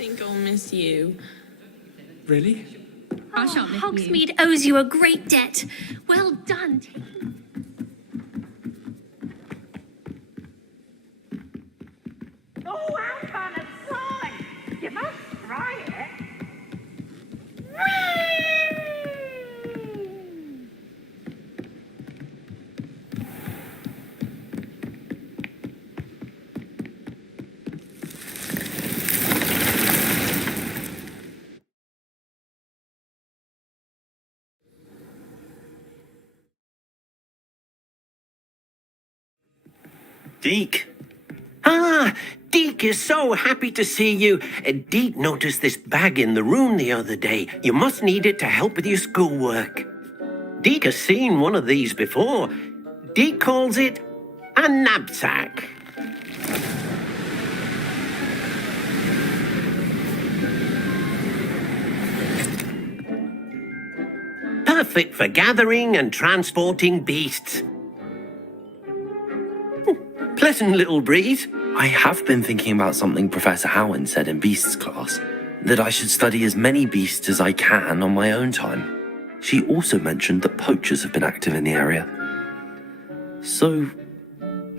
think I'll miss you. Really? I shan't miss you. Hogsmeade owes you a great debt. Well done. Oh, how fun and fly! You must try it. Deke. Ah, Deke is so happy to see you. Deke noticed this bag in the room the other day. You must need it to help with your schoolwork. Deke has seen one of these before. Deke calls it a knapsack. Perfect for gathering and transporting beasts. Pleasant little breeze. I have been thinking about something Professor Howard said in Beasts class, that I should study as many beasts as I can on my own time. She also mentioned that poachers have been active in the area. So,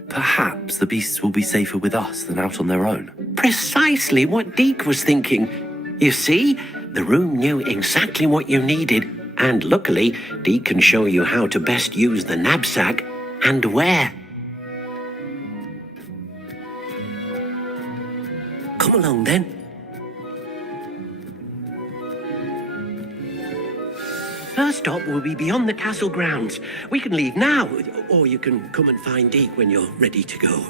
perhaps the beasts will be safer with us than out on their own. Precisely what Deke was thinking. You see, the room knew exactly what you needed, and luckily, Deke can show you how to best use the knapsack and where. Come along then. First stop will be beyond the castle grounds. We can leave now, or you can come and find Deke when you're ready to go.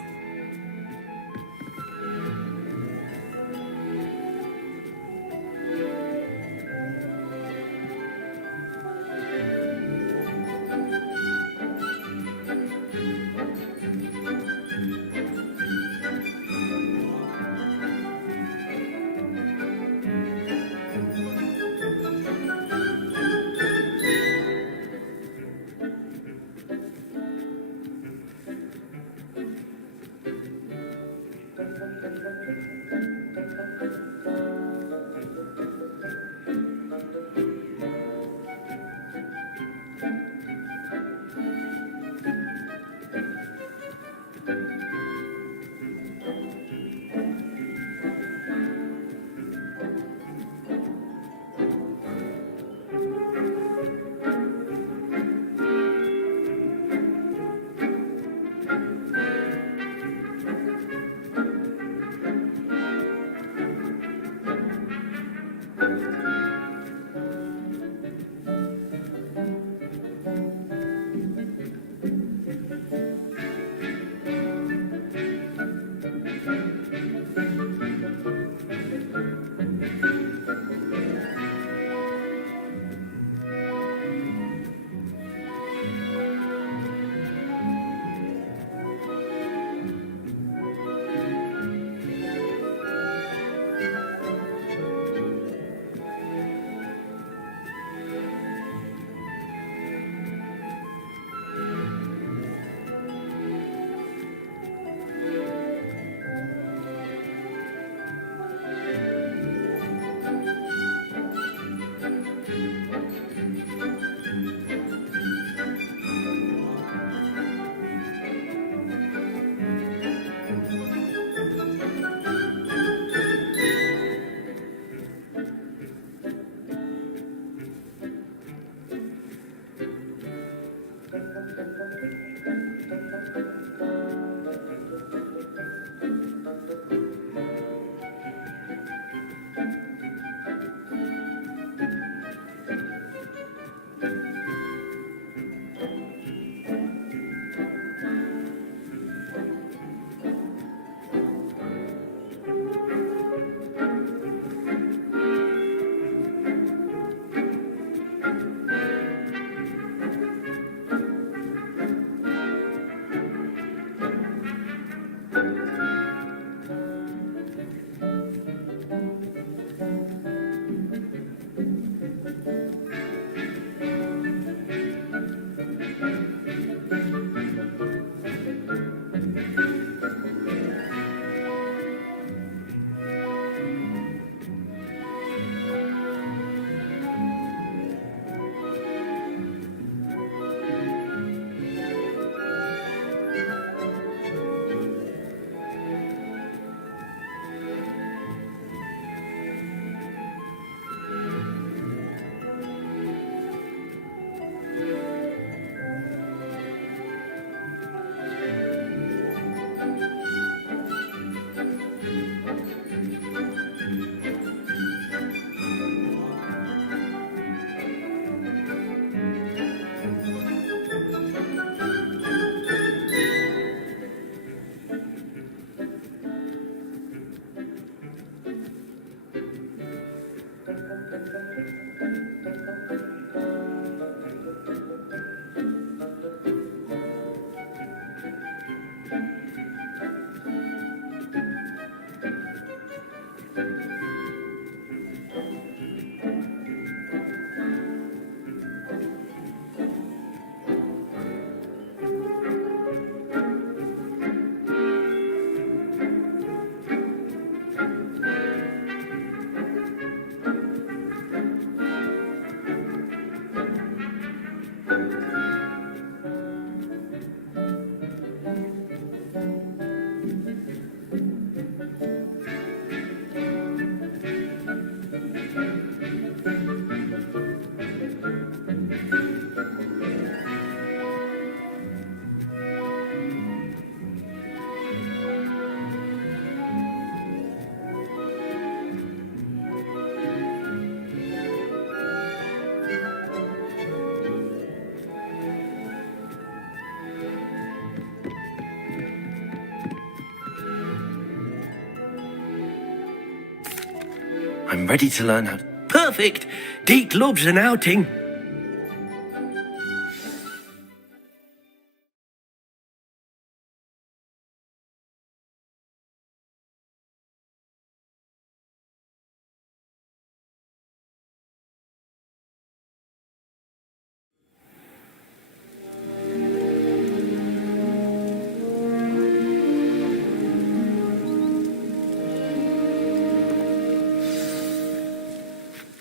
I'm ready to learn how. Perfect! Deke loves an outing.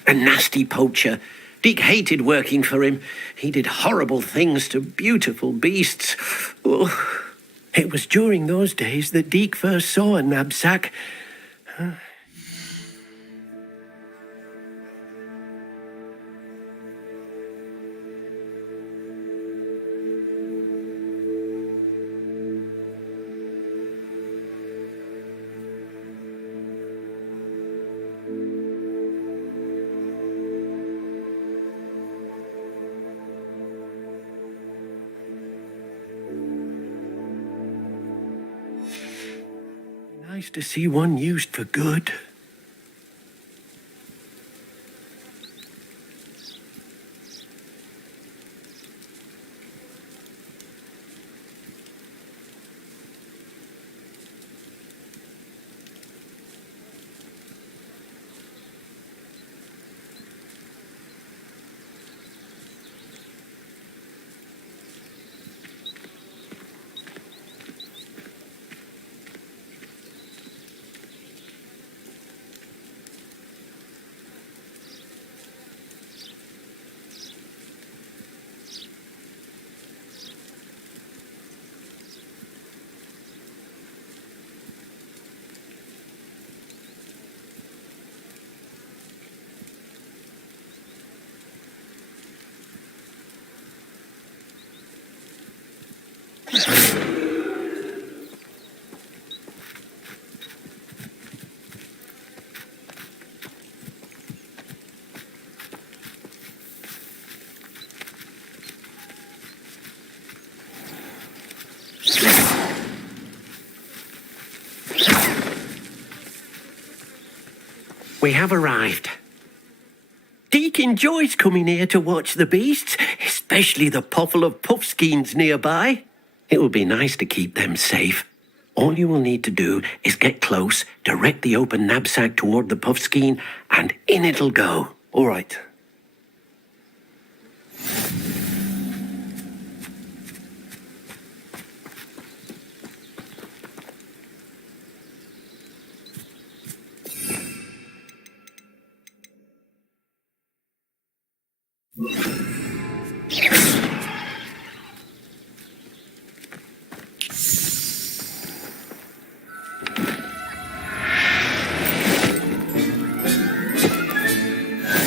A nasty poacher. Deke hated working for him. He did horrible things to beautiful beasts. Oh, it was during those days that Deke first saw a knapsack. Nice to see one used for good. We have arrived. Deke enjoys coming here to watch the beasts, especially the potful of puffskeins nearby. It will be nice to keep them safe. All you will need to do is get close, direct the open knapsack toward the puffskein, and in it'll go. All right.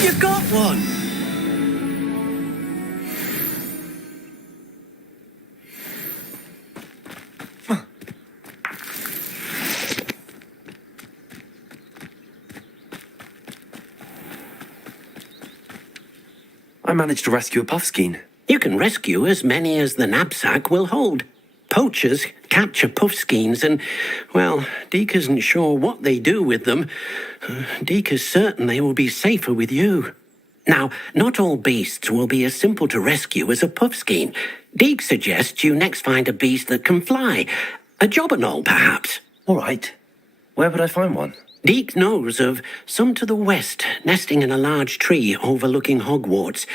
You got one! I managed to rescue a puffskein. You can rescue as many as the knapsack will hold. Poachers capture puffskeins and, well, Deke isn't sure what they do with them. Deke is certain they will be safer with you. Now, not all beasts will be as simple to rescue as a puffskein. Deke suggests you next find a beast that can fly. A jobberknoll, perhaps. All right. Where would I find one? Deke knows of some to the west, nesting in a large tree overlooking Hogwarts.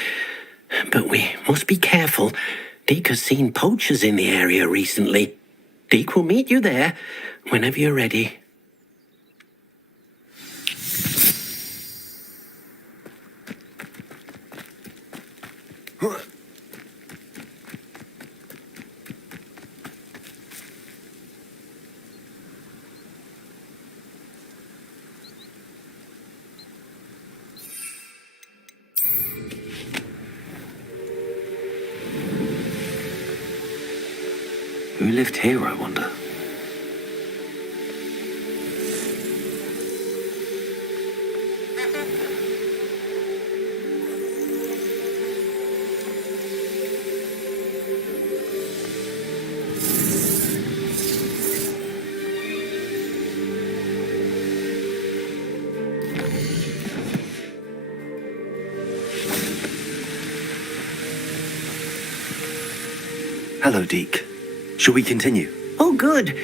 But we must be careful. Deke has seen poachers in the area recently. Deke will meet you there whenever you're ready. Who lived here, I wonder? Hello, Deke. Shall we continue? Oh, good.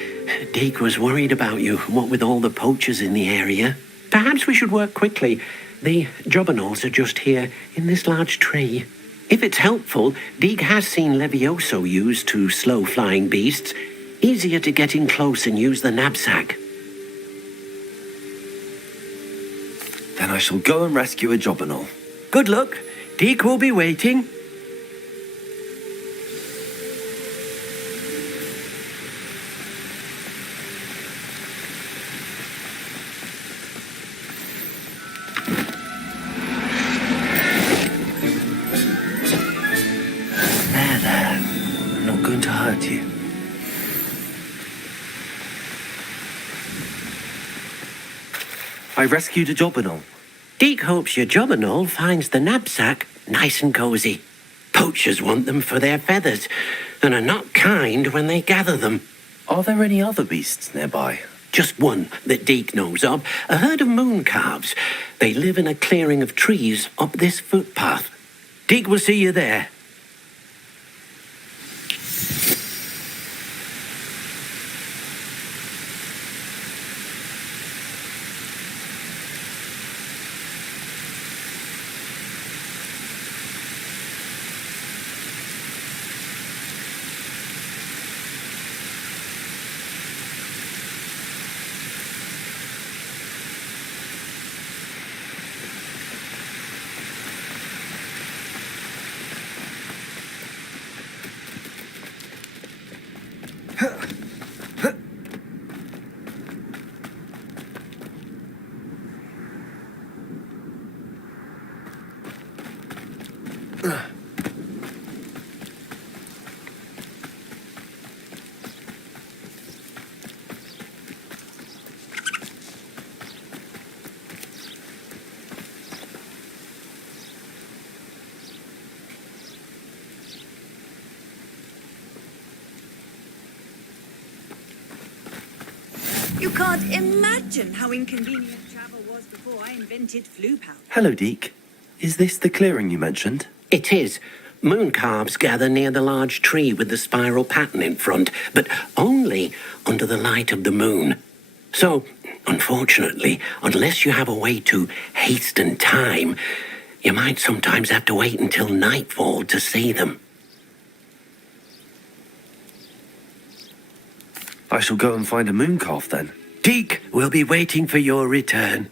Deke was worried about you, what with all the poachers in the area. Perhaps we should work quickly. The jobberknolls are just here, in this large tree. If it's helpful, Deke has seen Levioso used to slow flying beasts. Easier to get in close and use the knapsack. Then I shall go and rescue a jobberknoll. Good luck. Deke will be waiting. There. I'm not going to hurt you. I rescued a jobberknoll. Deke hopes your jobberknoll finds the knapsack nice and cozy. Poachers want them for their feathers and are not kind when they gather them. Are there any other beasts nearby? Just one that Deke knows of, a herd of moon calves. They live in a clearing of trees up this footpath. Deke will see you there. You can't imagine how inconvenient travel was before I invented flu powder. Hello, Deke. Is this the clearing you mentioned? It is. Moon calves gather near the large tree with the spiral pattern in front, but only under the light of the moon. So, unfortunately, unless you have a way to hasten time, you might sometimes have to wait until nightfall to see them. I shall go and find a moon calf then. Deke will be waiting for your return.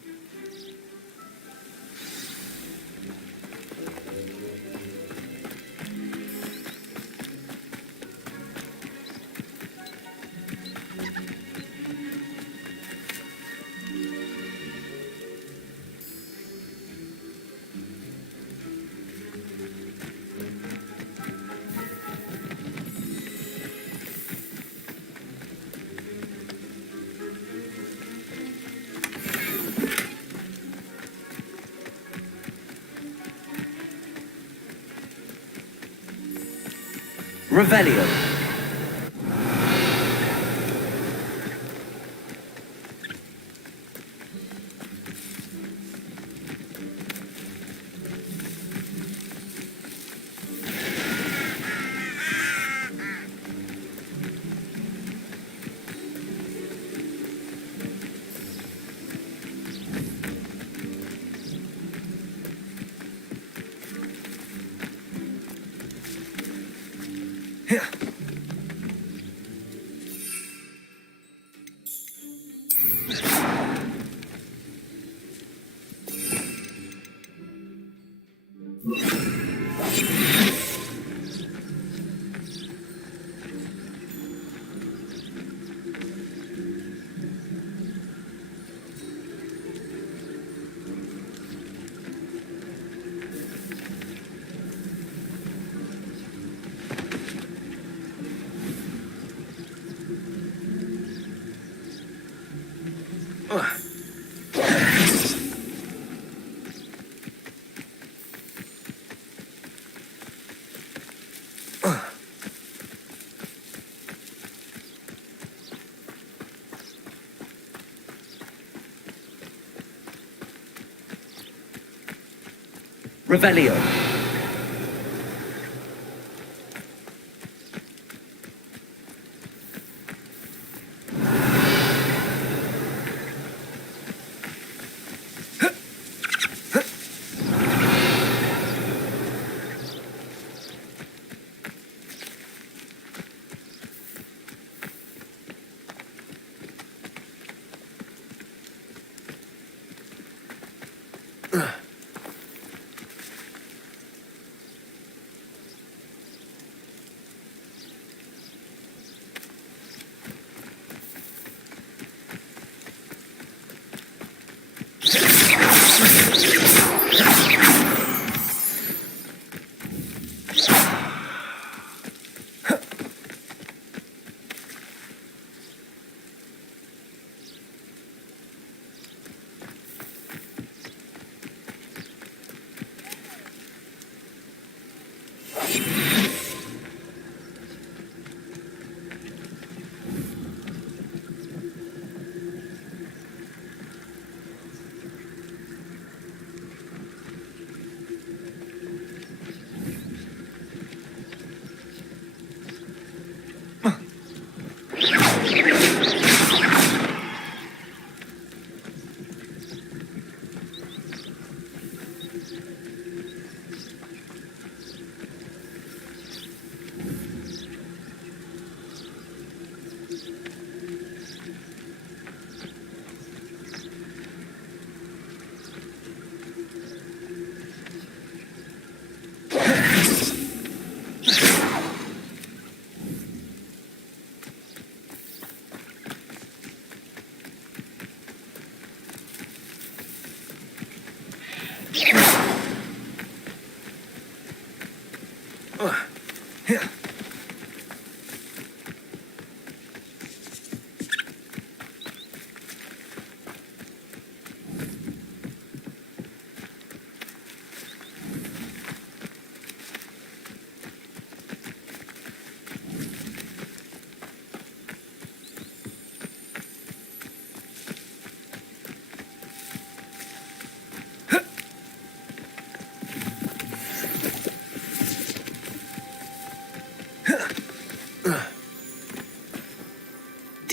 Revelio. Revelio.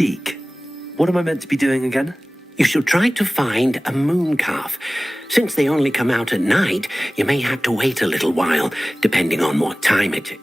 Deke, what am I meant to be doing again? You should try to find a moon calf. Since they only come out at night, you may have to wait a little while, depending on what time it is.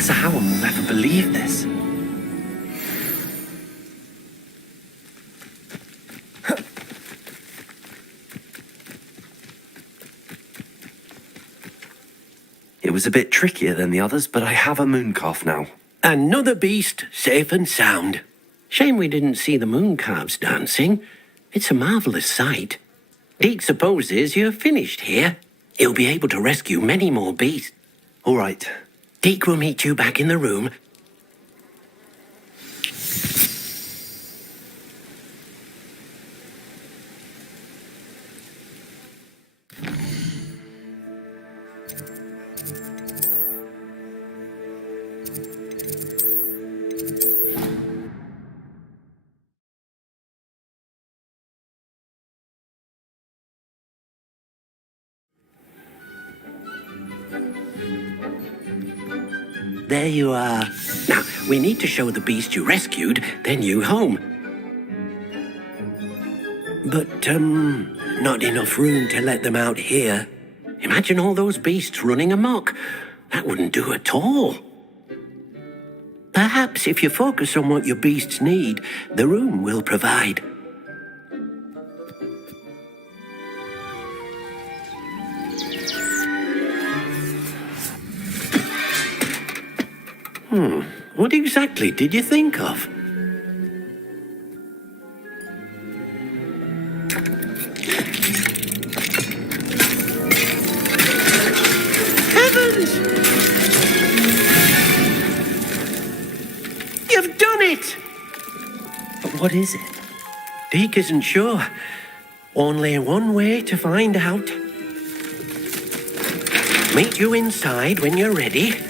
Professor Howard will never believe this. It was a bit trickier than the others, but I have a moon calf now. Another beast, safe and sound. Shame we didn't see the moon calves dancing. It's a marvellous sight. Deke supposes you're finished here. He'll be able to rescue many more beasts. All right. Deke will meet you back in the room. There you are. Now, we need to show the beast you rescued, then you home. But, not enough room to let them out here. Imagine all those beasts running amok. That wouldn't do at all. Perhaps if you focus on what your beasts need, the room will provide. What exactly did you think of? Heavens! You've done it! But what is it? Deke isn't sure. Only one way to find out. Meet you inside when you're ready.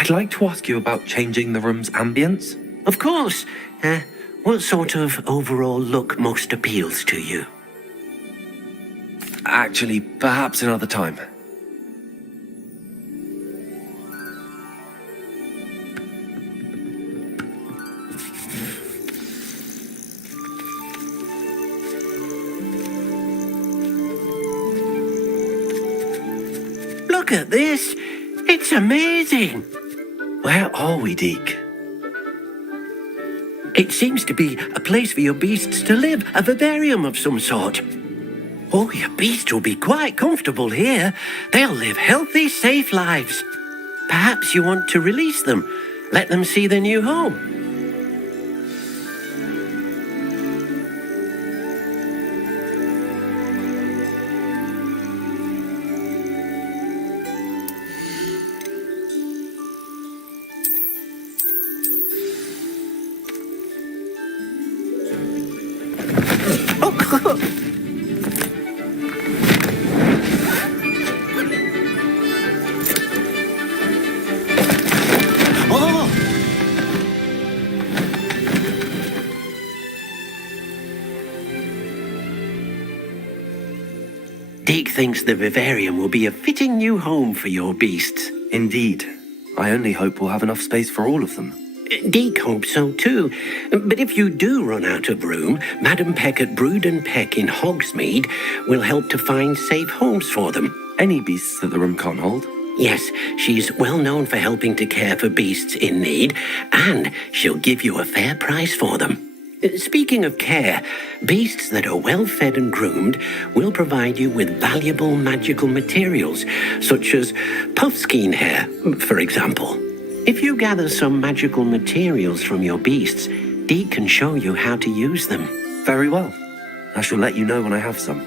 I'd like to ask you about changing the room's ambience. Of course. What sort of overall look most appeals to you? Actually, perhaps another time. Look at this. It's amazing. Where are we, Deke? It seems to be a place for your beasts to live, a vivarium of some sort. Oh, your beasts will be quite comfortable here. They'll live healthy, safe lives. Perhaps you want to release them, let them see their new home. Deke thinks the vivarium will be a fitting new home for your beasts. Indeed. I only hope we'll have enough space for all of them. Deke hopes so too. But if you do run out of room, Madam Peck at Brood and Peck in Hogsmeade will help to find safe homes for them. Any beasts that the room can't hold? Yes, she's well known for helping to care for beasts in need, and she'll give you a fair price for them. Speaking of care, beasts that are well fed and groomed will provide you with valuable magical materials, such as puffskein hair, for example. If you gather some magical materials from your beasts, Deke can show you how to use them. Very well. I shall let you know when I have some.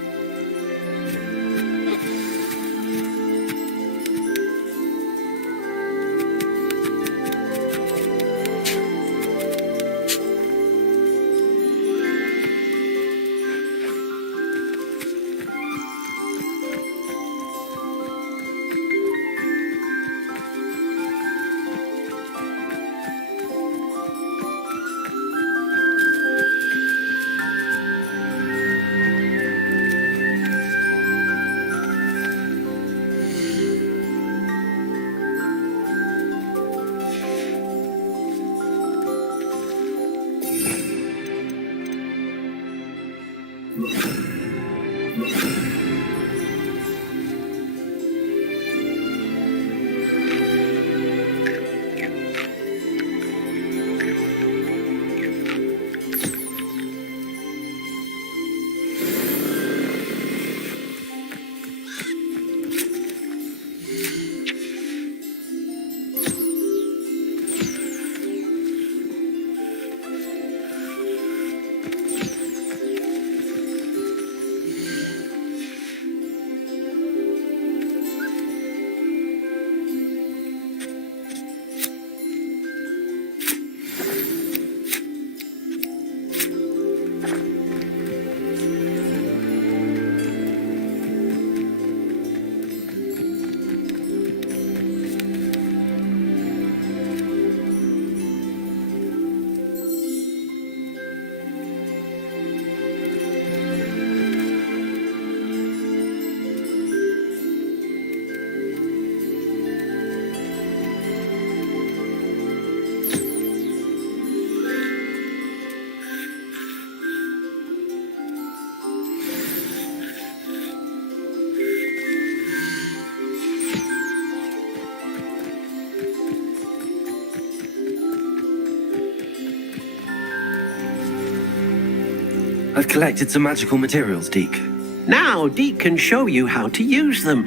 I've collected some magical materials, Deke. Now Deke can show you how to use them.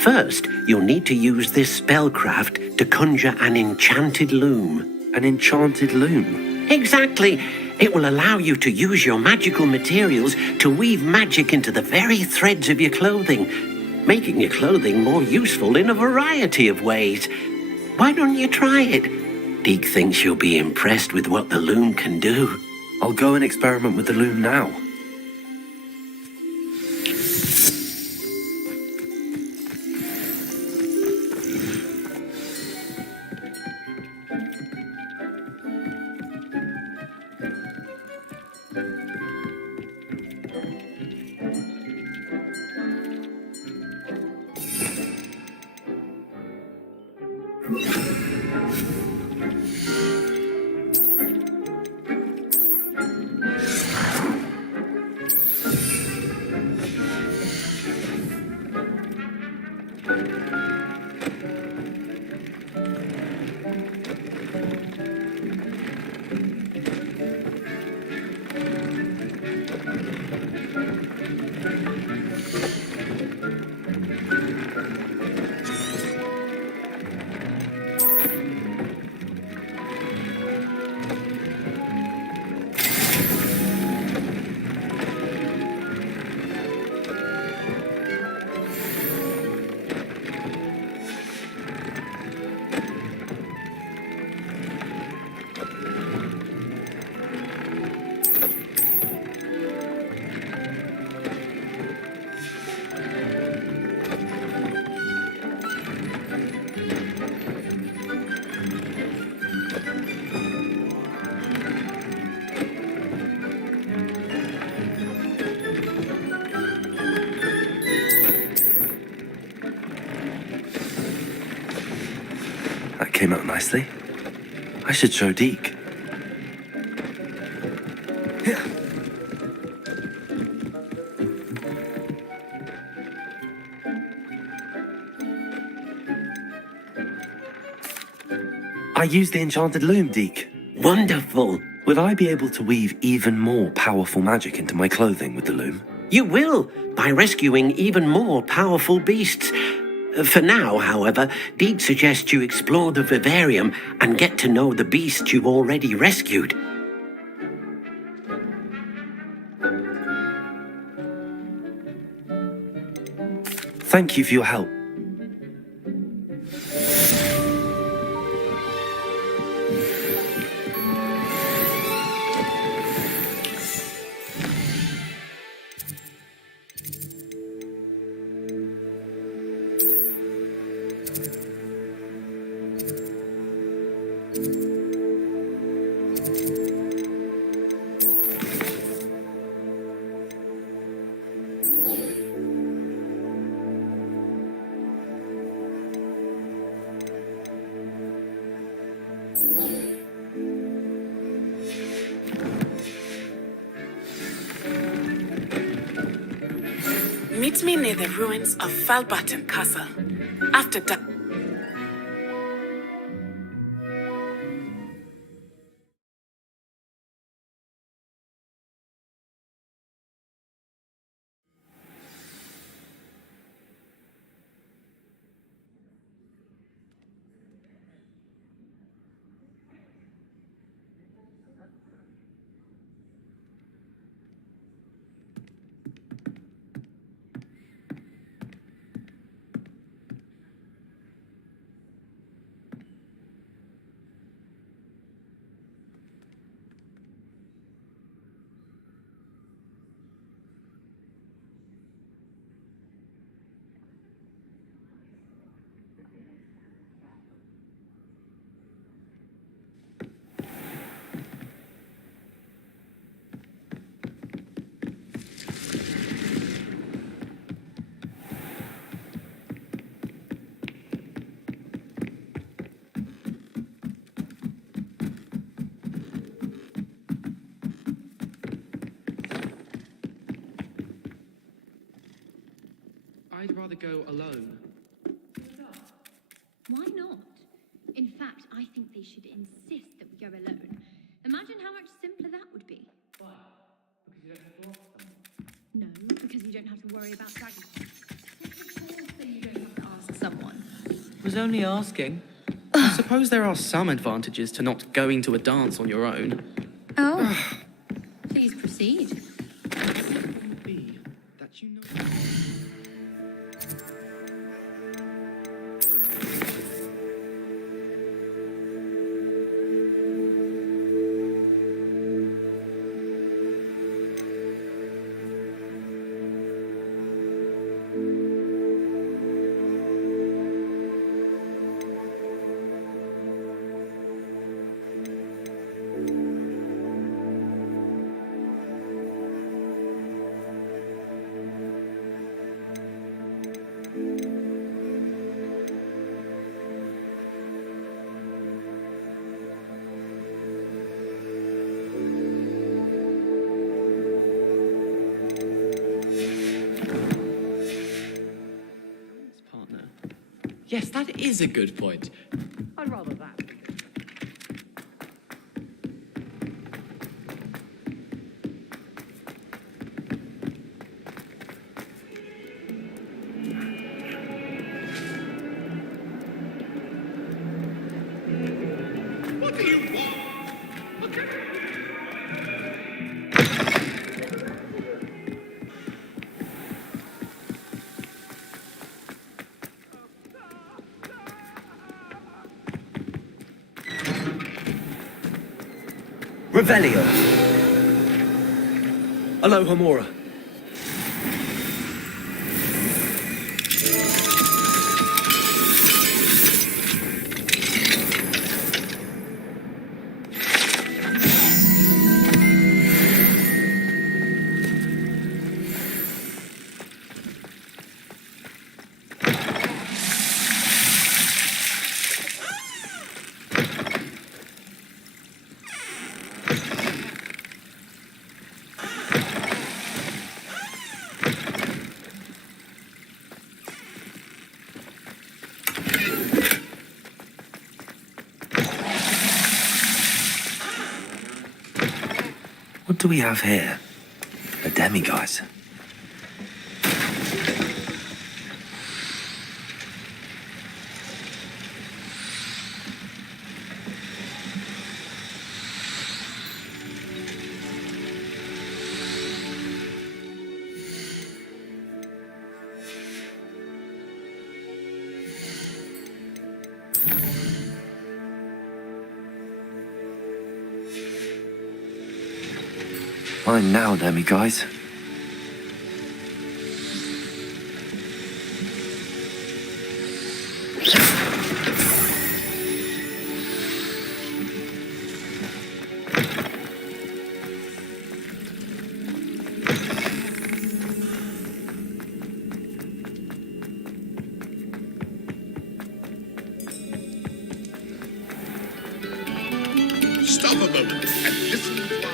First, you'll need to use this spellcraft to conjure an enchanted loom. An enchanted loom? Exactly. It will allow you to use your magical materials to weave magic into the very threads of your clothing, making your clothing more useful in a variety of ways. Why don't you try it? Deke thinks you'll be impressed with what the loom can do. I'll go and experiment with the loom now. That came out nicely. I should show Deke. I used the enchanted loom, Deke. Wonderful. Will I be able to weave even more powerful magic into my clothing with the loom? You will, by rescuing even more powerful beasts. For now, however, Deke suggests you explore the vivarium and get to know the beasts you've already rescued. Thank you for your help. Meet me near the ruins of Falbatten Castle. After dark. I'd rather go alone. Why not? In fact, I think they should insist that we go alone. Imagine how much simpler that would be. Why? Because you don't have to ask them. No, because you don't have to worry about dragon points. Yes, of course, then you don't have to ask someone. I was only asking. I suppose there are some advantages to not going to a dance on your own. Oh. Please proceed. It would be that you know. Yes, that is a good point. I'd rather that. What do you want? Revelio. Alohomora. What do we have here? A demiguise. Mine now, demiguise. Stop a moment and listen to our...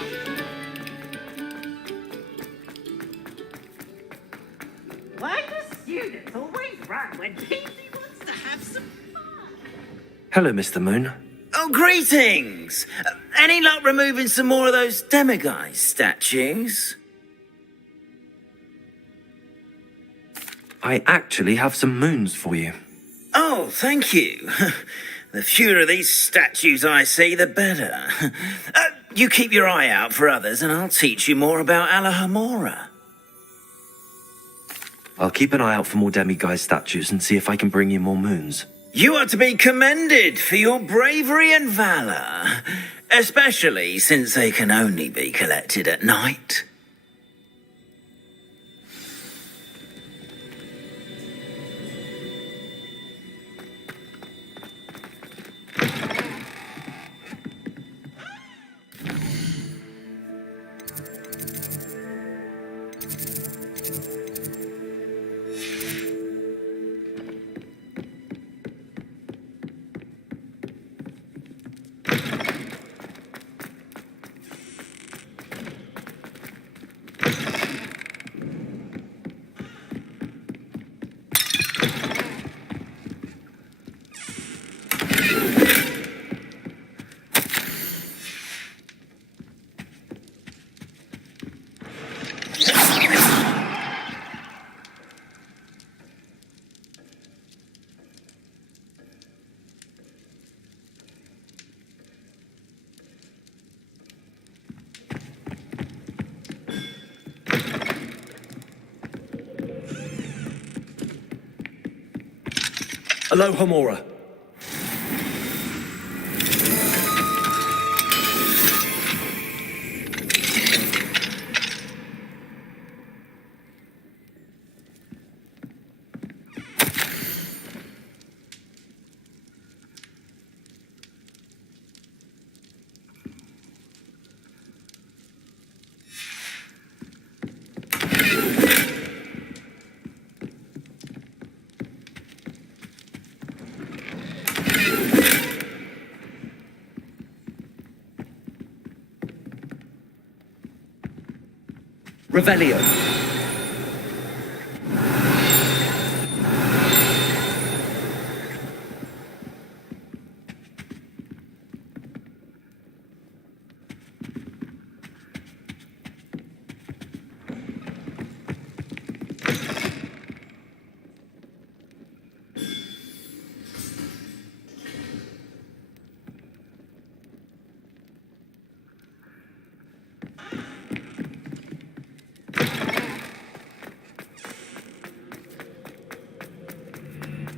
Why do students always run when Peasy wants to have some fun? Hello, Mr. Moon. Oh, greetings! Any luck removing some more of those demiguise statues? I actually have some moons for you. Oh, thank you. The fewer of these statues I see, the better. You keep your eye out for others, and I'll teach you more about Alohomora. I'll keep an eye out for more demiguise statues and see if I can bring you more moons. You are to be commended for your bravery and valour, especially since they can only be collected at night. Alohomora. Revelio.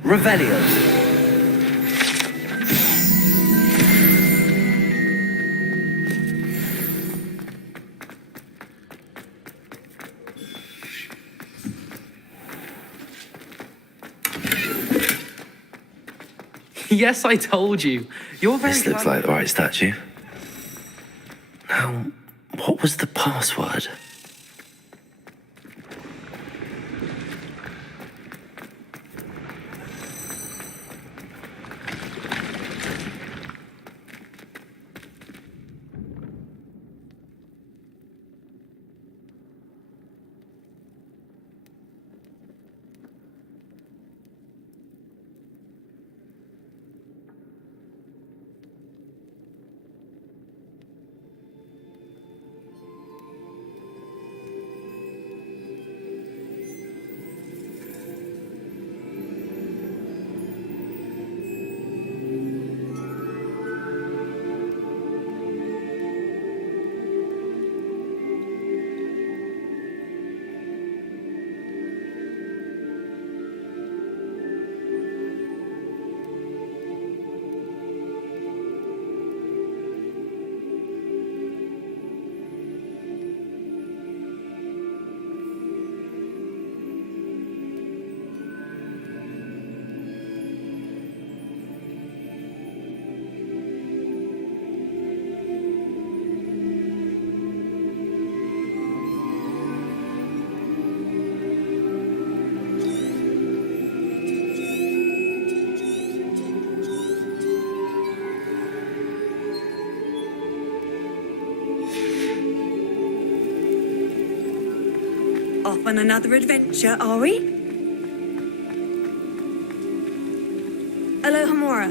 Revelio. Yes, I told you. You're very This looks clever. like the right statue. Now, what was the password? Off on another adventure, are we? Alohomora.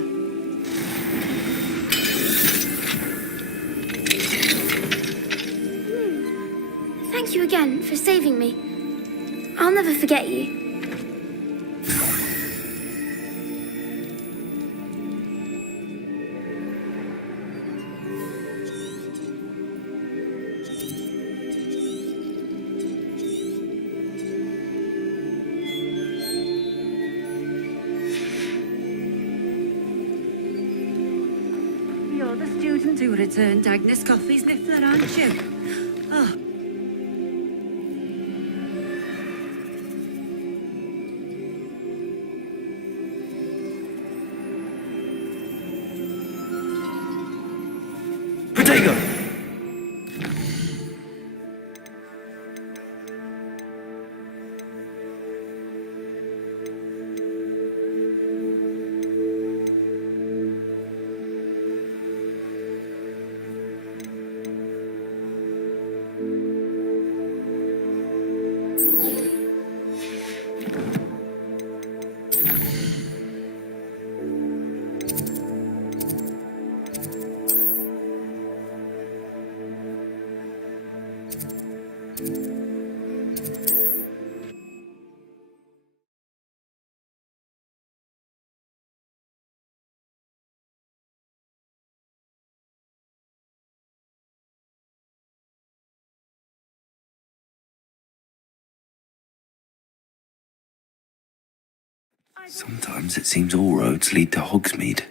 Thank you again for saving me. I'll never forget you. You're the student who returned Agnes Coffey's Niffler, aren't you? Oh. Protego! Sometimes it seems all roads lead to Hogsmeade.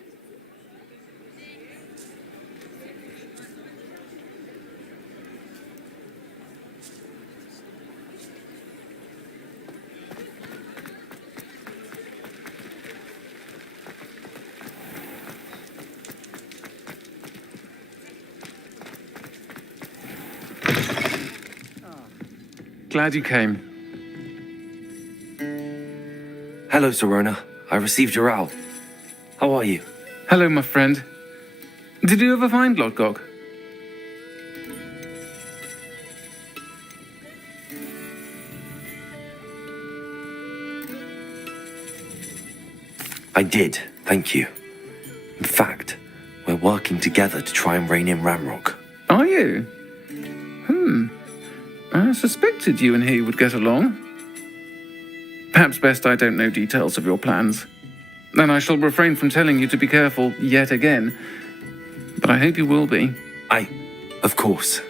Glad you came. Hello, Serona. I received your owl. How are you? Hello, my friend. Did you ever find Lodgok? I did, thank you. In fact, we're working together to try and rein in Ramrock. Are you? I suspected you and he would get along. Perhaps best I don't know details of your plans. Then I shall refrain from telling you to be careful yet again. But I hope you will be. Of course.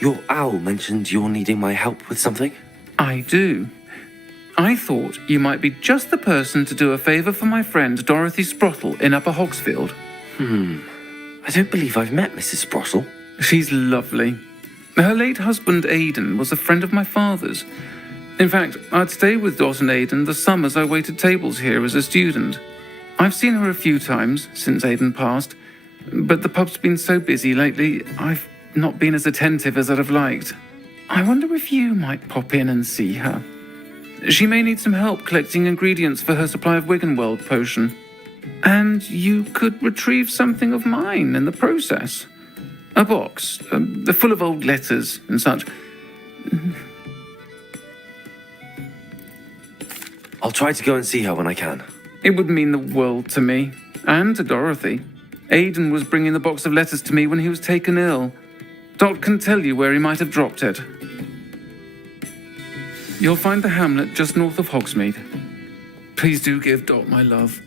Your owl mentioned you're needing my help with something? I do. I thought you might be just the person to do a favour for my friend Dorothy Sprottle in Upper Hogsfield. I don't believe I've met Mrs. Sprottle. She's lovely. Her late husband Aidan was a friend of my father's. In fact, I'd stay with Dot and Aidan the summers I waited tables here as a student. I've seen her a few times since Aidan passed, but the pub's been so busy lately, I've not been as attentive as I'd have liked. I wonder if you might pop in and see her. She may need some help collecting ingredients for her supply of Wiggenweld potion. And you could retrieve something of mine in the process. A box, full of old letters and such. I'll try to go and see her when I can. It would mean the world to me, and to Dorothy. Aidan was bringing the box of letters to me when he was taken ill. Dot can tell you where he might have dropped it. You'll find the hamlet just north of Hogsmeade. Please do give Dot my love.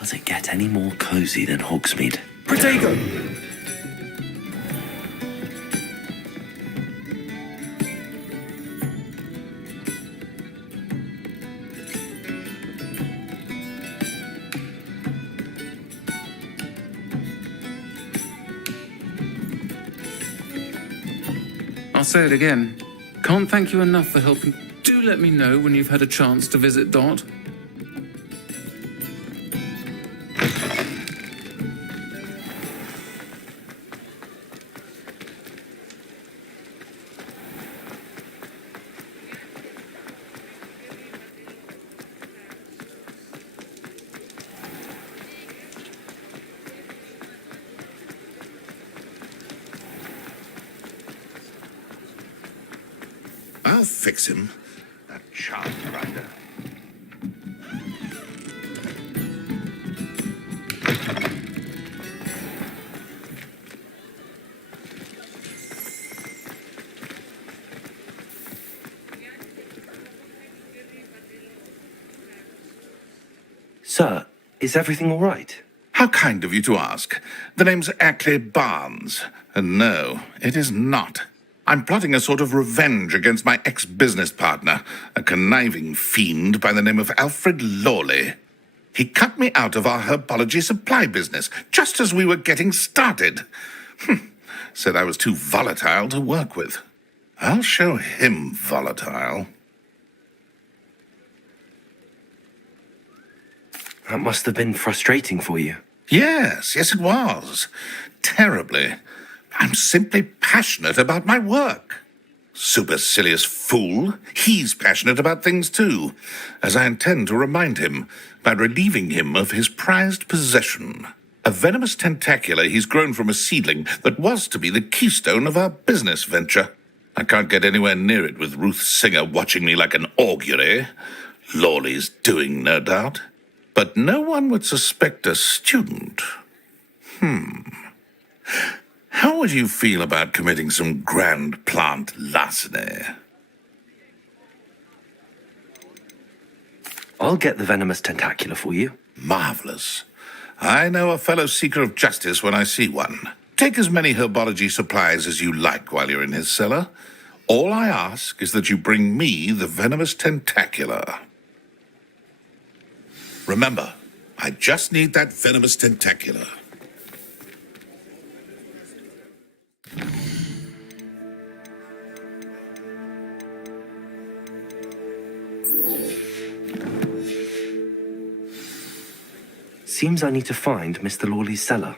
Does it get any more cosy than Hogsmeade? Protego! I'll say it again. Can't thank you enough for helping. Do let me know when you've had a chance to visit Dot. I'll fix him. That child grinder. Sir, is everything all right? How kind of you to ask. The name's Ackley Barnes. And no, it is not. I'm plotting a sort of revenge against my ex-business partner, a conniving fiend by the name of Alfred Lawley. He cut me out of our herbology supply business just as we were getting started. Said I was too volatile to work with. I'll show him volatile. That must have been frustrating for you. Yes, it was. Terribly. I'm simply passionate about my work. Supercilious fool. He's passionate about things too, as I intend to remind him by relieving him of his prized possession. A venomous tentacula he's grown from a seedling that was to be the keystone of our business venture. I can't get anywhere near it with Ruth Singer watching me like an augury. Lawley's doing, no doubt. But no one would suspect a student. How would you feel about committing some grand plant larceny? I'll get the venomous tentacula for you. Marvelous. I know a fellow seeker of justice when I see one. Take as many herbology supplies as you like while you're in his cellar. All I ask is that you bring me the venomous tentacula. Remember, I just need that venomous tentacula. seems I need to find Mr. Lawley's cellar.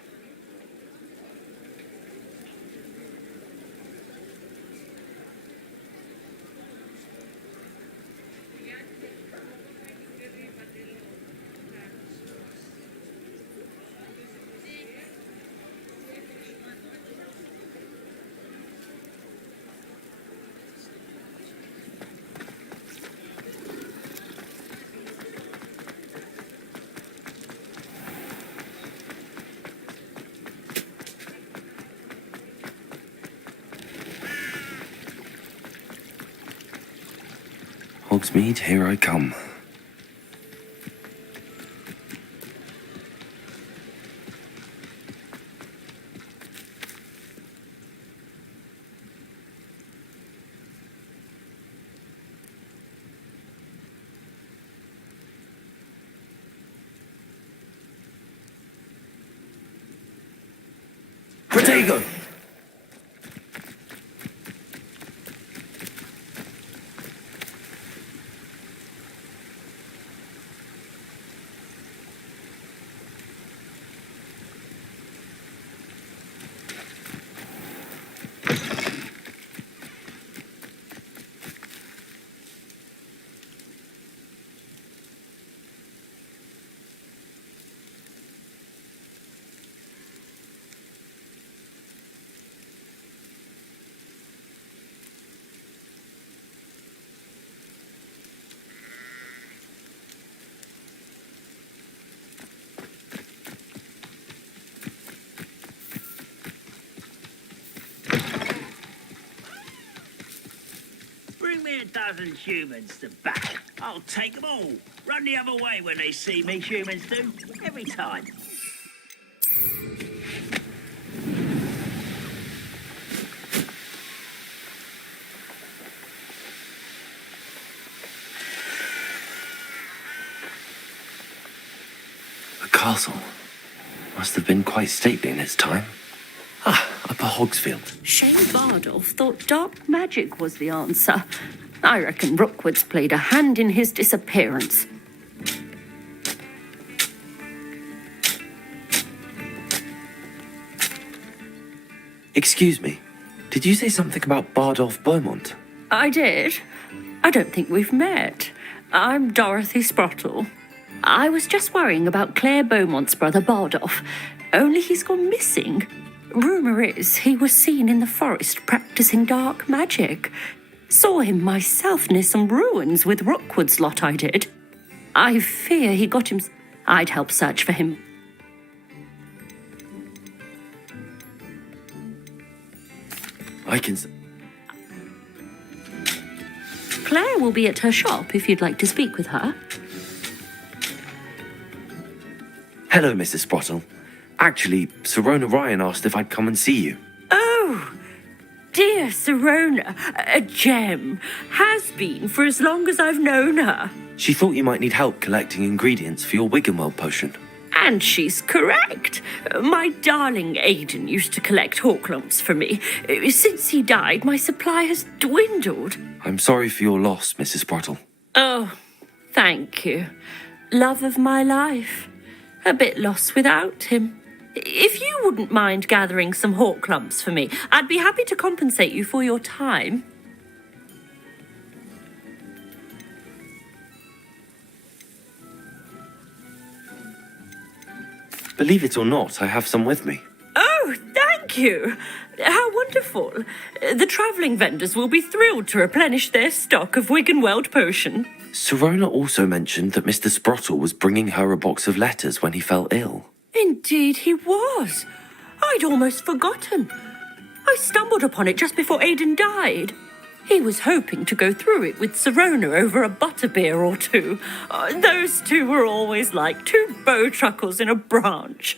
Hogsmeade, here I come. Protego! Bring me a dozen humans to back. I'll take them all. Run the other way when they see me, humans do. Every time. The castle must have been quite stately in its time. Ah, Upper Hogsfield. Shane Bardolph thought dark magic was the answer. I reckon Rookwood's played a hand in his disappearance. Excuse me, did you say something about Bardolph Beaumont? I did. I don't think we've met. I'm Dorothy Sprottle. I was just worrying about Claire Beaumont's brother Bardolph, only he's gone missing. Rumour is he was seen in the forest practicing dark magic. Saw him myself near some ruins with Rookwood's lot I did. I fear he got him... I'd help search for him. I can... Claire will be at her shop if you'd like to speak with her. Hello, Mrs. Sprottle. Actually, Sirona Ryan asked if I'd come and see you. Oh, dear Sirona, a gem. Has been for as long as I've known her. She thought you might need help collecting ingredients for your Wiggenweld potion. And she's correct. My darling Aidan used to collect hawk lumps for me. Since he died, my supply has dwindled. I'm sorry for your loss, Mrs. Sprottle. Oh, thank you. Love of my life. A bit lost without him. If you wouldn't mind gathering some hawk lumps for me, I'd be happy to compensate you for your time. Believe it or not, I have some with me. Oh, thank you. How wonderful. The travelling vendors will be thrilled to replenish their stock of Wiggenweld potion. Sirona also mentioned that Mr. Sprottle was bringing her a box of letters when he fell ill. Indeed he was. I'd almost forgotten. I stumbled upon it just before Aidan died. He was hoping to go through it with Sirona over a butterbeer or two. Those two were always like two bowtruckles in a branch.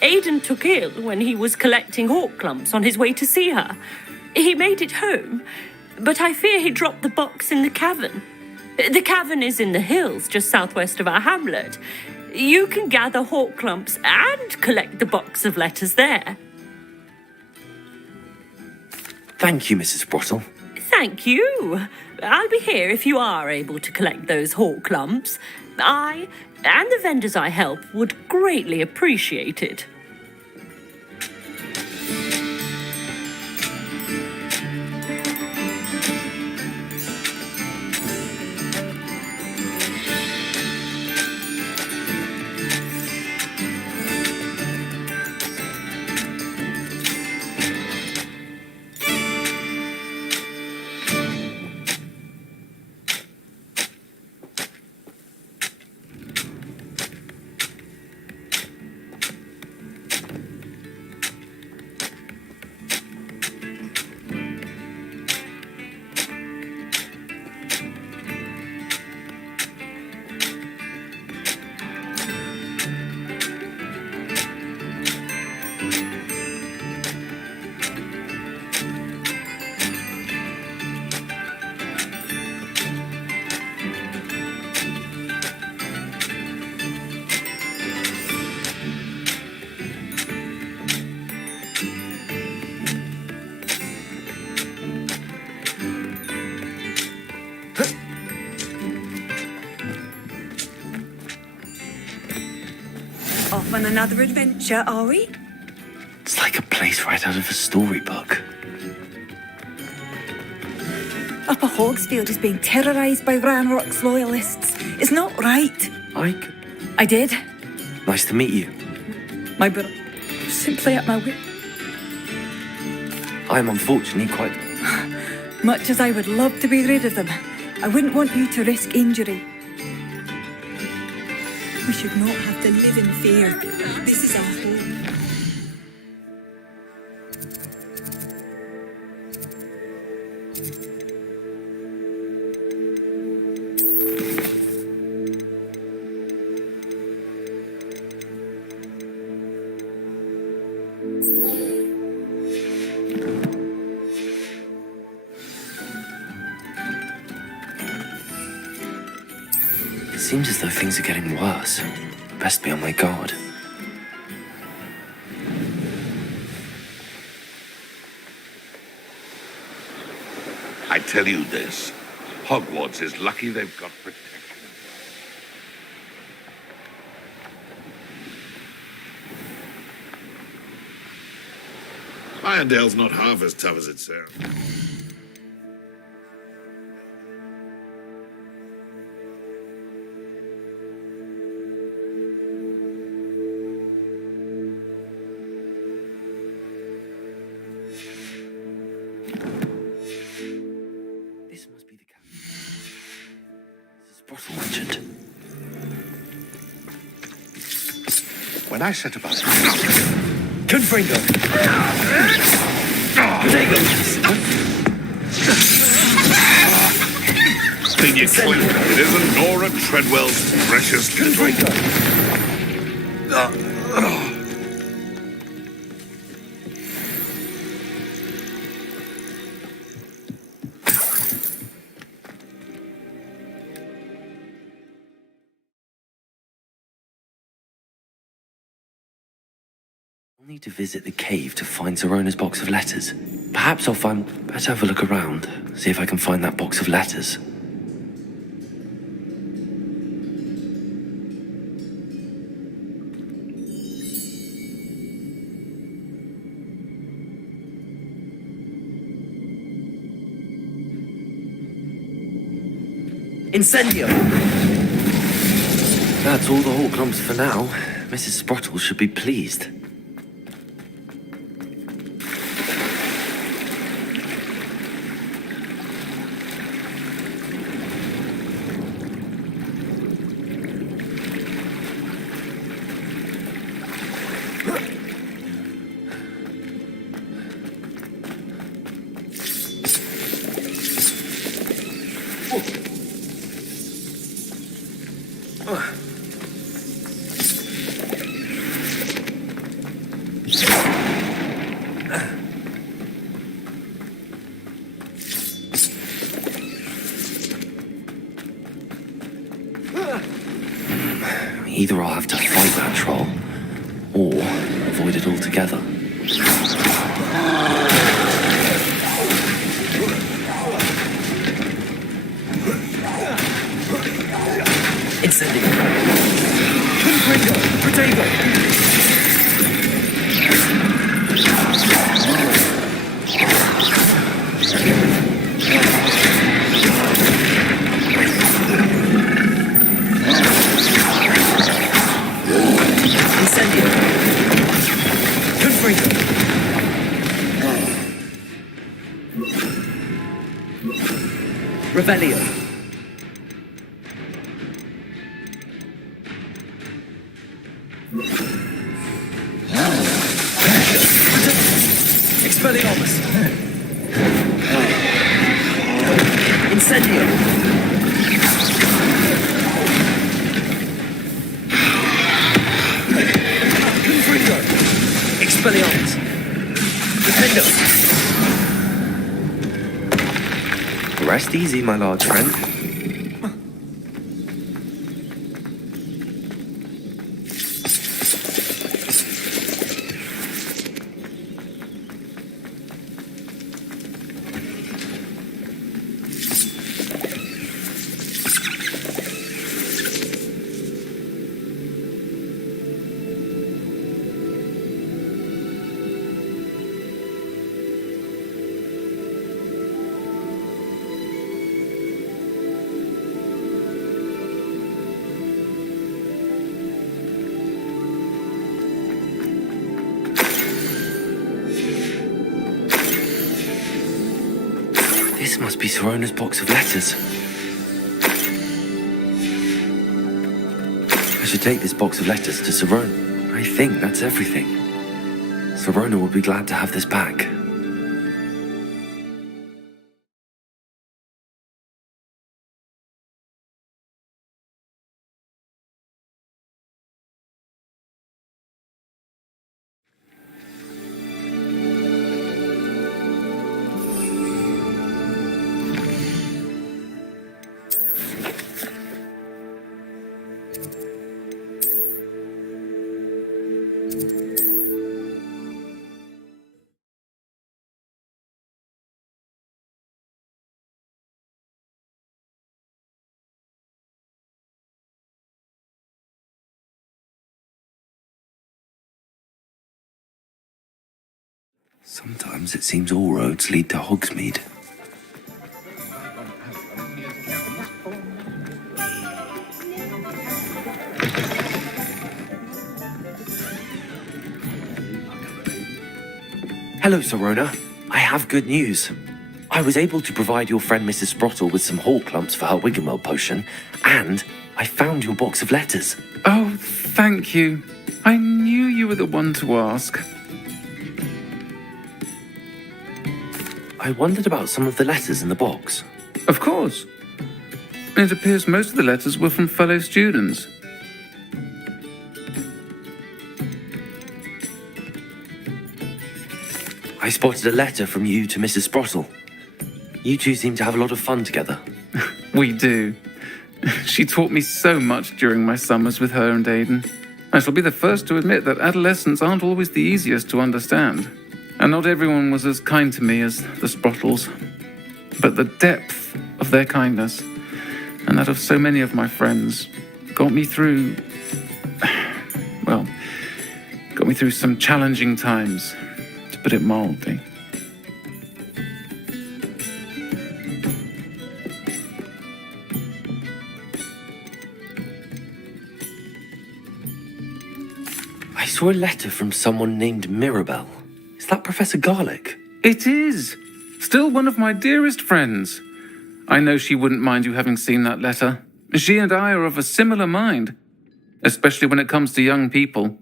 Aidan took ill when he was collecting hawk lumps on his way to see her. He made it home, but I fear he dropped the box in the cavern. The cavern is in the hills just southwest of our hamlet. You can gather hawk lumps and collect the box of letters there. Thank you, Mrs. Sprottle. Thank you. I'll be here if you are able to collect those hawk lumps. I, and the vendors I help, would greatly appreciate it. Off on another adventure, are we? It's like a place right out of a storybook. Upper Hogsfield is being terrorised by Ranrock's loyalists. It's not right. Ike, I did. nice to meet you. My brother was simply at my wit. I'm unfortunately quite... Much as I would love to be rid of them, I wouldn't want you to risk injury. We should not have to live in fear. This is our home. It seems as though things are getting worse. Best be on my guard. I tell you this, Hogwarts is lucky they've got protection. Irondale's not half as tough as it sounds. This must be the cabin. This is Bottle mentioned. When I set about Confringo! Then you clear. It isn't Nora Treadwell's precious Confringo! I'll need to visit the cave to find Zerona's box of letters. Perhaps I'll better have a look around, see if I can find that box of letters. Incendio! That's all the hawk lumps for now. Mrs. Sprottle should be pleased. Either I'll have to fight that troll, or avoid it altogether. Incendio. Confringo. Protego. Incendio. Confringo. Revelio. Expelliarmus. Incendio. Confringo. Expelliarmus. Defendo. Rest easy, my large friend. This must be Sorona's box of letters. I should take this box of letters to Sorona. I think that's everything. Sorona will be glad to have this back. Sometimes it seems all roads lead to Hogsmeade. Hello, Sorona. I have good news. I was able to provide your friend Mrs. Sprottle with some hawk lumps for her Wiggenweld potion, and I found your box of letters. Oh, thank you. I knew you were the one to ask. I wondered about some of the letters in the box. Of course. It appears most of the letters were from fellow students. I spotted a letter from you to Mrs. Sprottle. You two seem to have a lot of fun together. We do. She taught me so much during my summers with her and Aidan. I shall be the first to admit that adolescents aren't always the easiest to understand. And not everyone was as kind to me as the Sprottles. But the depth of their kindness, and that of so many of my friends, got me through... well, got me through some challenging times, to put it mildly. I saw a letter from someone named Mirabelle. Is that Professor Garlick? It is! Still one of my dearest friends. I know she wouldn't mind you having seen that letter. She and I are of a similar mind, especially when it comes to young people.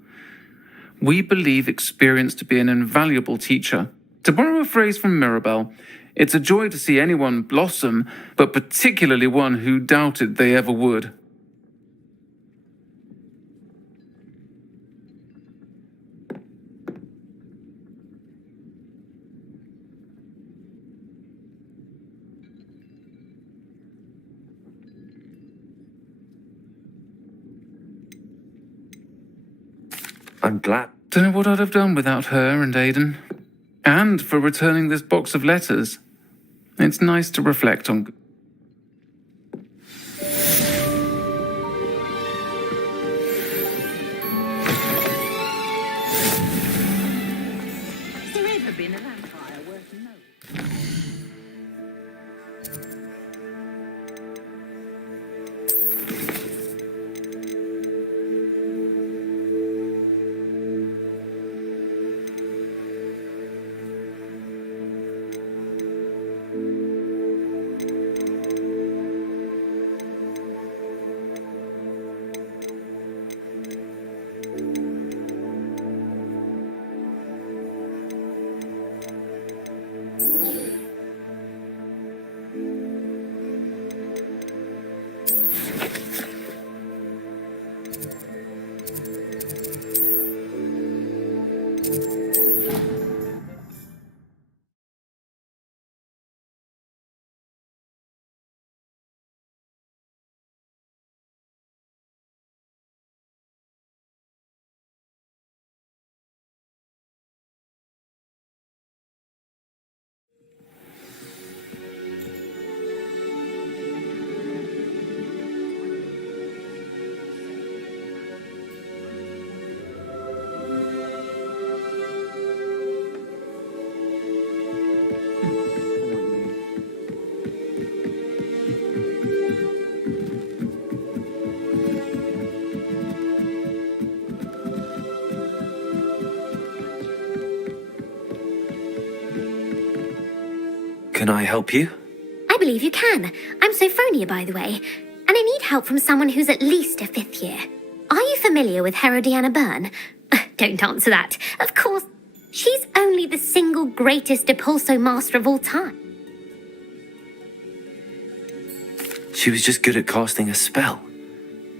We believe experience to be an invaluable teacher. To borrow a phrase from Mirabelle, it's a joy to see anyone blossom, but particularly one who doubted they ever would. I'm glad. Don't know what I'd have done without her and Aidan. And for returning this box of letters. It's nice to reflect on... Can I help you? I believe you can. I'm Sophronia, by the way, and I need help from someone who's at least a 5th year. Are you familiar with Herodiana Byrne? Don't answer that. Of course, she's only the single greatest Depulso master of all time. She was just good at casting a spell.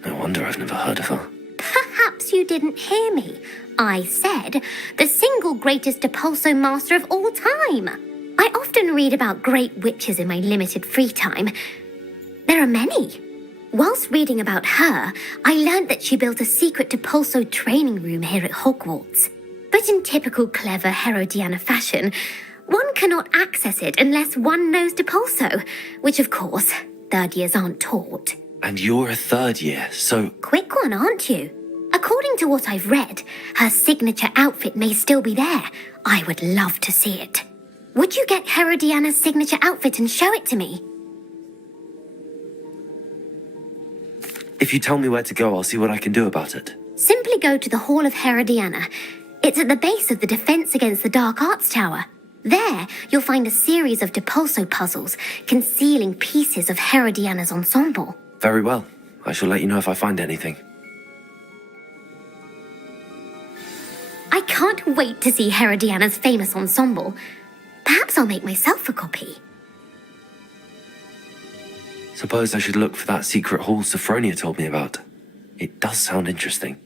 No wonder I've never heard of her. Perhaps you didn't hear me. I said the single greatest Depulso master of all time. I often read about great witches in my limited free time. There are many. Whilst reading about her, I learned that she built a secret Depulso training room here at Hogwarts. But in typical clever Herodiana fashion, one cannot access it unless one knows Depulso, which of course, 3rd years aren't taught. And you're a 3rd year, so... Quick one, aren't you? According to what I've read, her signature outfit may still be there. I would love to see it. Would you get Herodiana's signature outfit and show it to me? If you tell me where to go, I'll see what I can do about it. Simply go to the Hall of Herodiana. It's at the base of the Defense Against the Dark Arts Tower. There, you'll find a series of Depulso puzzles concealing pieces of Herodiana's ensemble. Very well. I shall let you know if I find anything. I can't wait to see Herodiana's famous ensemble. Perhaps I'll make myself a copy. Suppose I should look for that secret hall Sophronia told me about. It does sound interesting.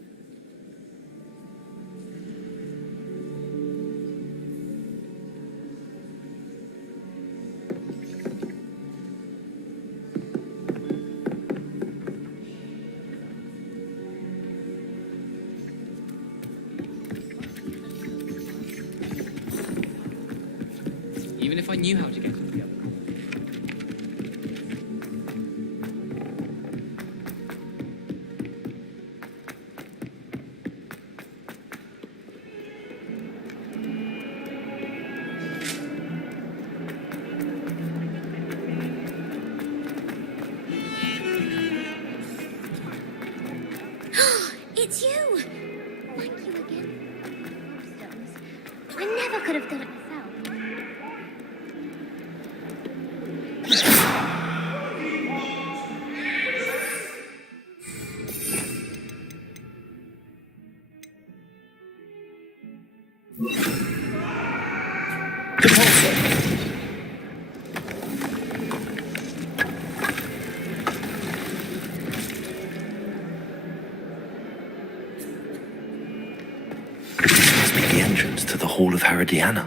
Even if I knew how to get it together. It's you! Thank you again. I never could have done it myself. Must be the entrance to the Hall of Herodiana.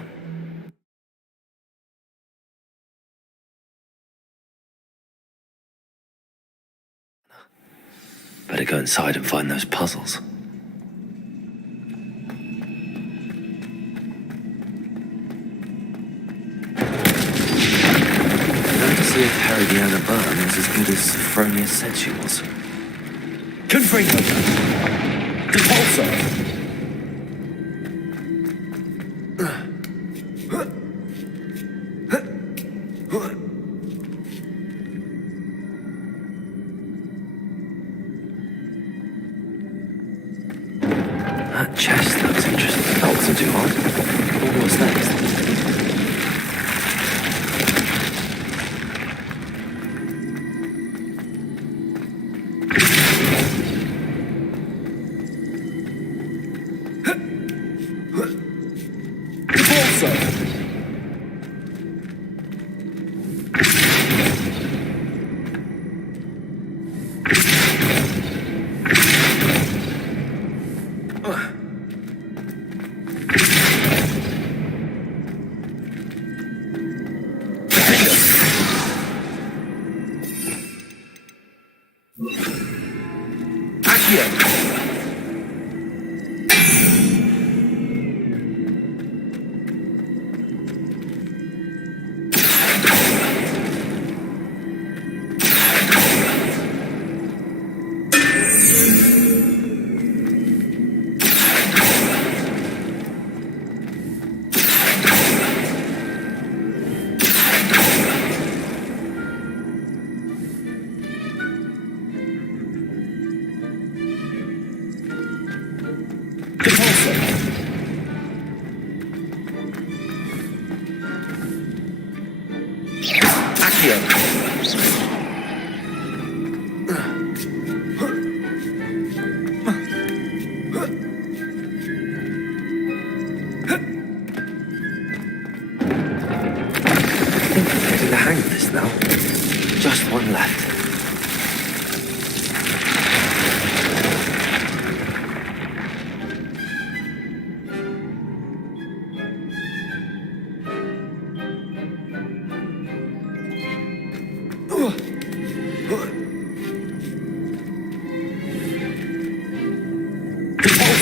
Better go inside and find those puzzles. Now to see if Herodiana Byrne was as good as Sophronia said she was. Confringo. Depulso. That chest looks interesting. That wasn't too hard. What's next?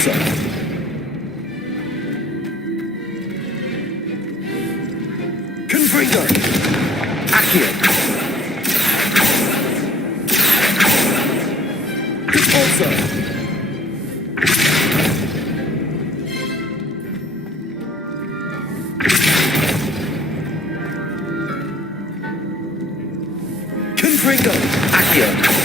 Repulsor. Confringo. Accio. Repulsor. Confringo. Accio.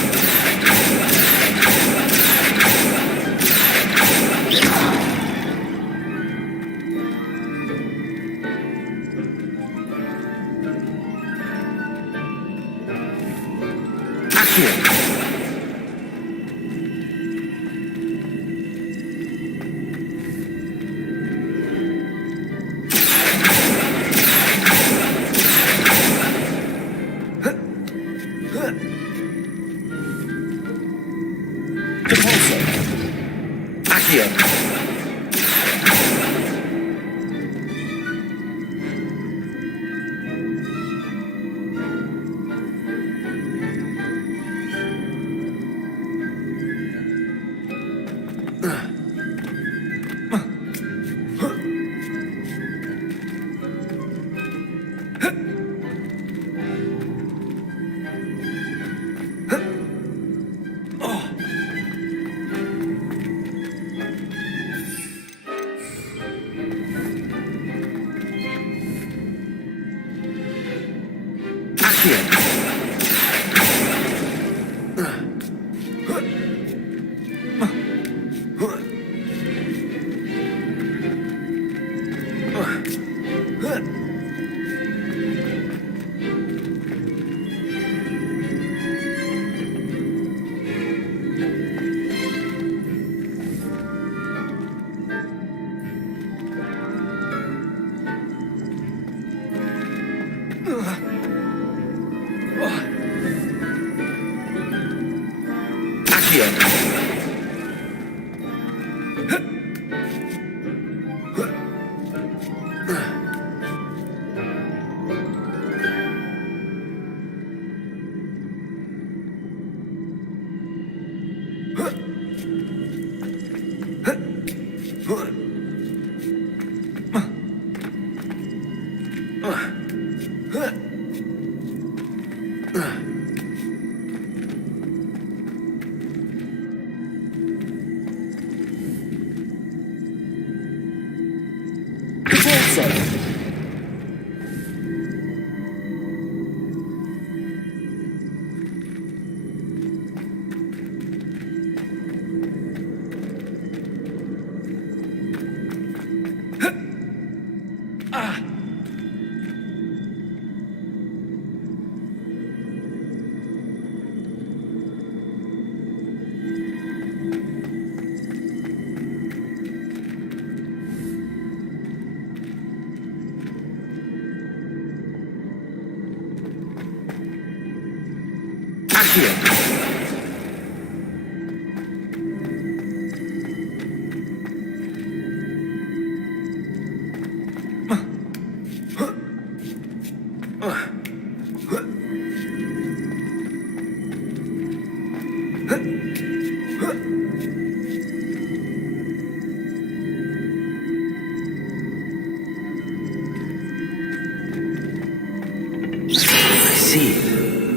I see.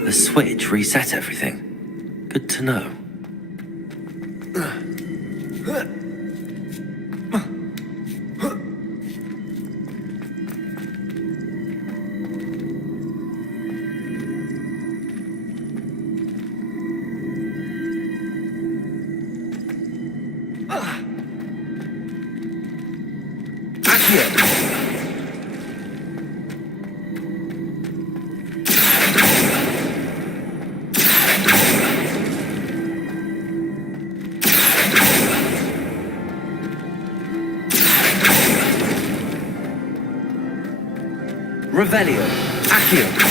The switch reset everything. Good to know. Revelio. Accio.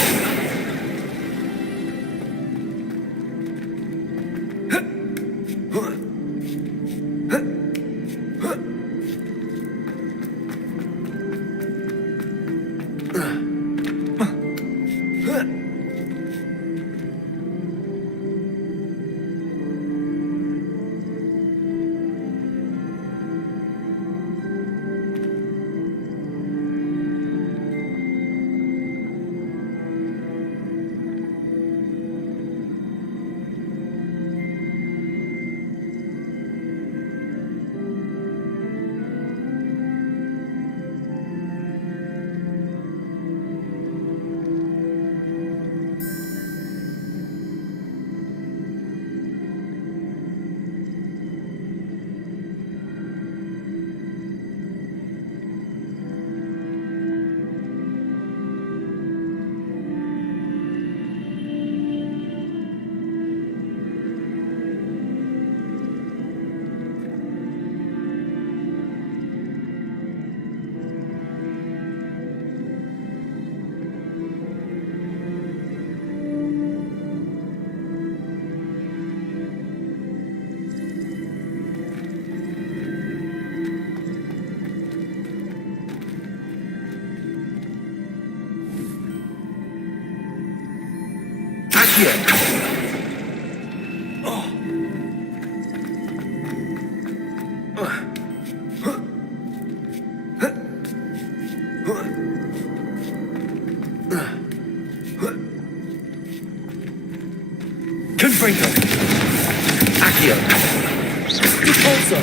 Accio. Confringo. Accio. Repulso.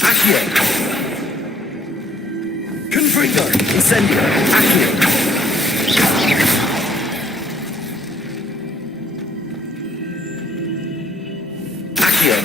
Accio. Confringo. Incendio. Accio. Accio.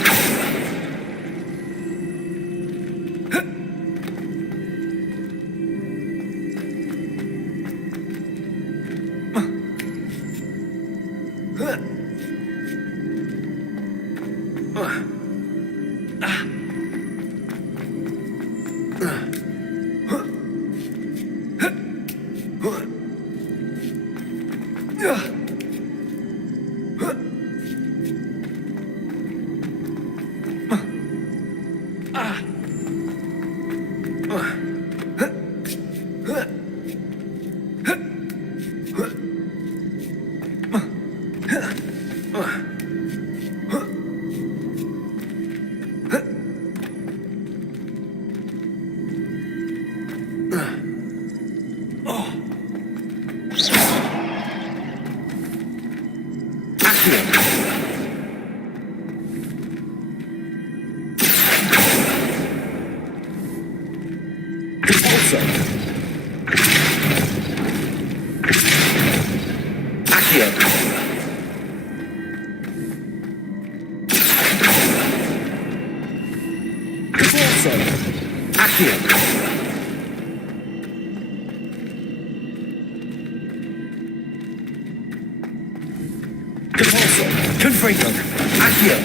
Confringo. Accio.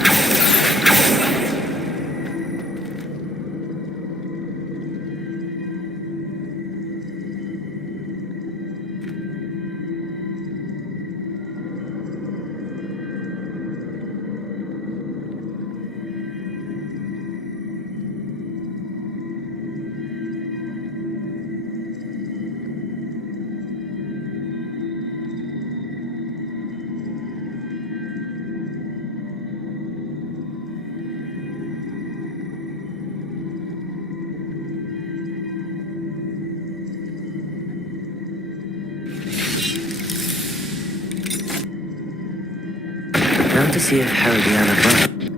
Now to see if Herodiana burnt.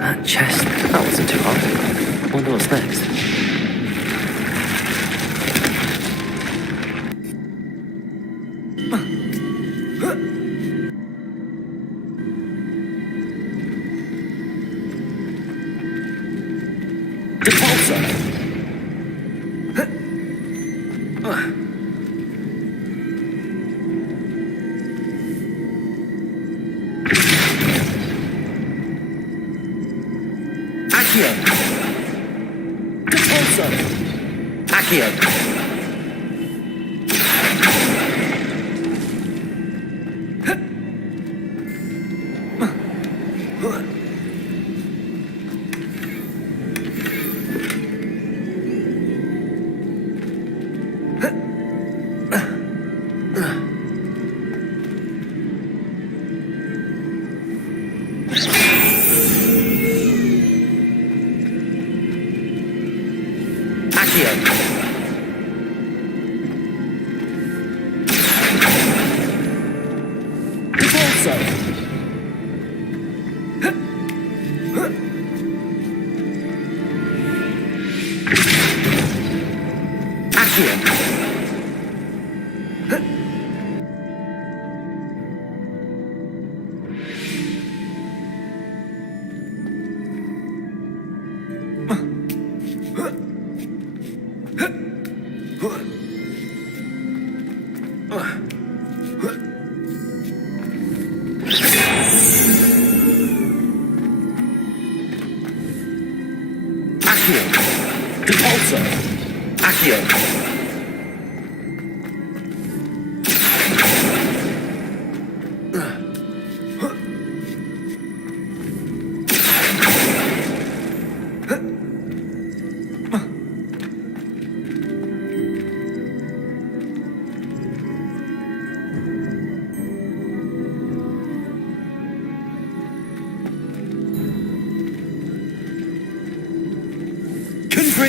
That chest, that wasn't too hard. Wonder what's next.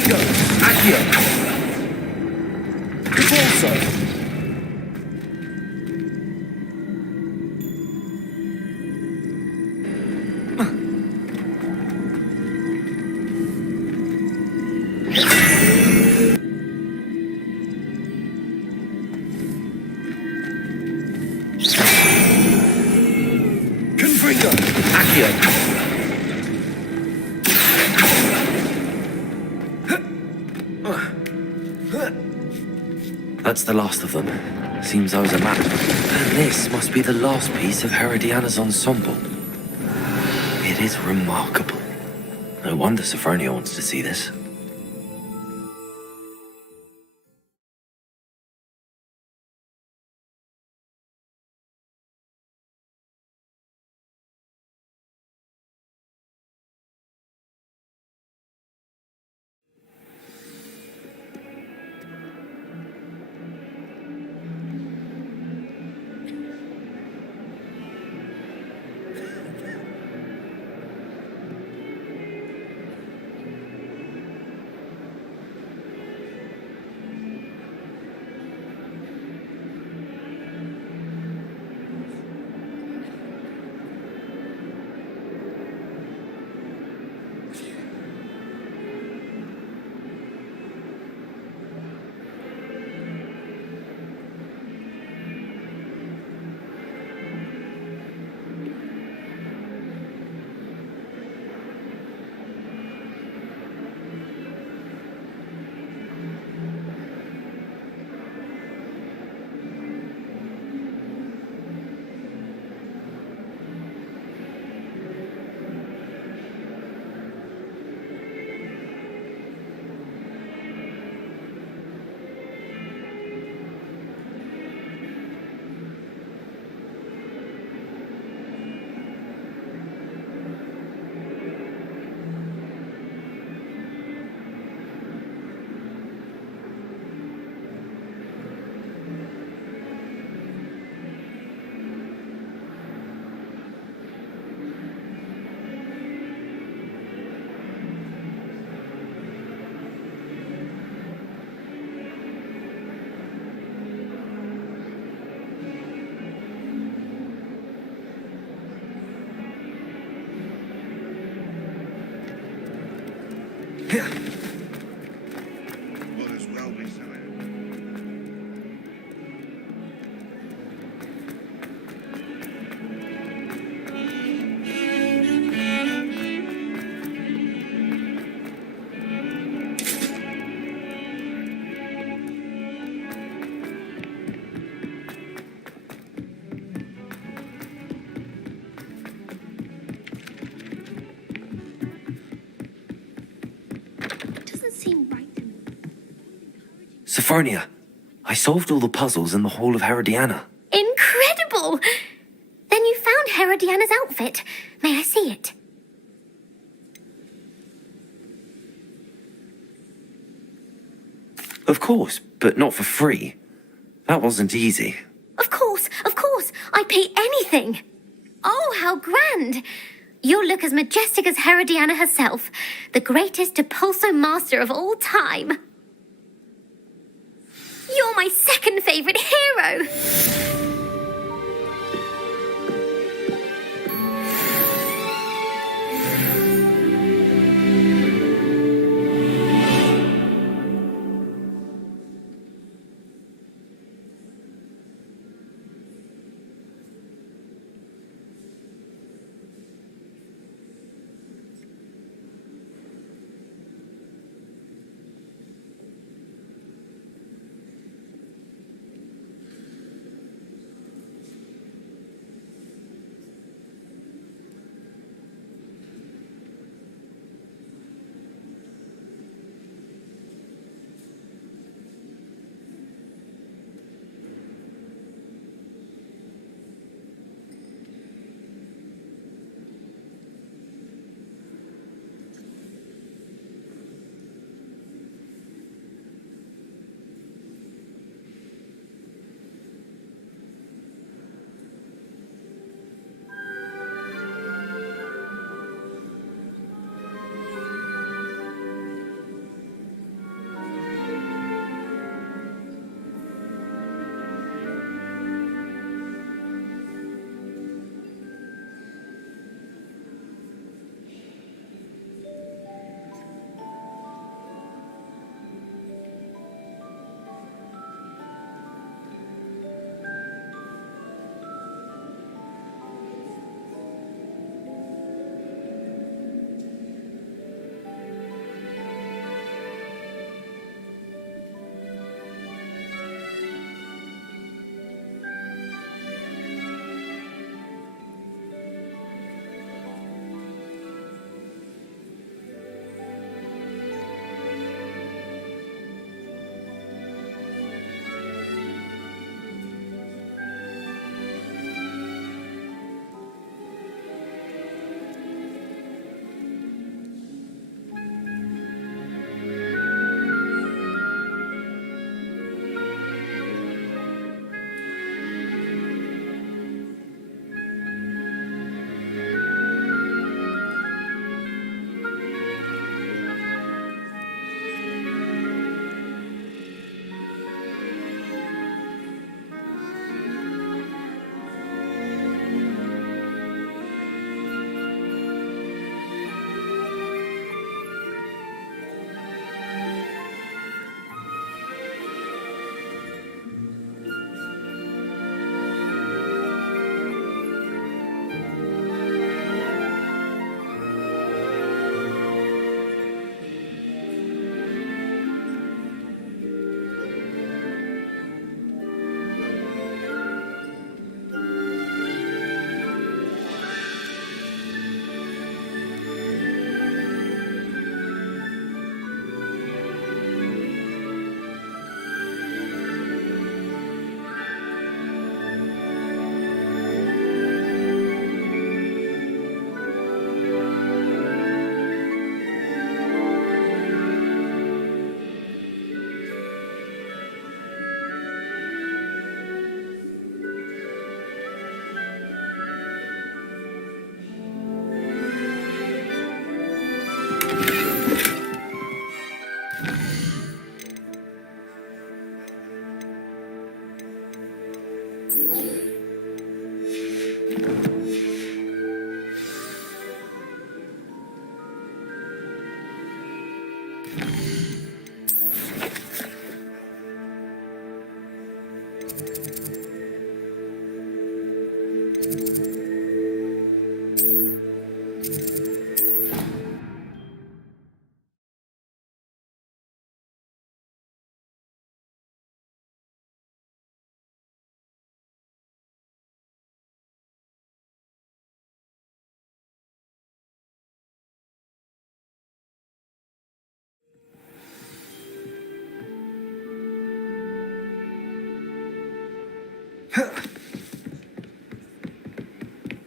Confringo! Accio! Repulso! Confringo! Accio! That's the last of them. Seems I was a map. And this must be the last piece of Herodiana's ensemble. It is remarkable. No wonder Sophronia wants to see this. What as well be so. Doesn't seem right to me. Sophronia, I solved all the puzzles in the Hall of Herodiana. Incredible! Then you found Herodiana's outfit. May I see it? Of course, but not for free. That wasn't easy. Of course, I'd pay anything. Oh, how grand! You'll look as majestic as Herodiana herself, the greatest Depulso master of all time. You're my second favorite hero!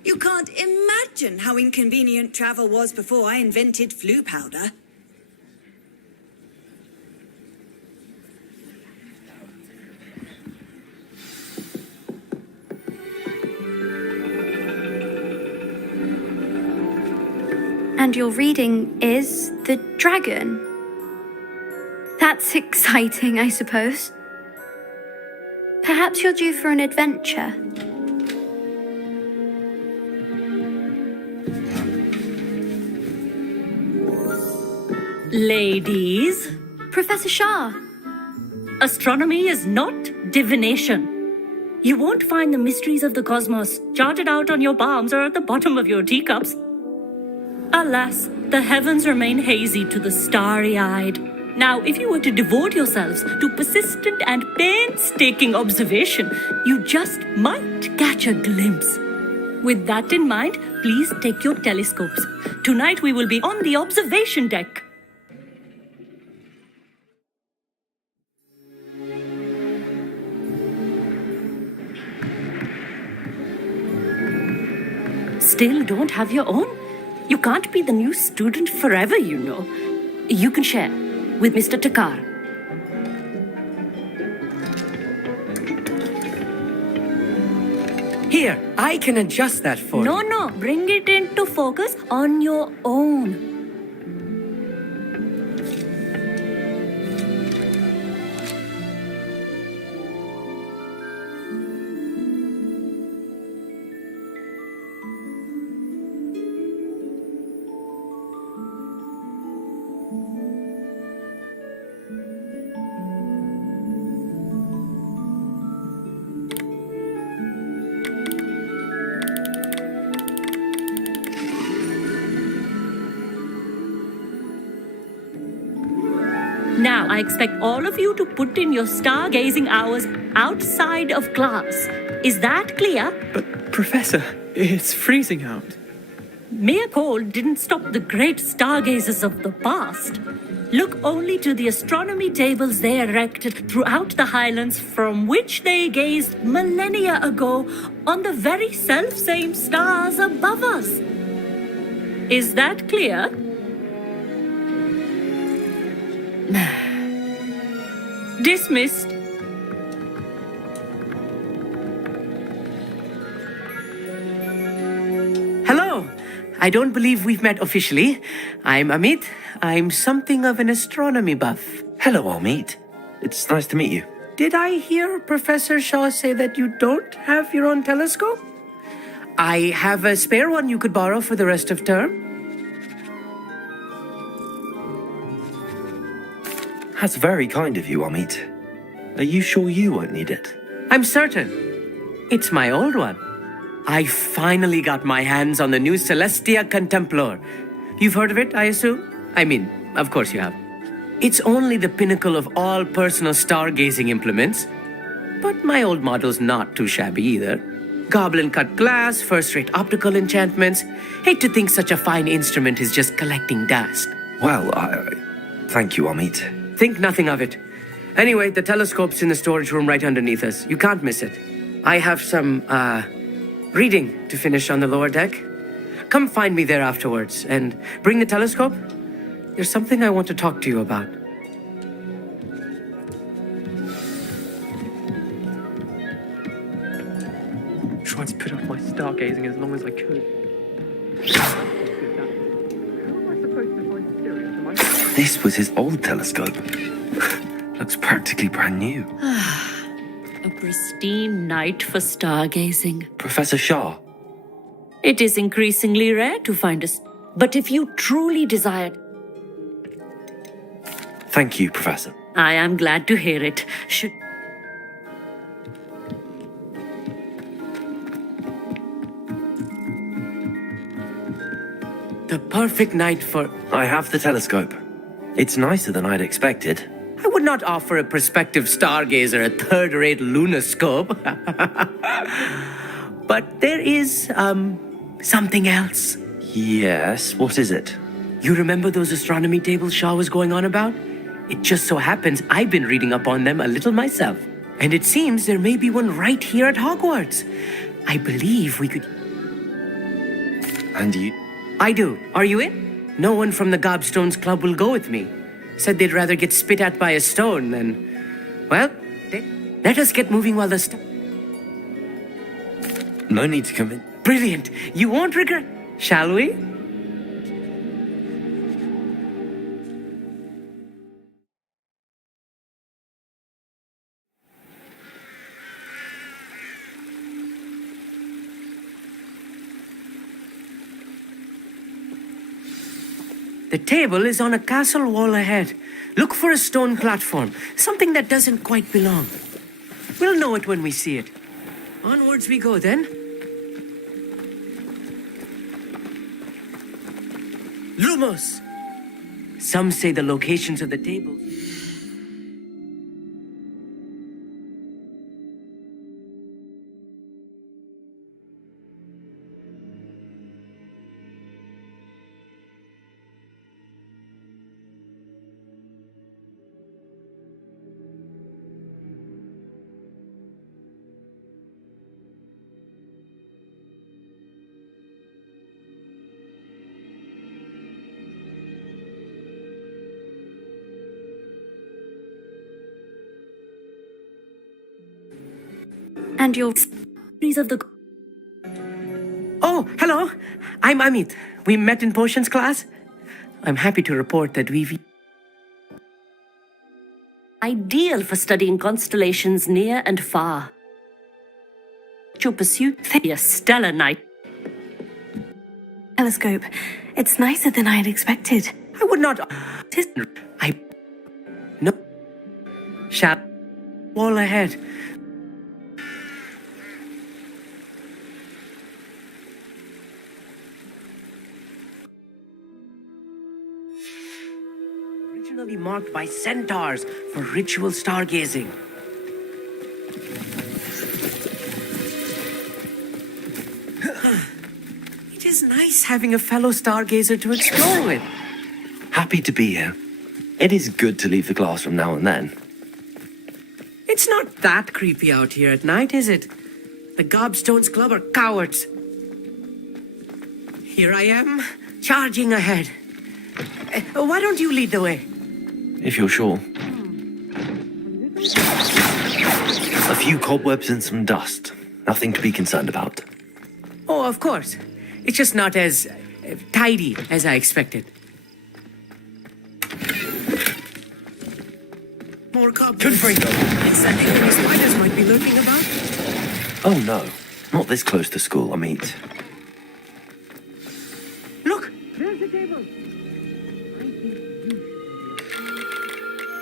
You can't imagine how inconvenient travel was before I invented flu powder. And your reading is The Dragon. That's exciting, I suppose. Perhaps you're due for an adventure. Ladies, Professor Shah. astronomy is not divination. You won't find the mysteries of the cosmos charted out on your palms or at the bottom of your teacups. Alas, the heavens remain hazy to the starry-eyed. Now, if you were to devote yourselves to persistent and painstaking observation, you just might catch a glimpse. With that in mind, please take your telescopes. Tonight we will be on the observation deck. Still don't have your own? You can't be the new student forever, you know. You can share with Mr. Takar. Here, I can adjust that for you. No, bring it into focus on your own. Now, I expect all of you to put in your stargazing hours outside of class. Is that clear? But, Professor, it's freezing out. Mere cold didn't stop the great stargazers of the past. Look only to the astronomy tables they erected throughout the highlands from which they gazed millennia ago on the very self-same stars above us. Is that clear? Dismissed. Hello. I don't believe we've met officially. I'm Amit. I'm something of an astronomy buff. Hello, Amit. It's nice to meet you. Did I hear Professor Shaw say that you don't have your own telescope? I have a spare one you could borrow for the rest of term. That's very kind of you, Amit. Are you sure you won't need it? I'm certain. It's my old one. I finally got my hands on the new Celestia Contemplar. You've heard of it, I assume? I mean, of course you have. It's only the pinnacle of all personal stargazing implements. But my old model's not too shabby either. Goblin-cut glass, first-rate optical enchantments. Hate to think such a fine instrument is just collecting dust. Well, thank you, Amit. Think nothing of it. Anyway, the telescope's in the storage room right underneath us. You can't miss it. I have some, reading to finish on the lower deck. Come find me there afterwards, and bring the telescope. There's something I want to talk to you about. Tried to put off my stargazing as long as I could. This was his old telescope. Looks practically brand new. A pristine night for stargazing. Professor Shah, It is increasingly rare to find us. But if you truly desire, thank you, Professor. I am glad to hear it. Should The perfect night for. I have the telescope. It's nicer than I'd expected. I would not offer a prospective stargazer a third-rate lunoscope. But there is, something else. Yes, what is it? You remember those astronomy tables Shaw was going on about? It just so happens I've been reading up on them a little myself. And it seems there may be one right here at Hogwarts. I believe we could... And you? I do. Are you in? No one from the Gobstones Club will go with me. Said they'd rather get spit at by a stone than... Well, let us get moving while the No need to come in. Brilliant. You won't regret... Shall we? The table is on a castle wall ahead. Look for a stone platform, something that doesn't quite belong. We'll know it when we see it. Onwards we go then. Lumos! Some say the locations of the tables. And your of the... Oh, hello. I'm Amit. We met in potions class. I'm happy to report that we've... ideal for studying constellations near and far. Your pursuit, a stellar night. Telescope. It's nicer than I had expected. I would not... No. Shall... Wall ahead. Originally marked by centaurs for ritual stargazing. It is nice having a fellow stargazer to explore with. Happy to be here. It is good to leave the classroom now and then. It's not that creepy out here at night, is it? The Gobstones Club are cowards. Here I am, charging ahead. Why don't you lead the way? If you're sure. A few cobwebs and some dust. Nothing to be concerned about. Oh, of course. It's just not as tidy as I expected. More cobwebs. Could bring them. It's that any spiders might be lurking about. Oh no, not this close to school, I mean. Look, there's the table.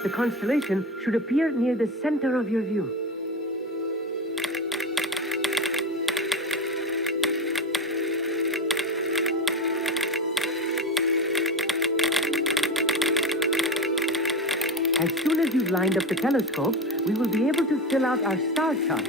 The constellation should appear near the center of your view. As soon as you've lined up the telescope, we will be able to fill out our star chart.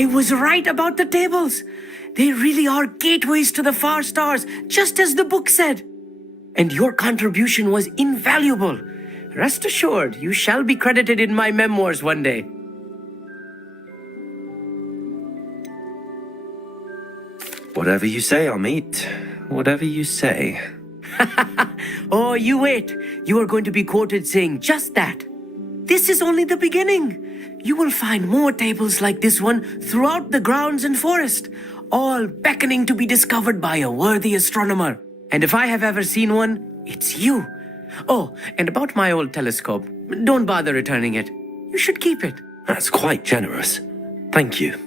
I was right about the tables. They really are gateways to the far stars, just as the book said. And your contribution was invaluable. Rest assured, you shall be credited in my memoirs one day. Whatever you say, Amit. Whatever you say. Oh, you wait. You are going to be quoted saying just that. This is only the beginning. You will find more tables like this one throughout the grounds and forest, all beckoning to be discovered by a worthy astronomer. And if I have ever seen one, it's you. Oh, and about my old telescope, don't bother returning it. You should keep it. That's quite generous. Thank you.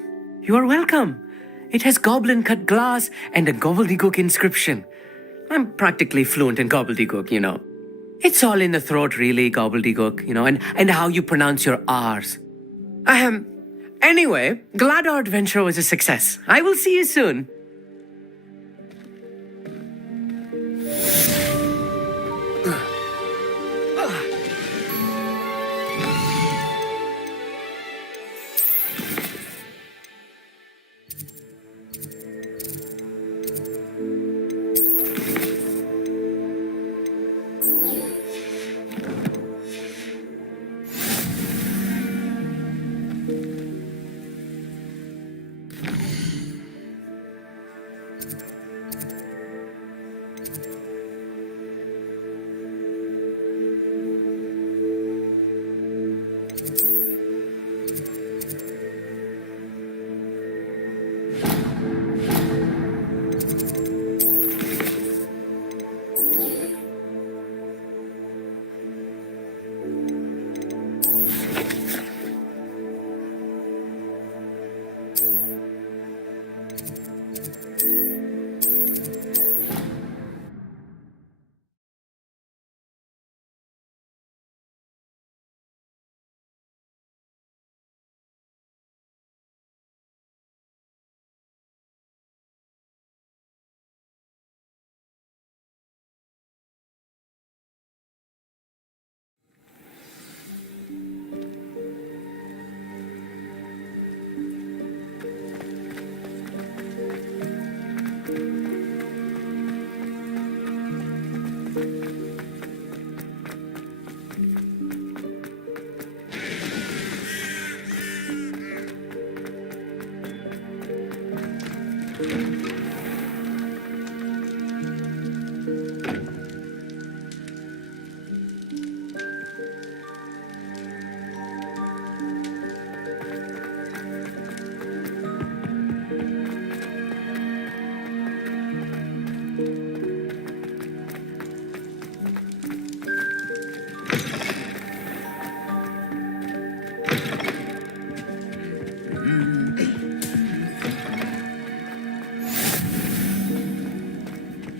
You are welcome. It has goblin-cut glass and a gobbledygook inscription. I'm practically fluent in gobbledygook, you know. It's all in the throat, really, gobbledygook, you know, and how you pronounce your R's. Anyway, glad our adventure was a success. I will see you soon.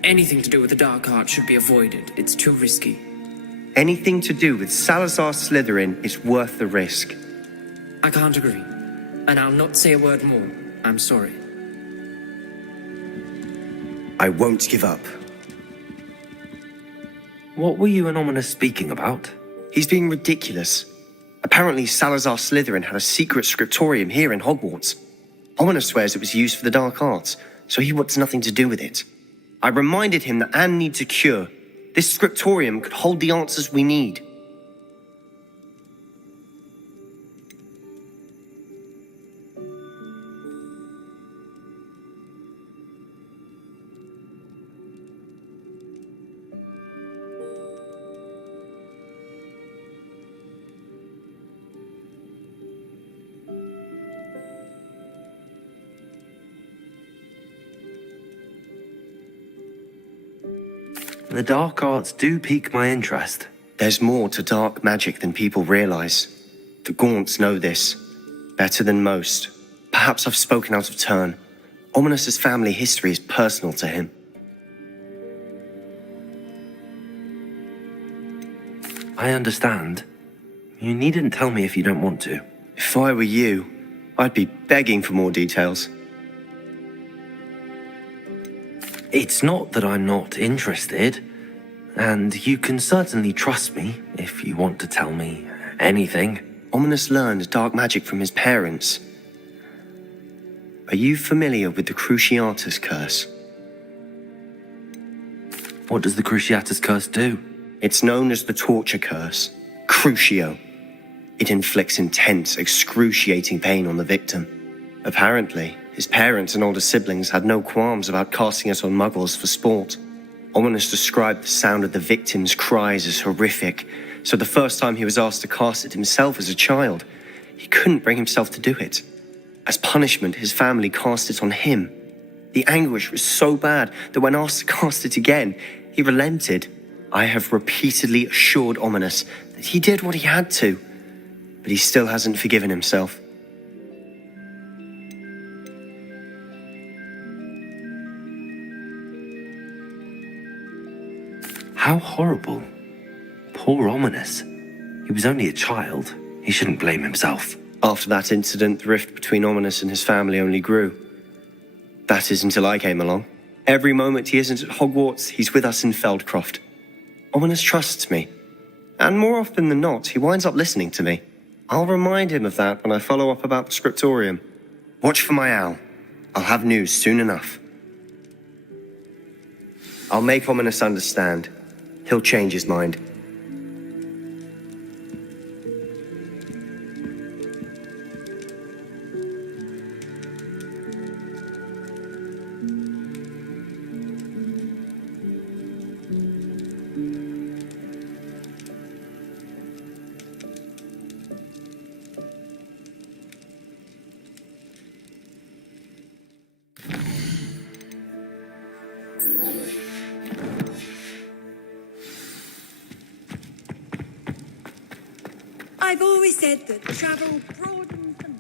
Anything to do with the dark art should be avoided. It's too risky. Anything to do with Salazar Slytherin is worth the risk. I can't agree. And I'll not say a word more. I'm sorry. I won't give up. What were you and Ominous speaking about? He's being ridiculous. Apparently Salazar Slytherin had a secret scriptorium here in Hogwarts. Ominous swears it was used for the dark arts, so he wants nothing to do with it. I reminded him that Anne needs a cure. This scriptorium could hold the answers we need. The dark arts do pique my interest. There's more to dark magic than people realize. The Gaunts know this. Better than most. Perhaps I've spoken out of turn. Ominous's family history is personal to him. I understand. You needn't tell me if you don't want to. If I were you, I'd be begging for more details. It's not that I'm not interested, and you can certainly trust me if you want to tell me anything. Ominous learned dark magic from his parents. are you familiar with the Cruciatus Curse? What does the Cruciatus Curse do? It's known as the Torture Curse, Crucio. It inflicts intense, excruciating pain on the victim. Apparently, his parents and older siblings had no qualms about casting it on muggles for sport. Ominous described the sound of the victim's cries as horrific, so the first time he was asked to cast it himself as a child, he couldn't bring himself to do it. As punishment, his family cast it on him. The anguish was so bad that when asked to cast it again, he relented. I have repeatedly assured Ominous that he did what he had to, but he still hasn't forgiven himself. How horrible. Poor Ominous. He was only a child. He shouldn't blame himself. After that incident, the rift between Ominous and his family only grew. That is until I came along. Every moment he isn't at Hogwarts, he's with us in Feldcroft. Ominous trusts me. And more often than not, he winds up listening to me. I'll remind him of that when I follow up about the scriptorium. Watch for my owl. I'll have news soon enough. I'll make Ominous understand. He'll change his mind. I've always said that travel broadens the mind.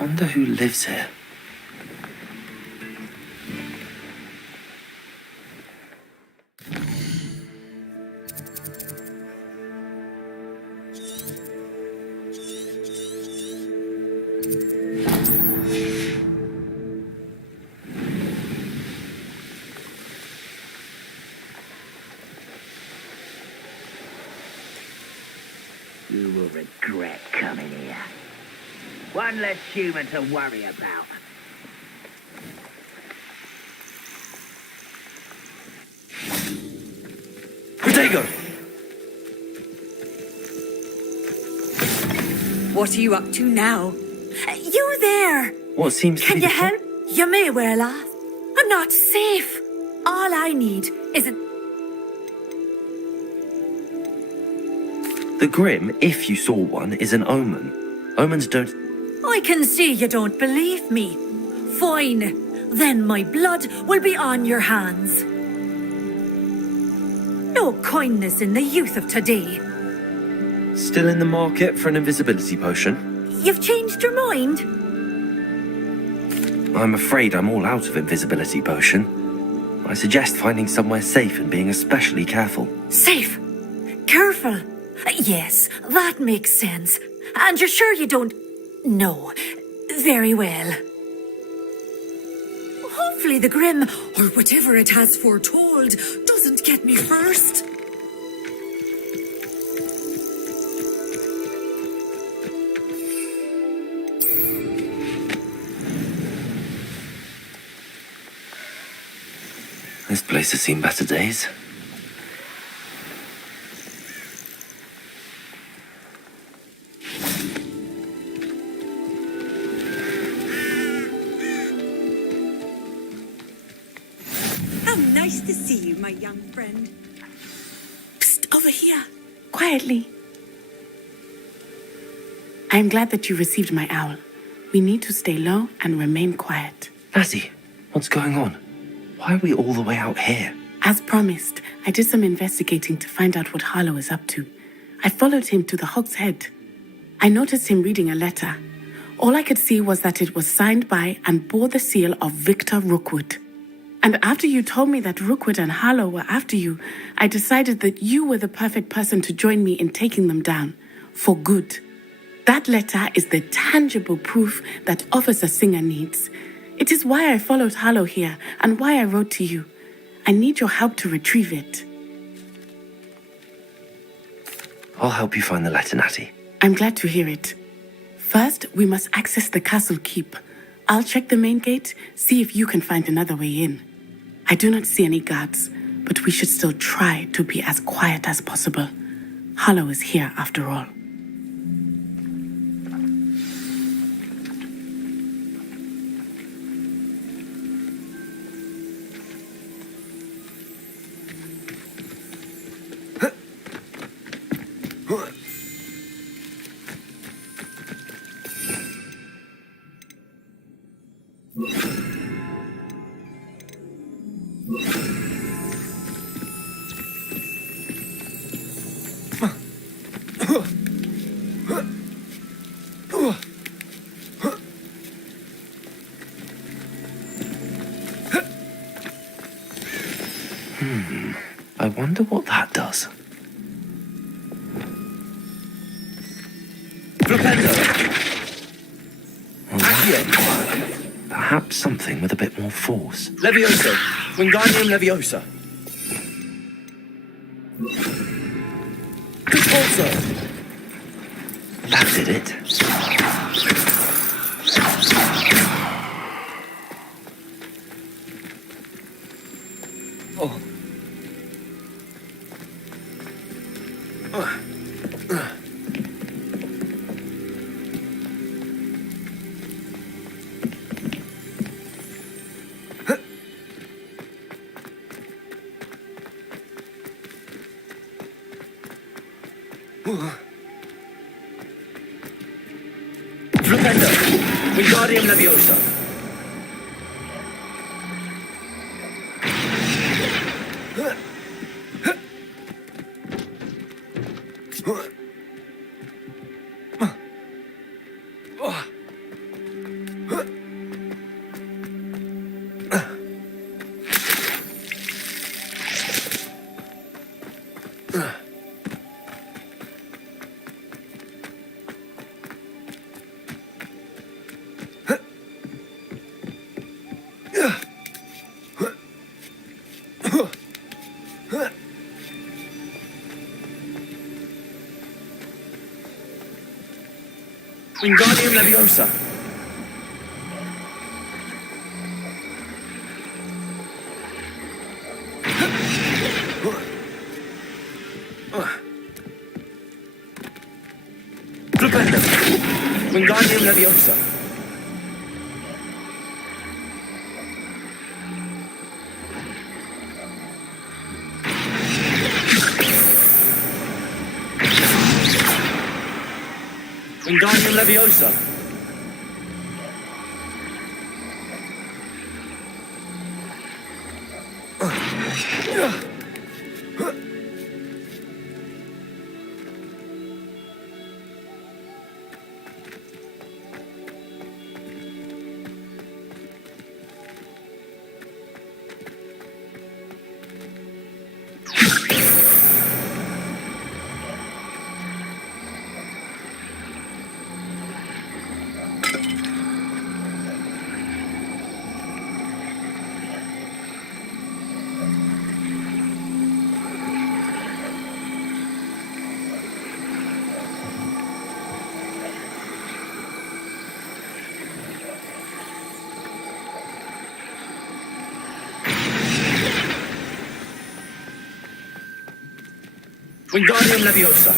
Wonder who lives here. You will regret coming here. One less human to worry about. Protego! What are you up to now? You there! What seems to Can be you the help? You may well laugh. I'm not safe. All I need is an... The Grim, if you saw one, is an omen. Omens don't... I can see you don't believe me. Fine. Then my blood will be on your hands. No kindness in the youth of today. Still in the market for an invisibility potion? You've changed your mind? I'm afraid I'm all out of invisibility potion. I suggest finding somewhere safe and being especially careful. Safe? Careful? Yes, that makes sense. And you're sure you don't... No. Very well. Hopefully the Grim, or whatever it has foretold, doesn't get me first. This place has seen better days. How nice to see you, my young friend. Psst, over here. Quietly. I'm glad that you received my owl. We need to stay low and remain quiet. Lassie, what's going on? Why are we all the way out here? As promised, I did some investigating to find out what Harlow is up to. I followed him to the Hog's Head. I noticed him reading a letter. All I could see was that it was signed by and bore the seal of Victor Rookwood. And after you told me that Rookwood and Harlow were after you, I decided that you were the perfect person to join me in taking them down. For good. That letter is the tangible proof that Officer Singer needs. It is why I followed Harlow here and why I wrote to you. I need your help to retrieve it. I'll help you find the letter, Natty. I'm glad to hear it. First, we must access the castle keep. I'll check the main gate, see if you can find another way in. I do not see any guards, but we should still try to be as quiet as possible. Harlow is here after all. I wonder what that does. Perhaps something with a bit more force. Leviosa. Wingardium Leviosa. Expulso. That did it. Oh. Flipendo. Wingardium Leviosa. Wingardium Leviosa. Flipendo. Wingardium Leviosa. Wingardium Leviosa. Wingardium Leviosa.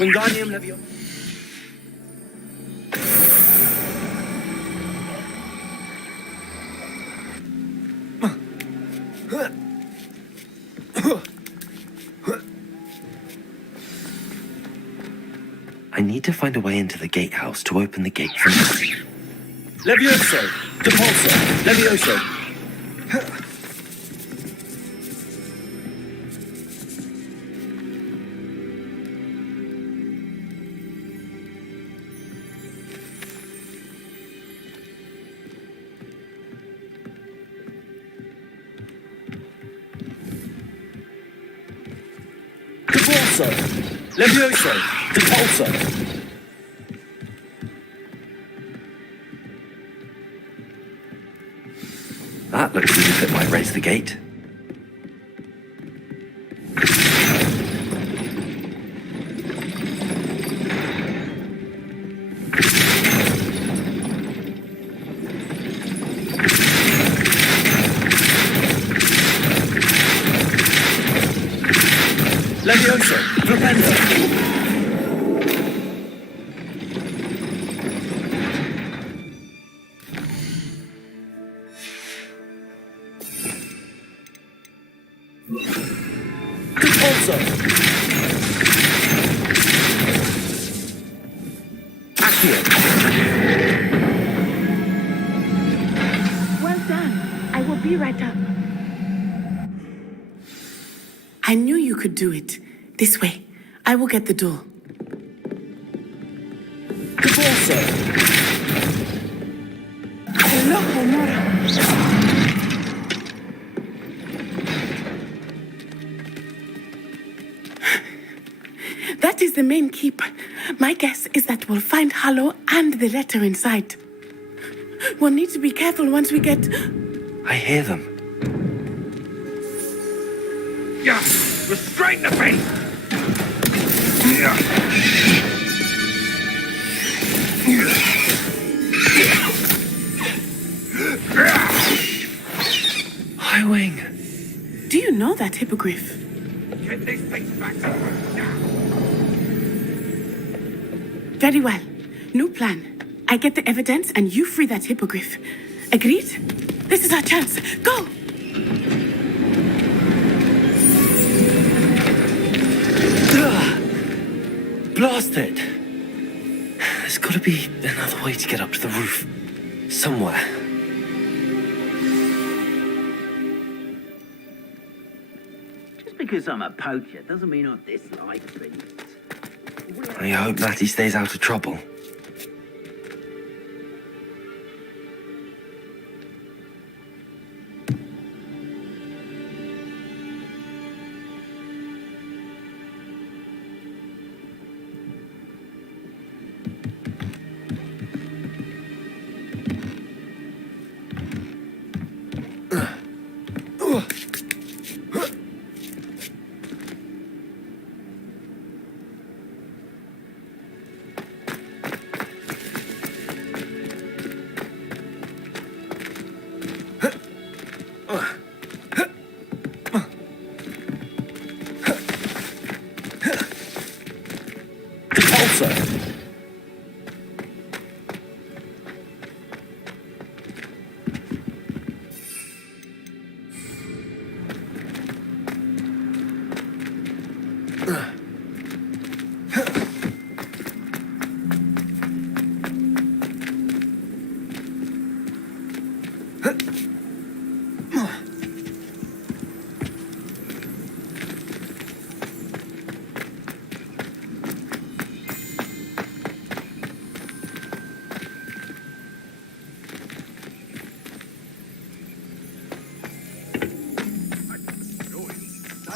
Wingardium Leviosa. I need to find a way into the gatehouse to open the gate from Levioso. Depulso. Levioso. Depulso. Levioso. Depulso. That looks as if it might raise the gate. Levioso. Flipendo. Depulso. Accio. Well done. I will be right up. I knew you could do it. This way. I will get the door. Depulso. Hello, Homura. That is the main keep. My guess is that we'll find Hallow and the letter inside. We'll need to be careful once we get... I hear them. Yeah, restrain the beast! High Wing. Do you know that hippogriff? Get this thing back to work now. Very well. New plan. I get the evidence and you free that hippogriff. Agreed? This is our chance. Go! Blast it! There's got to be another way to get up to the roof. Somewhere. Just because I'm a poacher doesn't mean I dislike things. I hope Matty stays out of trouble.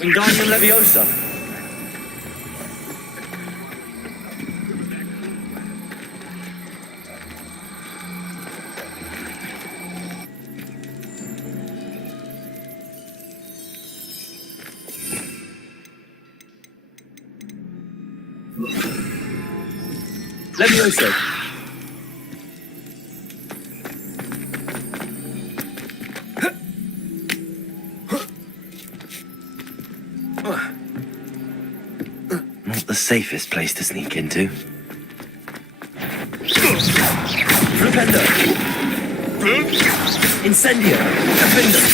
Wingardium Leviosa. Levioso. Not the safest place to sneak into. Flipendo. Incendio. Defender.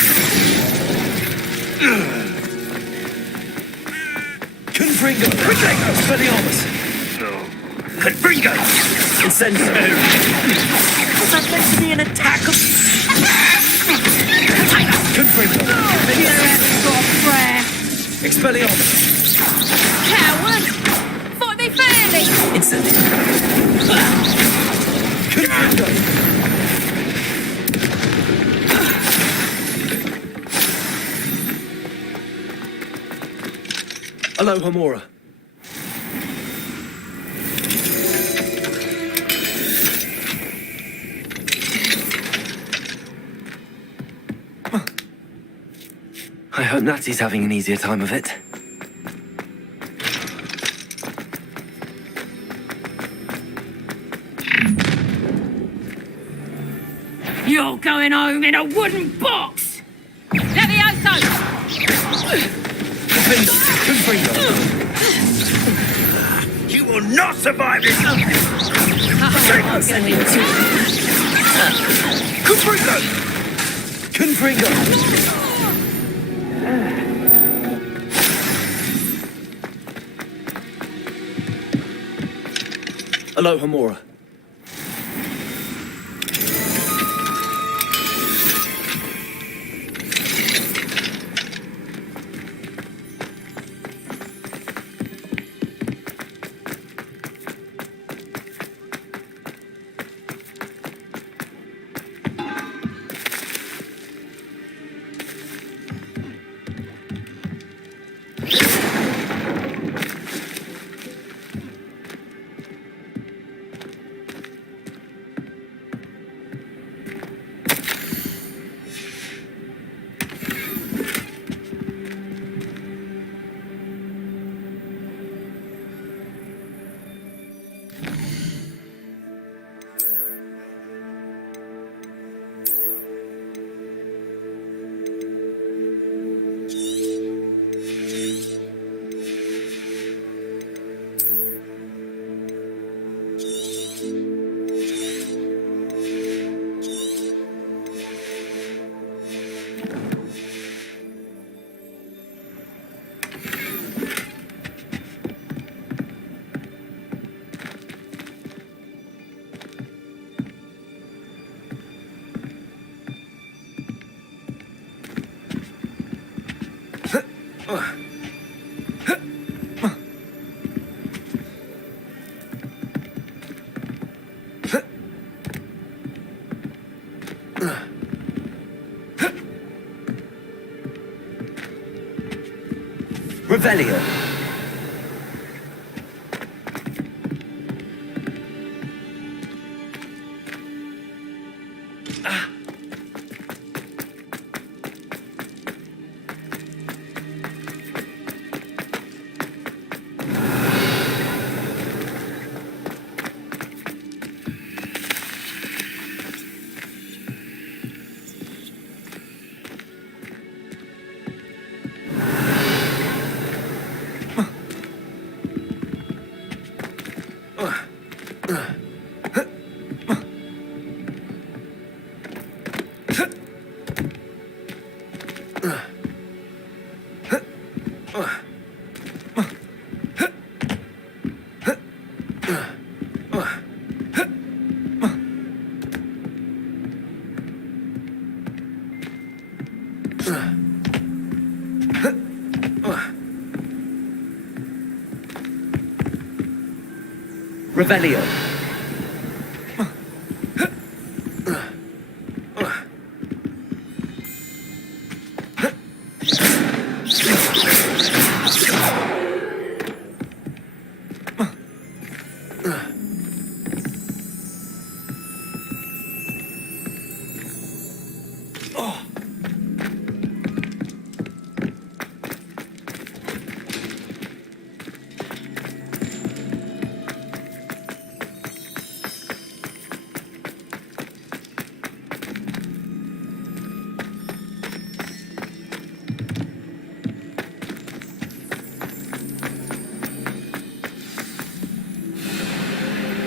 Confringo. Expelliarmus. Confringo. Incendio. Was that meant to be an attack of... Confringo. Expelliarmus. Coward! Fight me fairly! Incendio. Confringo. Alohomora. I hope Natty's having an easier time of it. You're going home in a wooden box! Levioso! You will not survive this! Confringo. Alohomora. Revelio. Revelio.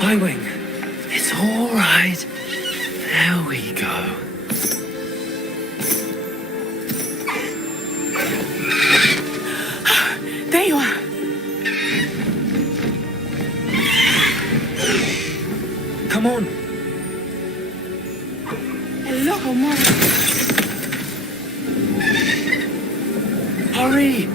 Highwing, it's all right. There we go. There you are. Come on. Hello, Homora. Hurry.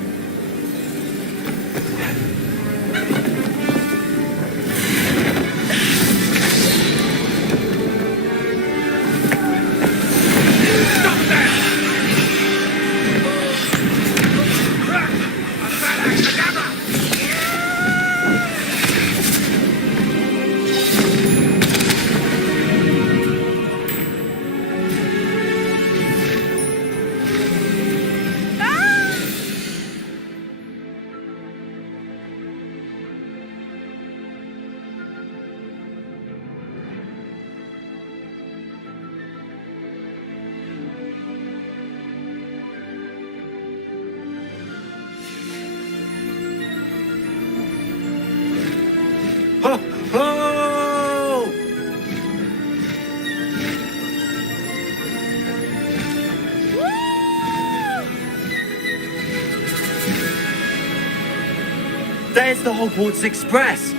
There's the Hogwarts Express.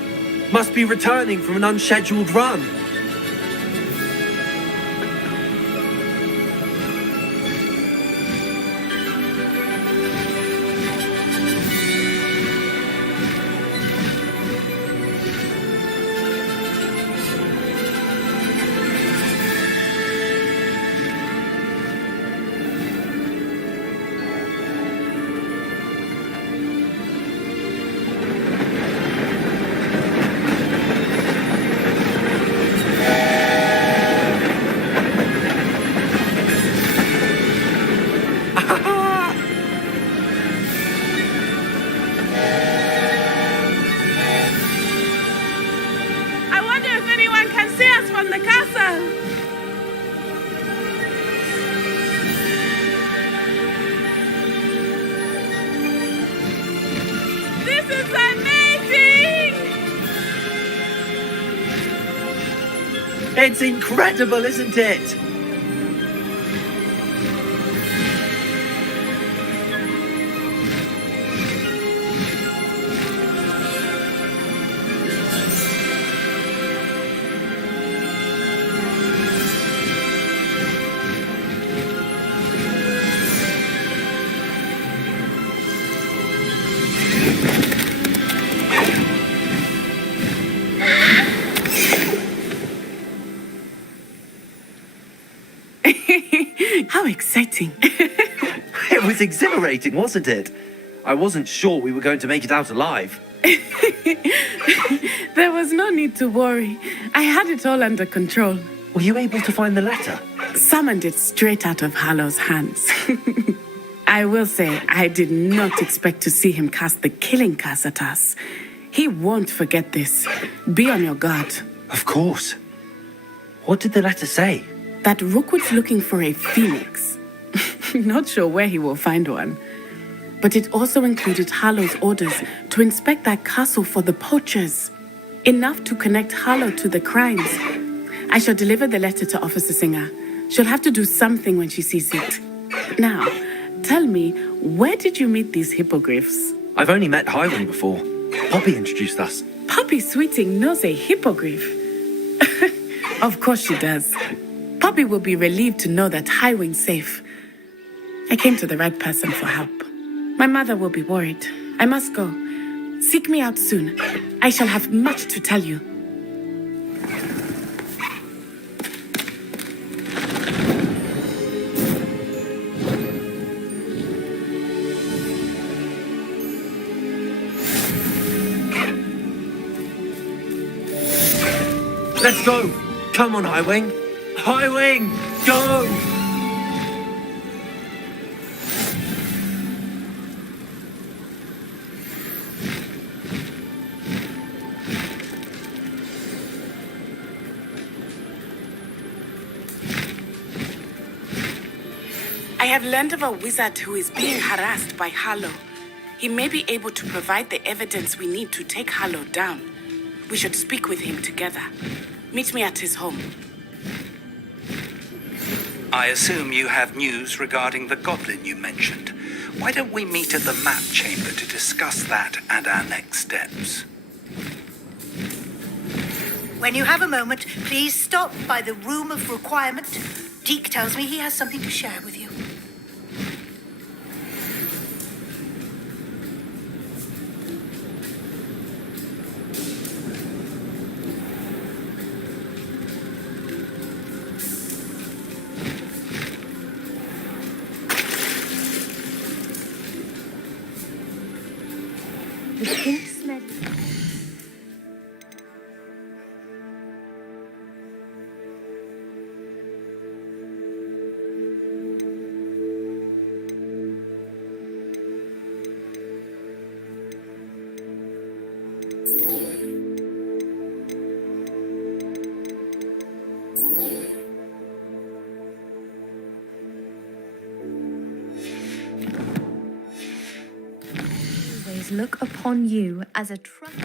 Must be returning from an unscheduled run. I wonder if anyone can see us from the castle. This is amazing! It's incredible, isn't it? How exciting. It was exhilarating, wasn't it? I wasn't sure we were going to make it out alive. There was no need to worry. I had it all under control. Were you able to find the letter? Summoned it straight out of Harlow's hands. I will say, I did not expect to see him cast the killing curse at us. He won't forget this. Be on your guard. Of course. What did the letter say? That Rookwood's looking for a phoenix. Not sure where he will find one. But it also included Harlow's orders to inspect that castle for the poachers. Enough to connect Harlow to the crimes. I shall deliver the letter to Officer Singer. She'll have to do something when she sees it. Now, tell me, where did you meet these hippogriffs? I've only met Highwing before. Poppy introduced us. Poppy Sweeting knows a hippogriff. Of course she does. Poppy will be relieved to know that Highwing's safe. I came to the right person for help. My mother will be worried. I must go. Seek me out soon. I shall have much to tell you. Let's go! Come on, Highwing! Highwing! Go! I have learned of a wizard who is being harassed by Harlow. He may be able to provide the evidence we need to take Harlow down. We should speak with him together. Meet me at his home. I assume you have news regarding the goblin you mentioned. Why don't we meet at the map chamber to discuss that and our next steps? When you have a moment, please stop by the room of requirement. Deke tells me he has something to share with you. The pink smell. Always look upon you as a trust.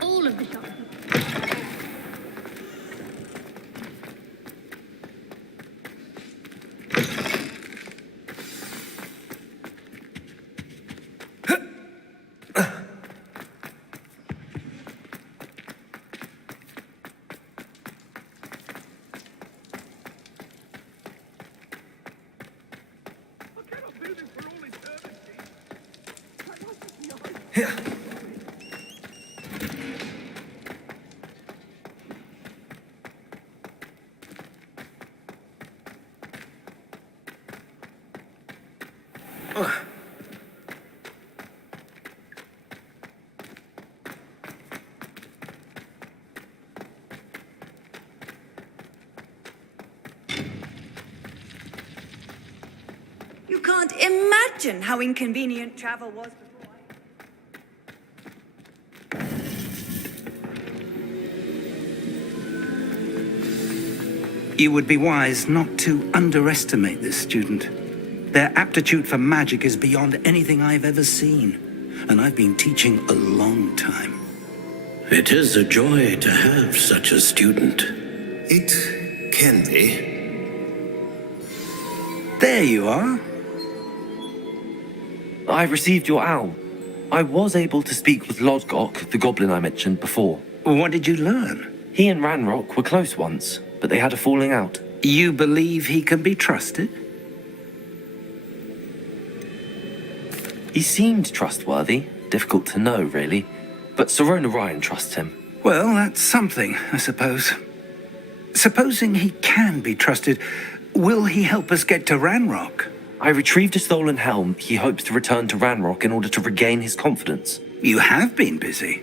All of the shops. You can't imagine how inconvenient travel was before. You would be wise not to underestimate this student. Their aptitude for magic is beyond anything I've ever seen, and I've been teaching a long time. It is a joy to have such a student. It can be. There you are. I received your owl. I was able to speak with Lodgok, the goblin I mentioned before. What did you learn? He and Ranrock were close once, but they had a falling out. You believe he can be trusted? He seemed trustworthy. Difficult to know, really. But Sirona Ryan trusts him. Well, that's something, I suppose. Supposing he can be trusted, will he help us get to Ranrock? I retrieved a stolen helm. He hopes to return to Ranrock in order to regain his confidence. You have been busy.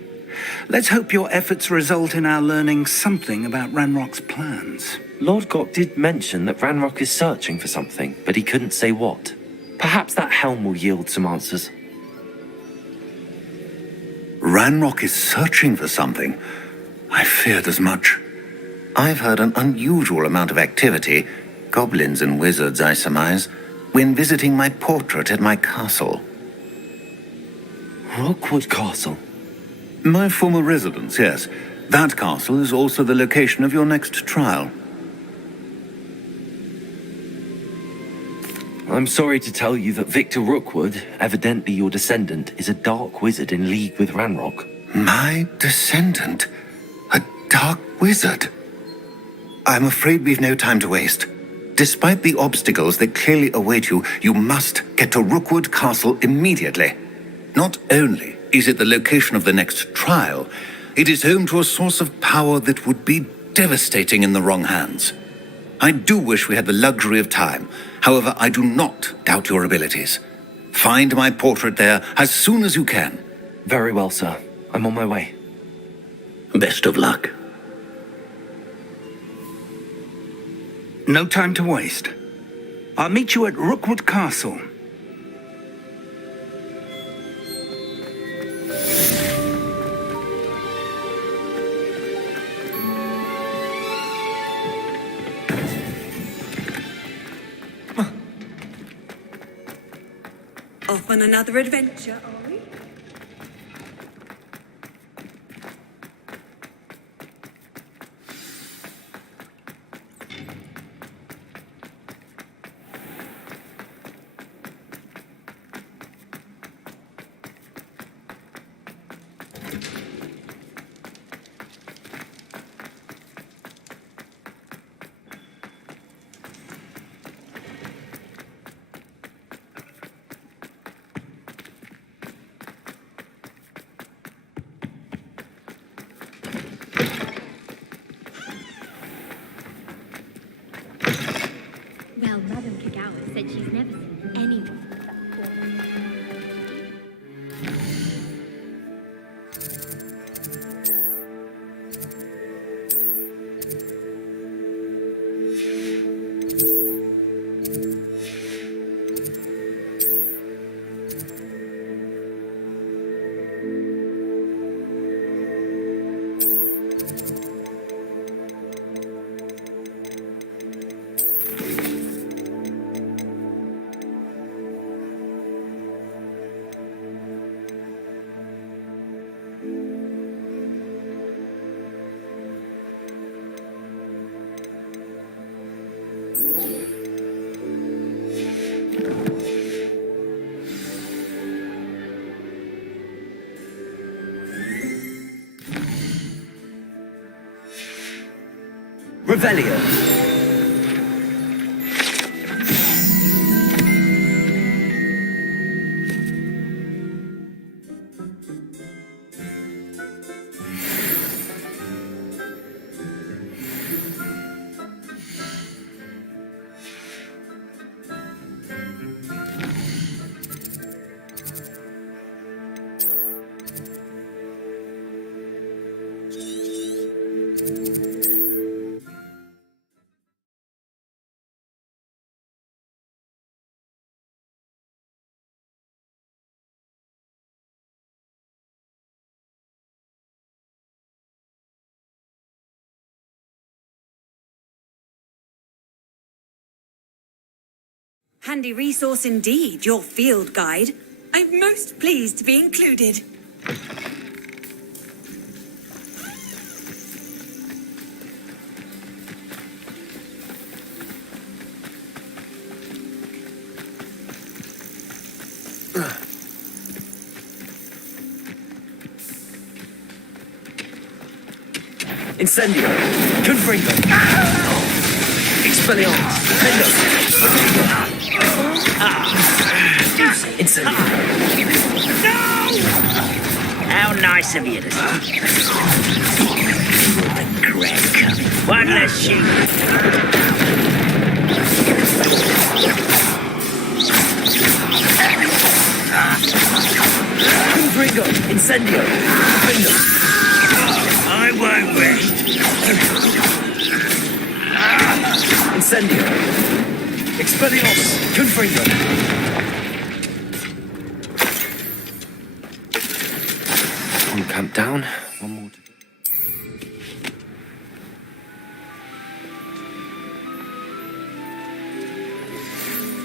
Let's hope your efforts result in our learning something about Ranrock's plans. Lord Gok did mention that Ranrock is searching for something, but he couldn't say what. Perhaps that helm will yield some answers. Ranrock is searching for something. I feared as much. I've heard an unusual amount of activity, goblins and wizards, I surmise, when visiting my portrait at my castle. Rockwood Castle? My former residence, yes. That castle is also the location of your next trial. I'm sorry to tell you that Victor Rookwood, evidently your descendant, is a dark wizard in league with Ranrock. My descendant? A dark wizard? I'm afraid we've no time to waste. Despite the obstacles that clearly await you, you must get to Rookwood Castle immediately. Not only is it the location of the next trial, it is home to a source of power that would be devastating in the wrong hands. I do wish we had the luxury of time. However, I do not doubt your abilities. Find my portrait there as soon as you can. Very well, sir. I'm on my way. Best of luck. No time to waste. I'll meet you at Rookwood Castle. Off on another adventure, are we? Well, Madame Kagawa said she's never seen anyone with that form. Revelio. Handy resource indeed, your field guide. I'm most pleased to be included. Incendio. Confringo. Expelliarmus. Fendo. Incendio. How nice of you to crack. One less shoot. Confringo. Incendio. Fendo. I won't rest. Incendio. Expelliarmus. Confringo. One camp down, one more to go.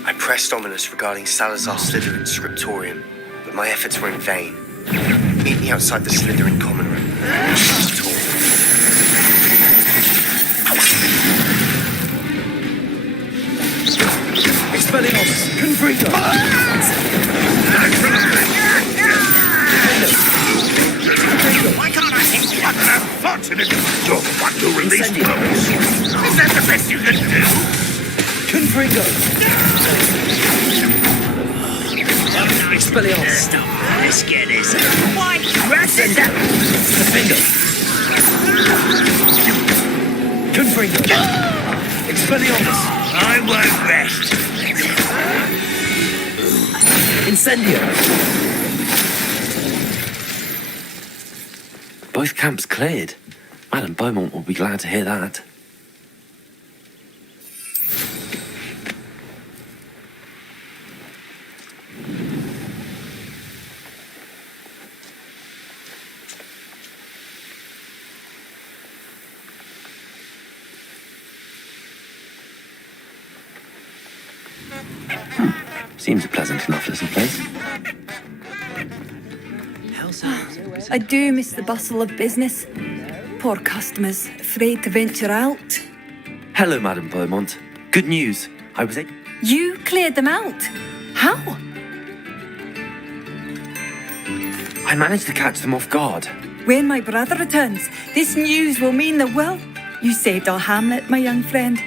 I pressed Ominous regarding Salazar Slytherin's scriptorium, but my efforts were in vain. Meet me outside the Slytherin common room. Expelliarmus. Confringo. Why can't I hit one of unfortunate? You're the one who released those. Is that the best you can do? Confringo! Expelliarmus! Stop. Let's get this. Why? Ratchet down. Confringo! Confringo! Expelliarmus! I won't rest. Incendio! Both camps cleared. Madame Beaumont will be glad to hear that. Seems a pleasant enough little place. I do miss the bustle of business. Poor customers, afraid to venture out. Hello, Madame Beaumont. Good news. I was able... You cleared them out? How? I managed to catch them off guard. When my brother returns, this news will mean the world. You saved our hamlet, my young friend.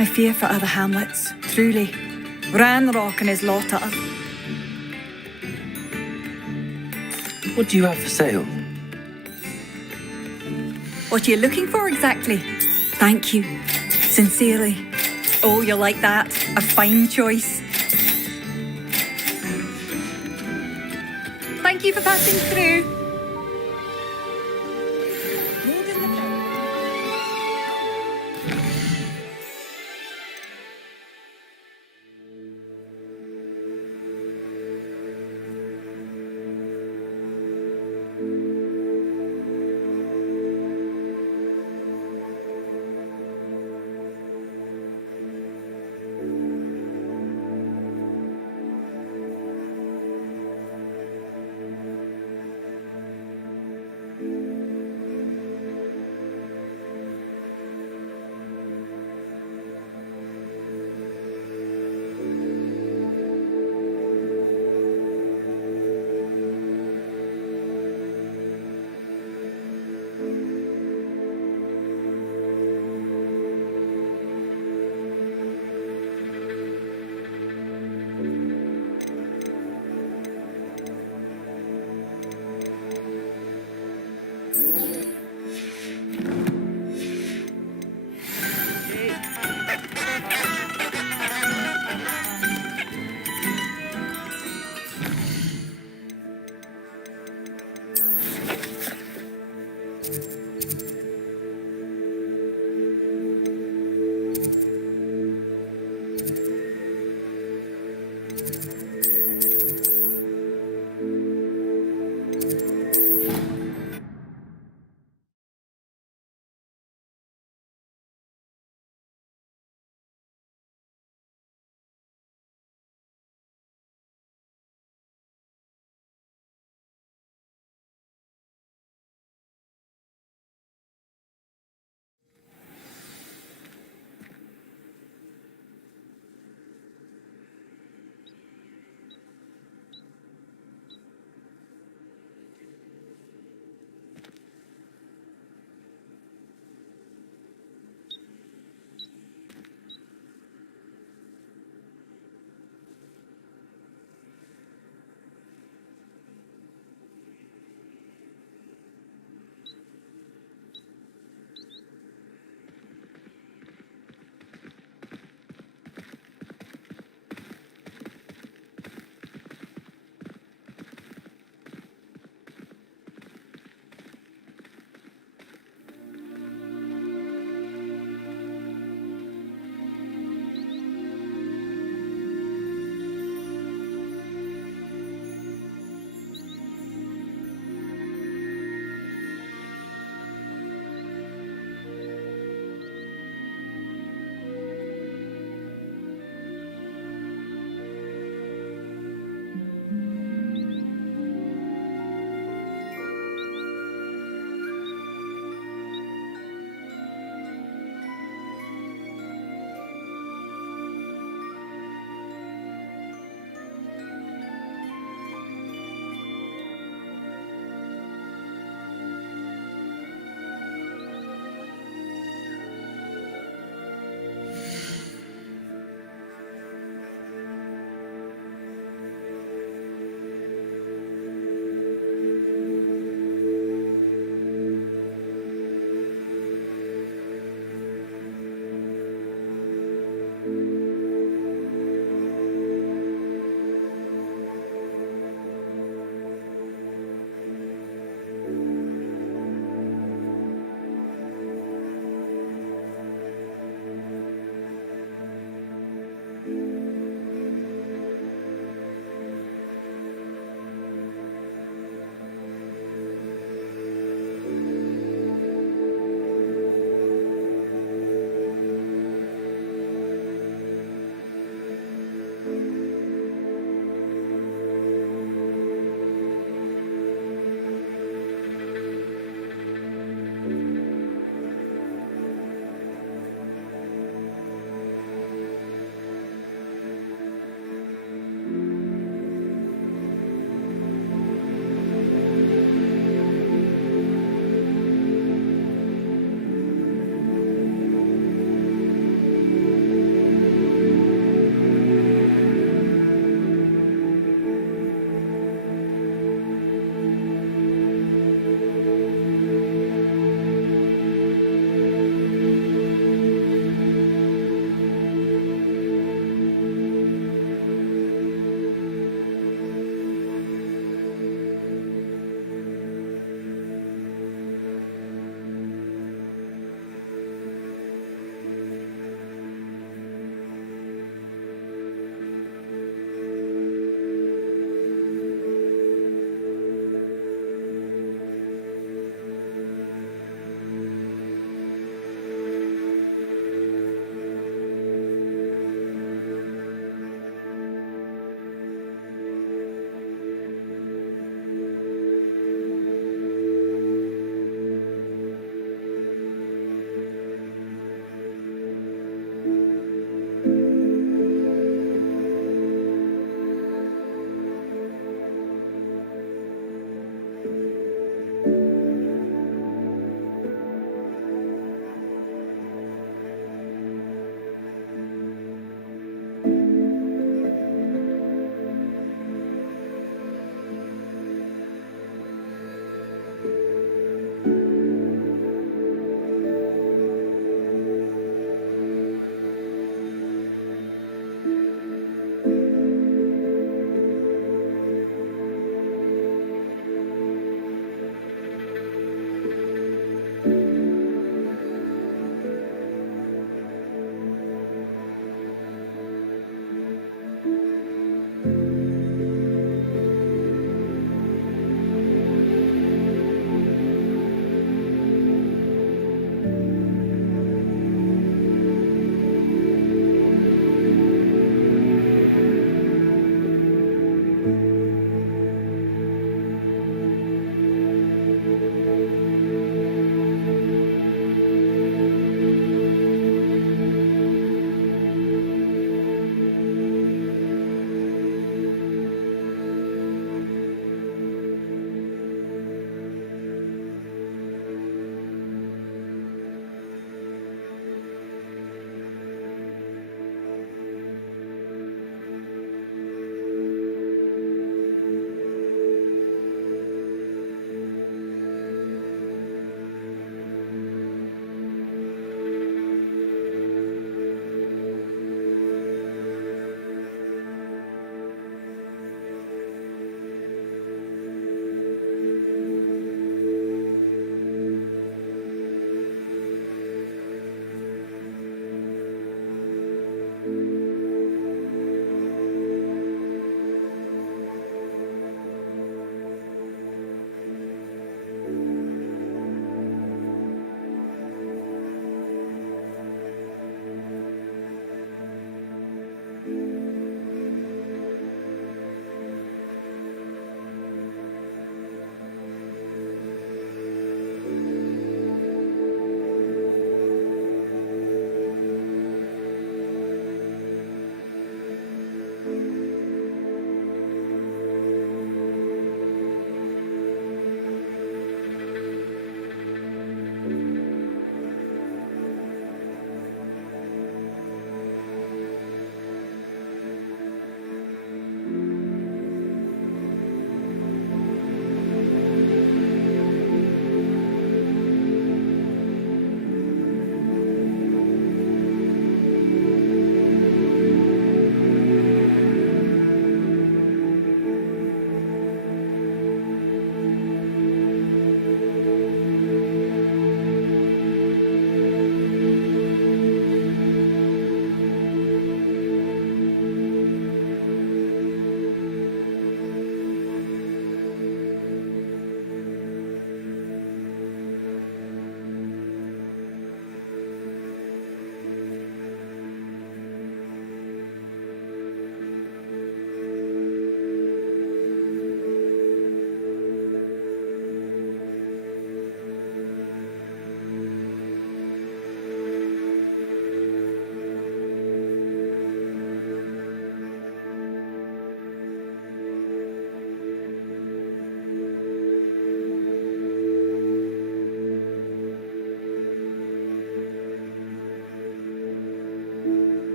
I fear for other hamlets, truly. Ranrock and his lot are... What do you have for sale? What are you looking for exactly? Thank you. Sincerely. Oh, you'll like that. A fine choice. Thank you for passing through.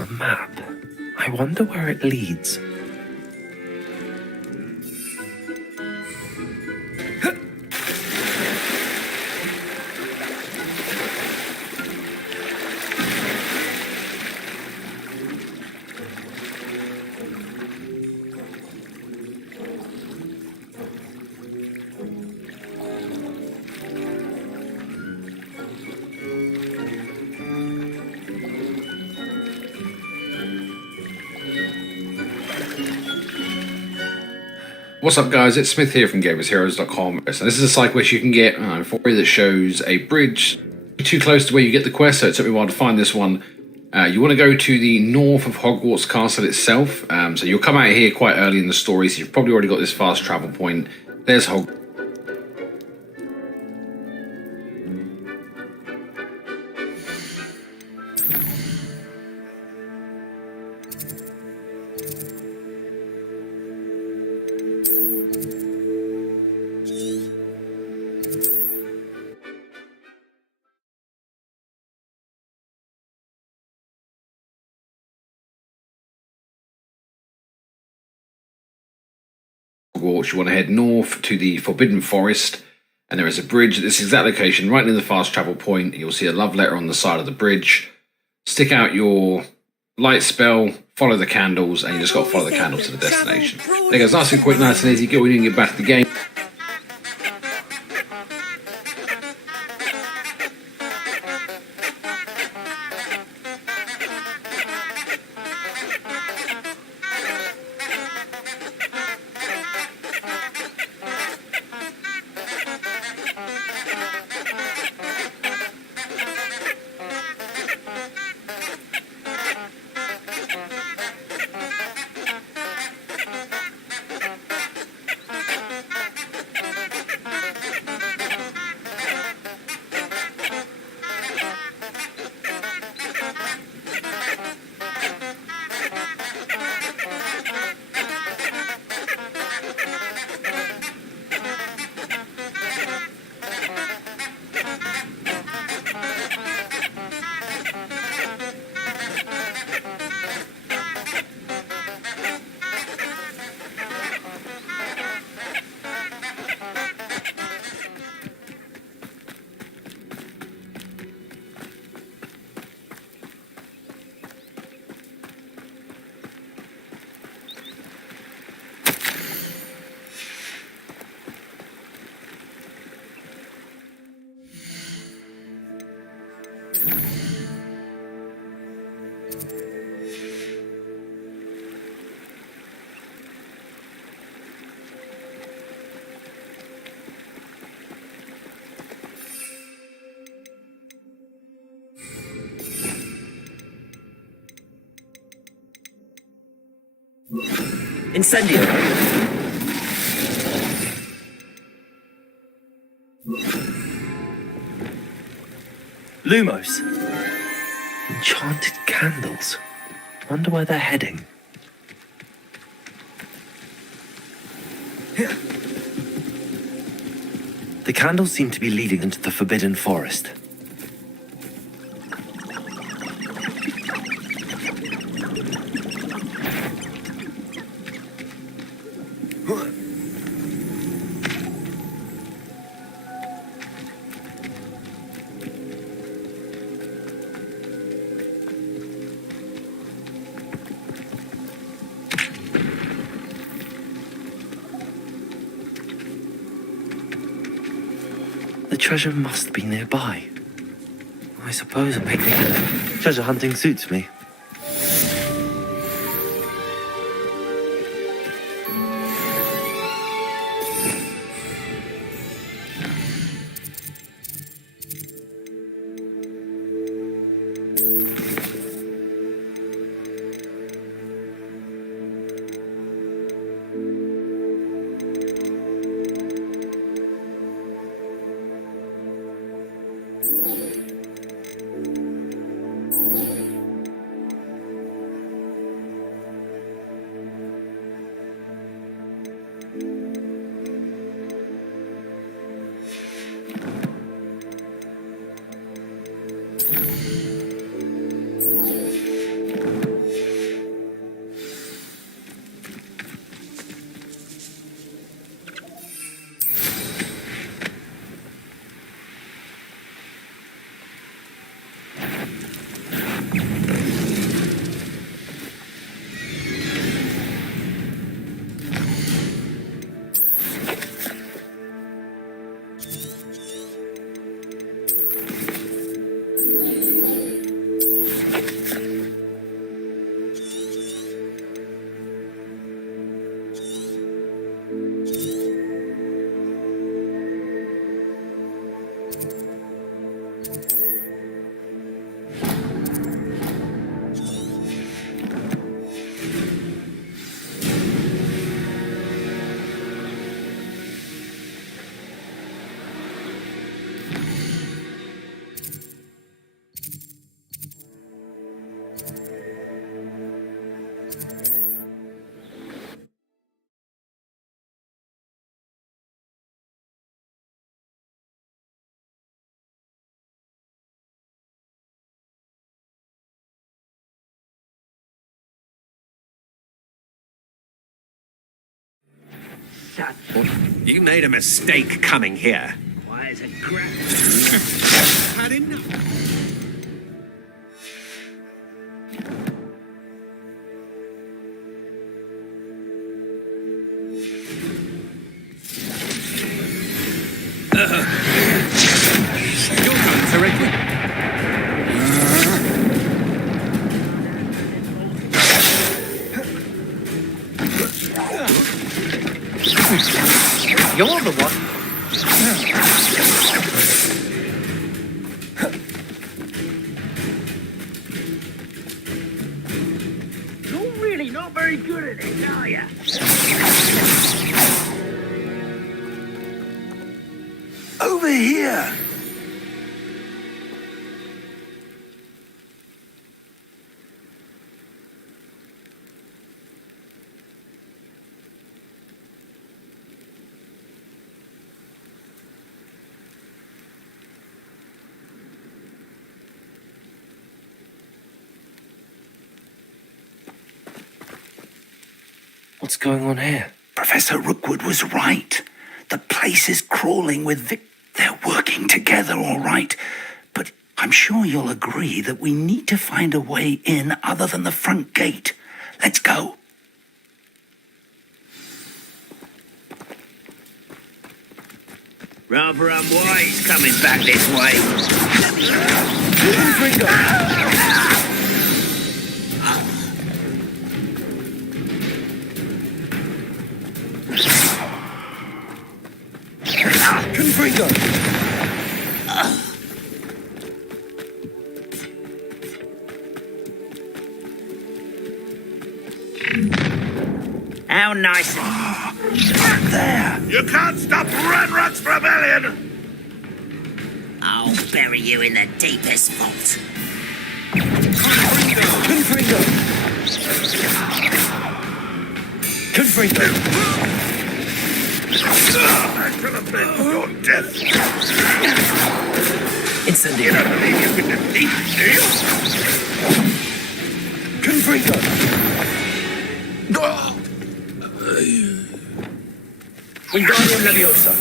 A map. I wonder where it leads. What's up, guys? It's Smith here from GamersHeroes.com. So this is a side quest you can get for you that shows a bridge too close to where you get the quest, so it took me a while to find this one. You want to go to the north of Hogwarts Castle itself. So you'll come out here quite early in the story, so you've probably already got this fast travel point. There's Hogwarts. You want to head north to the Forbidden Forest, and there is a bridge at this exact location, right near the fast travel point. You'll see a love letter on the side of the bridge. Stick out your light spell, follow the candles, and you just got to follow the candles to the destination. There goes, nice and quick, nice and easy. Get when you can get back to the game. Incendio! Lumos! Enchanted candles. Wonder where they're heading. The candles seem to be leading into the Forbidden Forest. The treasure must be nearby. I suppose a picnic and treasure hunting suits me. You made a mistake coming here. Why is a crap? Had enough. You're coming correctly. You're the one. You're really not very good at it, are you? Over here. What's going on here? Professor Rookwood was right. The place is crawling with They're working together, all right. But I'm sure you'll agree that we need to find a way in other than the front gate. Let's go. Rather unwise coming back this way. Confringo! How down nice and... There! You can't stop Ranrock's rebellion! I'll bury you in the deepest vault. Confringo! Confringo! I could have been your death. Incendio! You don't believe you can defeat me, do you? Confringo! Wingardium Leviosa!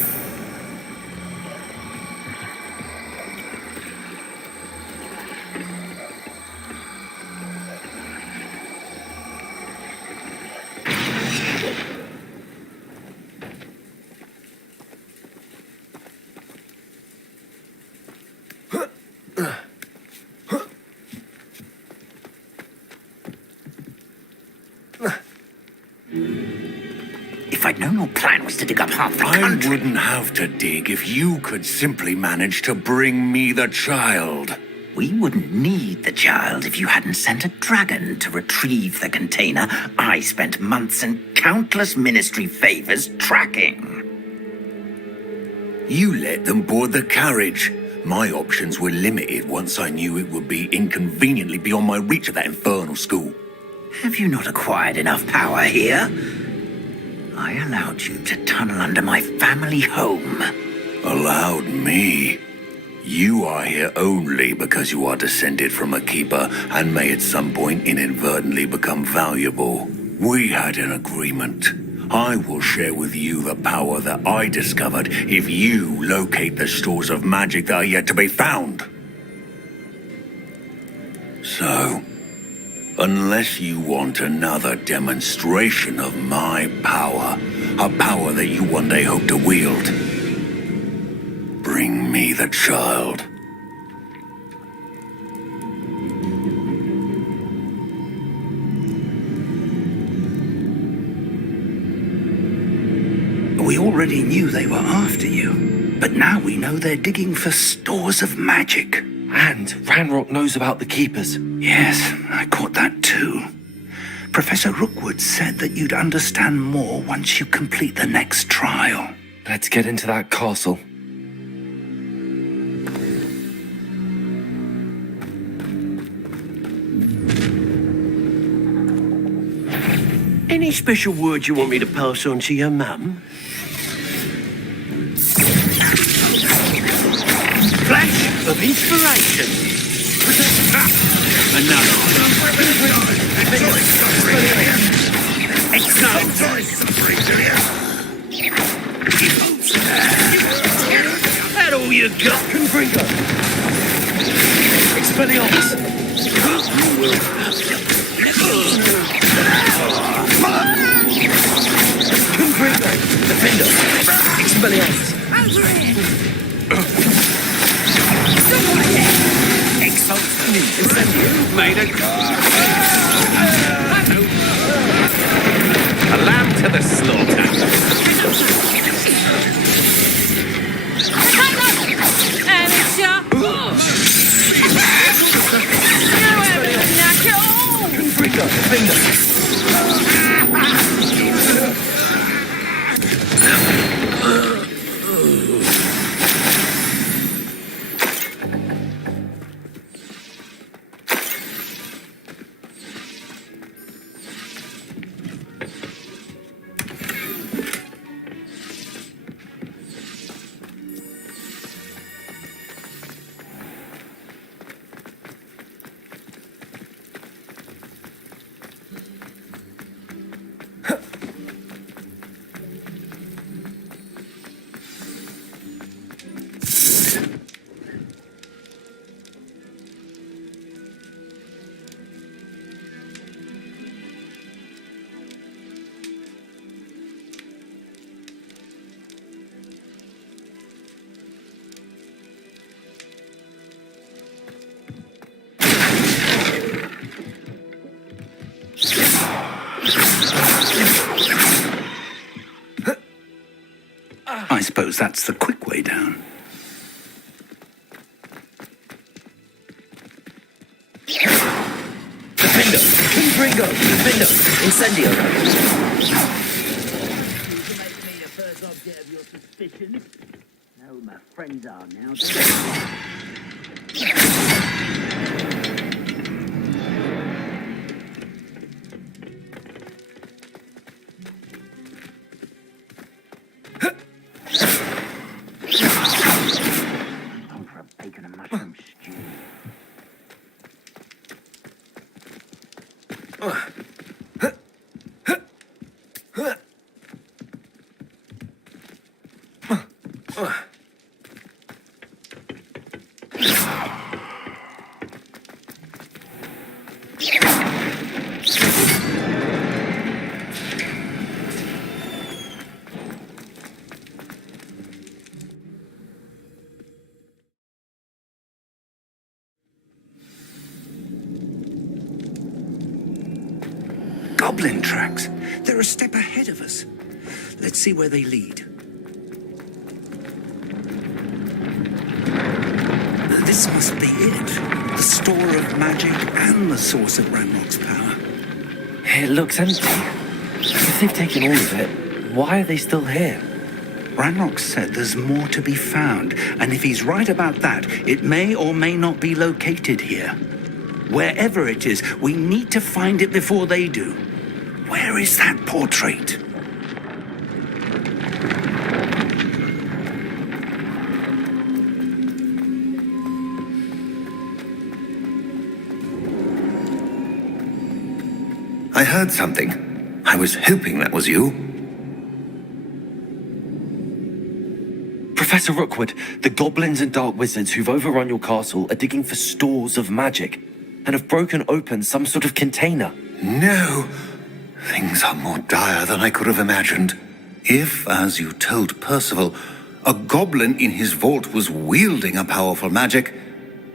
If I'd known your plan was to dig up half the country... I wouldn't have to dig if you could simply manage to bring me the child. We wouldn't need the child if you hadn't sent a dragon to retrieve the container I spent months and countless ministry favors tracking. You let them board the carriage. My options were limited once I knew it would be inconveniently beyond my reach at that infernal school. Have you not acquired enough power here? I allowed you to tunnel under my family home. Allowed me? You are here only because you are descended from a keeper and may at some point inadvertently become valuable. We had an agreement. I will share with you the power that I discovered if you locate the stores of magic that are yet to be found. So, unless you want another demonstration of my power, a power that you one day hope to wield, bring me the child. We already knew they were after you, but now we know they're digging for stores of magic. And Ranrock knows about the Keepers. Yes, I caught that too. Professor Rookwood said that you'd understand more once you complete the next trial. Let's get into that castle. Any special words you want me to pass on to your mum? Flash of inspiration. Another. That all you got? Confringo! Expelliarmus! Confringo! Defender! Expelliarmus! Incendio! Made it. A lamb to the slaughter. Confringo! Defender! I suppose that's the quick way down. Defender! Confringo! Defender! Incendio! share of your suspicions. Know who my friends are now. Time for a bacon and mushroom stew. Goblin tracks. They're a step ahead of us. Let's see where they lead. This must be it. The store of magic and the source of Ranrock's power. It looks empty. If they've taken all of it, why are they still here? Ranrock said there's more to be found, and if he's right about that, it may or may not be located here. Wherever it is, we need to find it before they do. Where is that portrait? I heard something. I was hoping that was you. Professor Rookwood, the goblins and dark wizards who've overrun your castle are digging for stores of magic and have broken open some sort of container. No. Things are more dire than I could have imagined. If, as you told Percival, a goblin in his vault was wielding a powerful magic,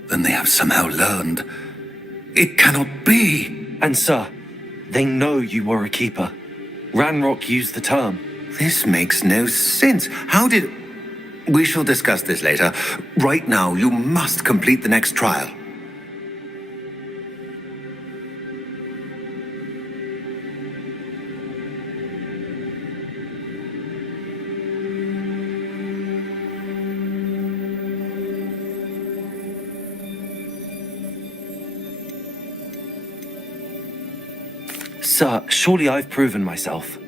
then they have somehow learned. It cannot be. And sir, they know you were a keeper. Ranrock used the term. This makes no sense. How did... We shall discuss this later. Right now, you must complete the next trial. Sir, surely I've proven myself.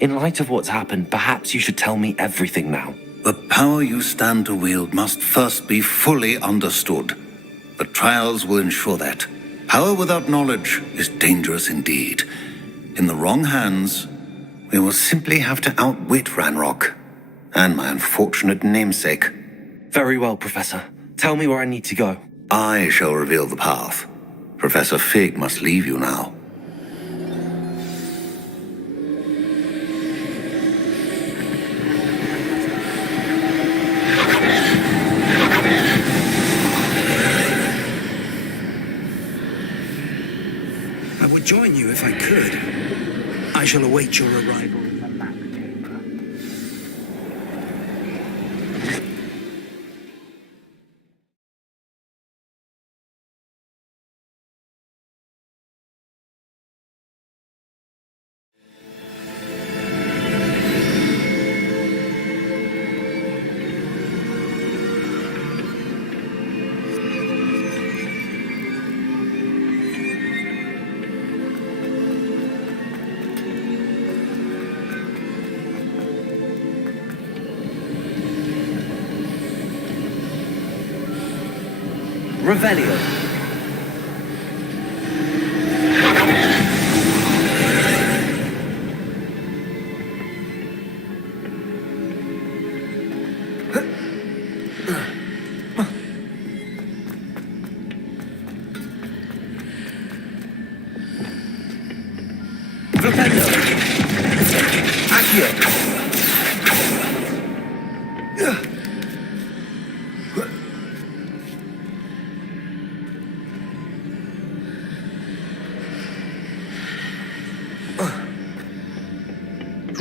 In light of what's happened, perhaps you should tell me everything now. The power you stand to wield must first be fully understood. The trials will ensure that. Power without knowledge is dangerous indeed. In the wrong hands, we will simply have to outwit Ranrock and my unfortunate namesake. Very well, Professor. Tell me where I need to go. I shall reveal the path. Professor Fig must leave you now. Join you if I could. I shall await your arrival in the map chamber. Revelio. Flipendo. Accio.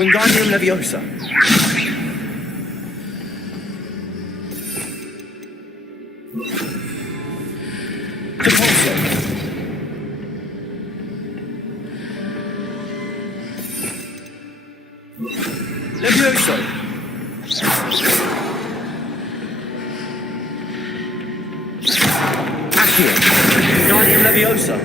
Wingardium Leviosa. Depulso. Levioso. Accio. Wingardium Leviosa.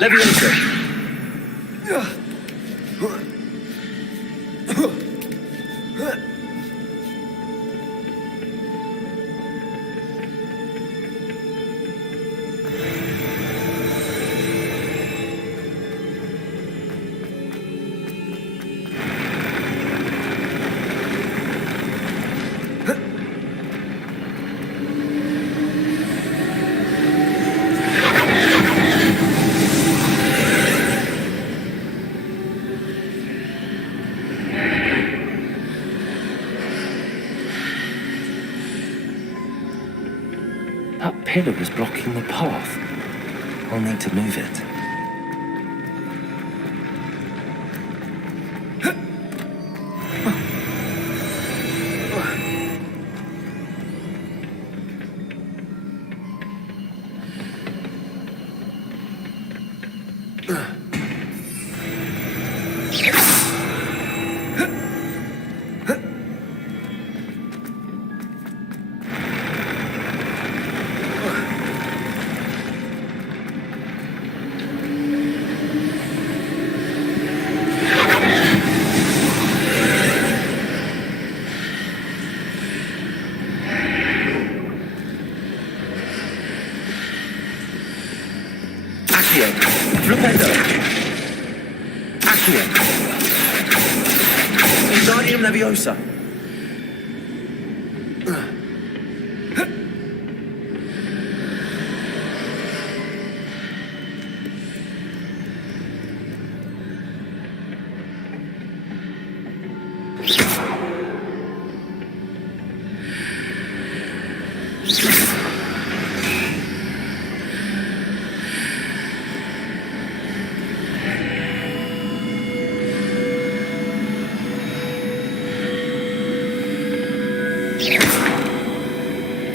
Leviosa. That pillar was blocking the path. I'll need to move it. Accio. Flipendo. Accio. Wingardium Leviosa.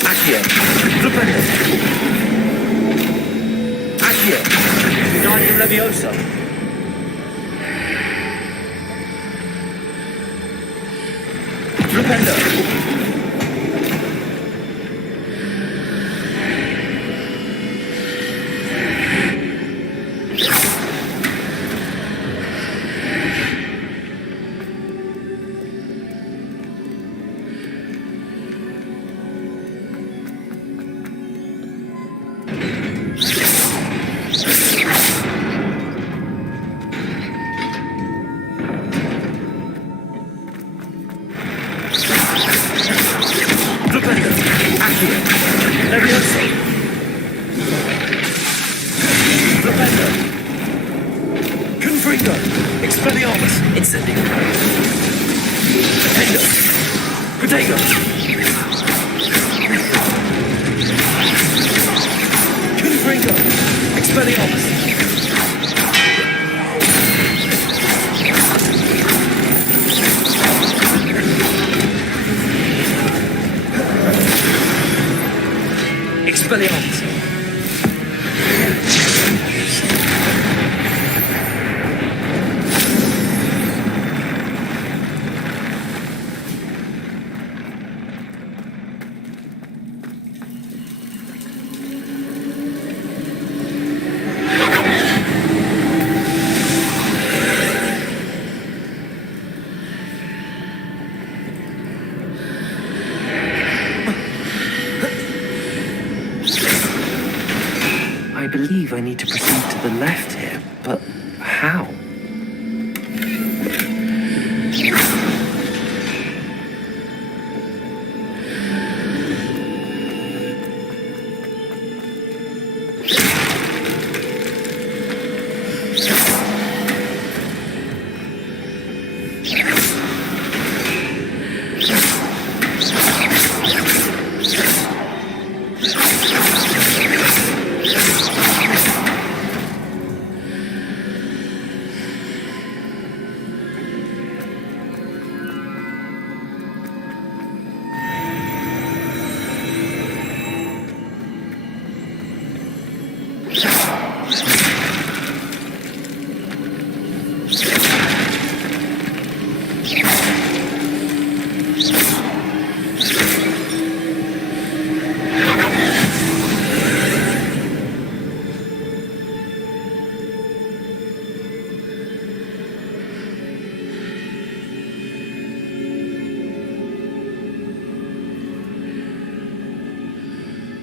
Accio. Flipendo. Accio. Wingardium Leviosa. Flipendo. I believe I need to proceed to the left here, but how?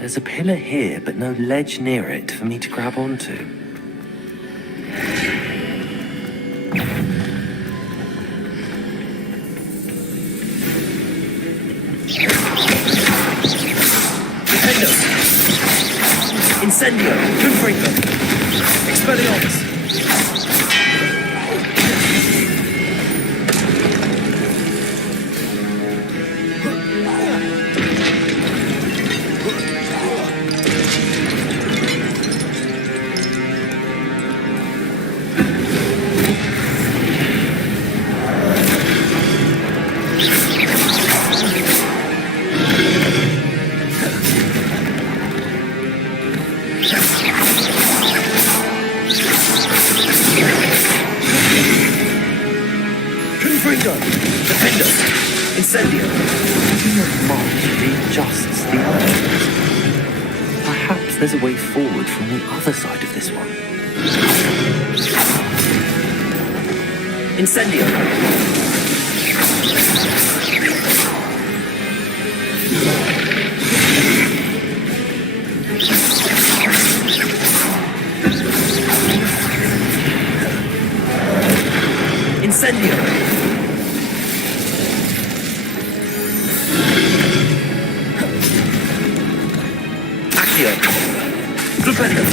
There's a pillar here, but no ledge near it for me to grab onto. Defendo! Incendio! Confringo! Expelliarmus! Confringo! Defendo! Incendio! Not much readjusts the arches. Perhaps there's a way forward from the other side of this one. Incendio! Incendio! Accio! Flipendo!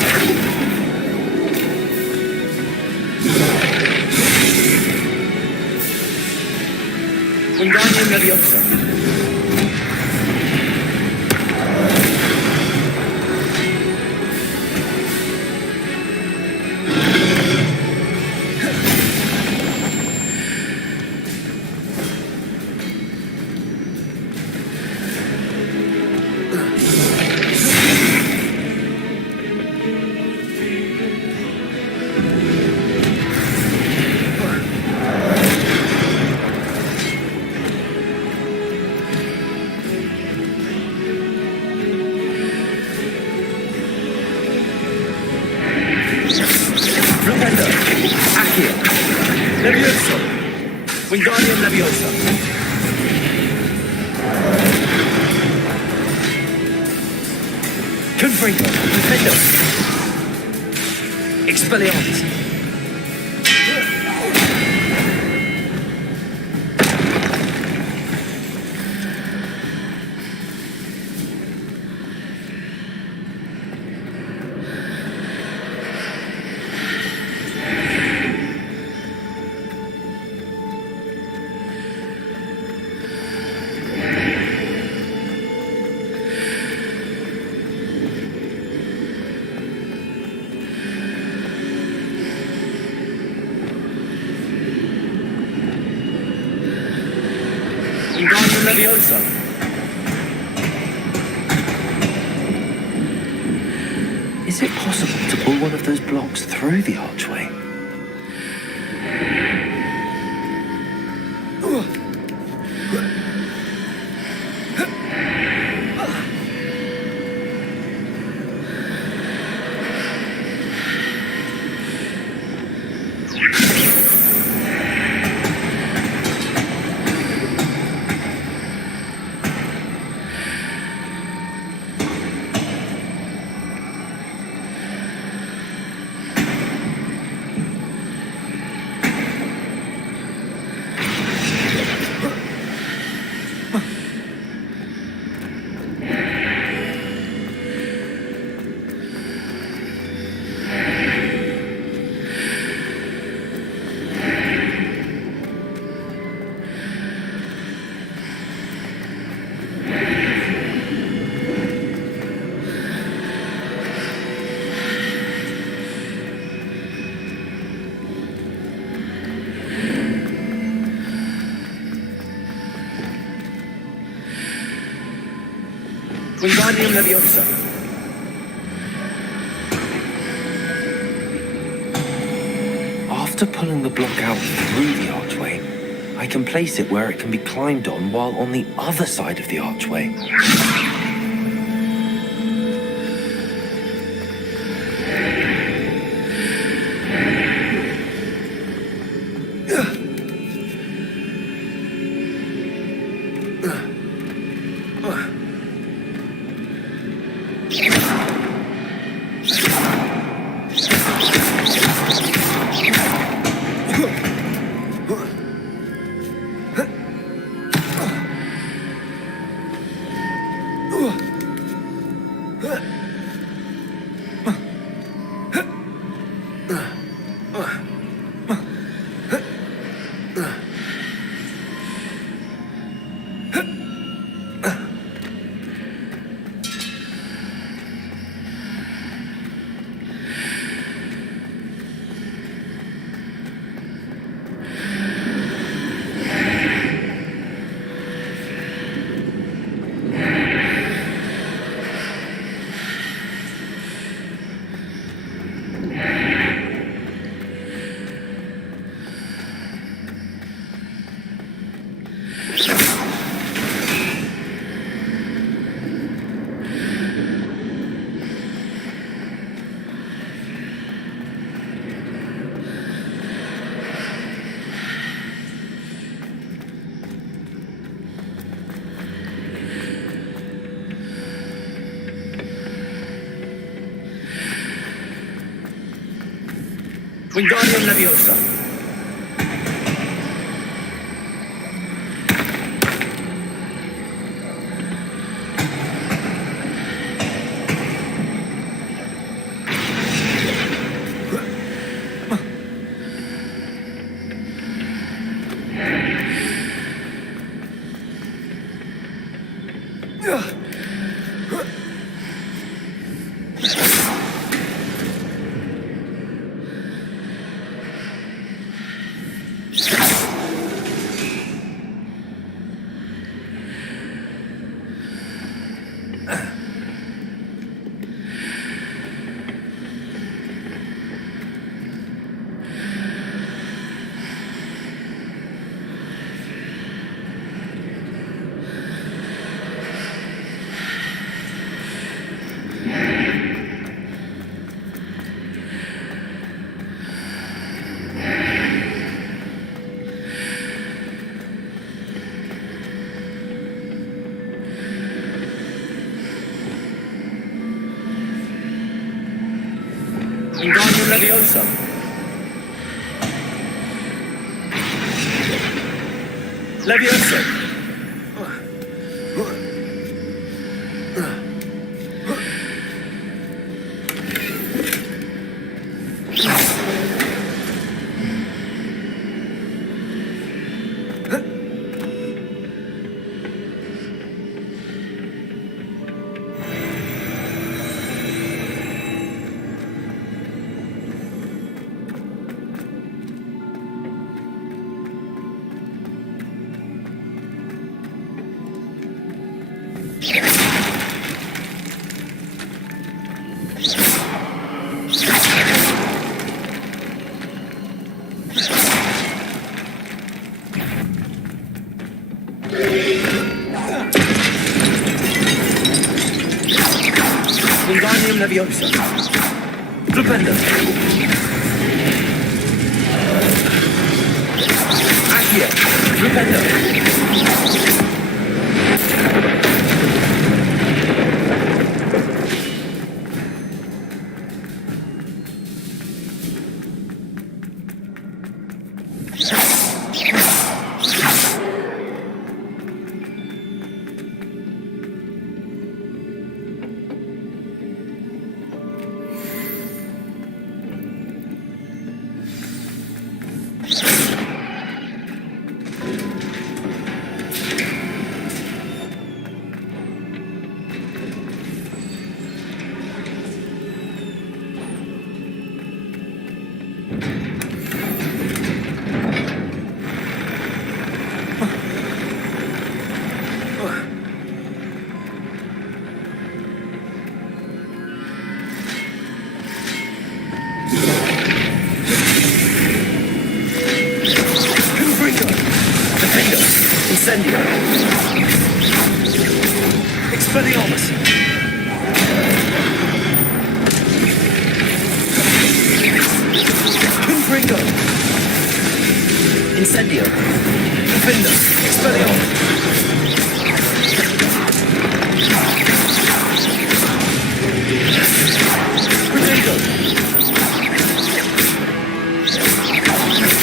Wingardium Leviosa! Flipendo! Accio! Levioso! Wingardium Leviosa! Confringo! Defendo! Expelliarmus! Wingardium Leviosa! Is it possible to pull one of those blocks through the archway? Wingardium Leviosa! After pulling the block out through the archway, I can place it where it can be climbed on while on the other side of the archway. Wingardium Leviosa. Wingardium Leviosa. Leviosa. Wingardium Leviosa. Flipendo. Accio. Flipendo. Incendio. Expelliarmus. Confringo. Incendio. Defender. Expelliarmus. Protego.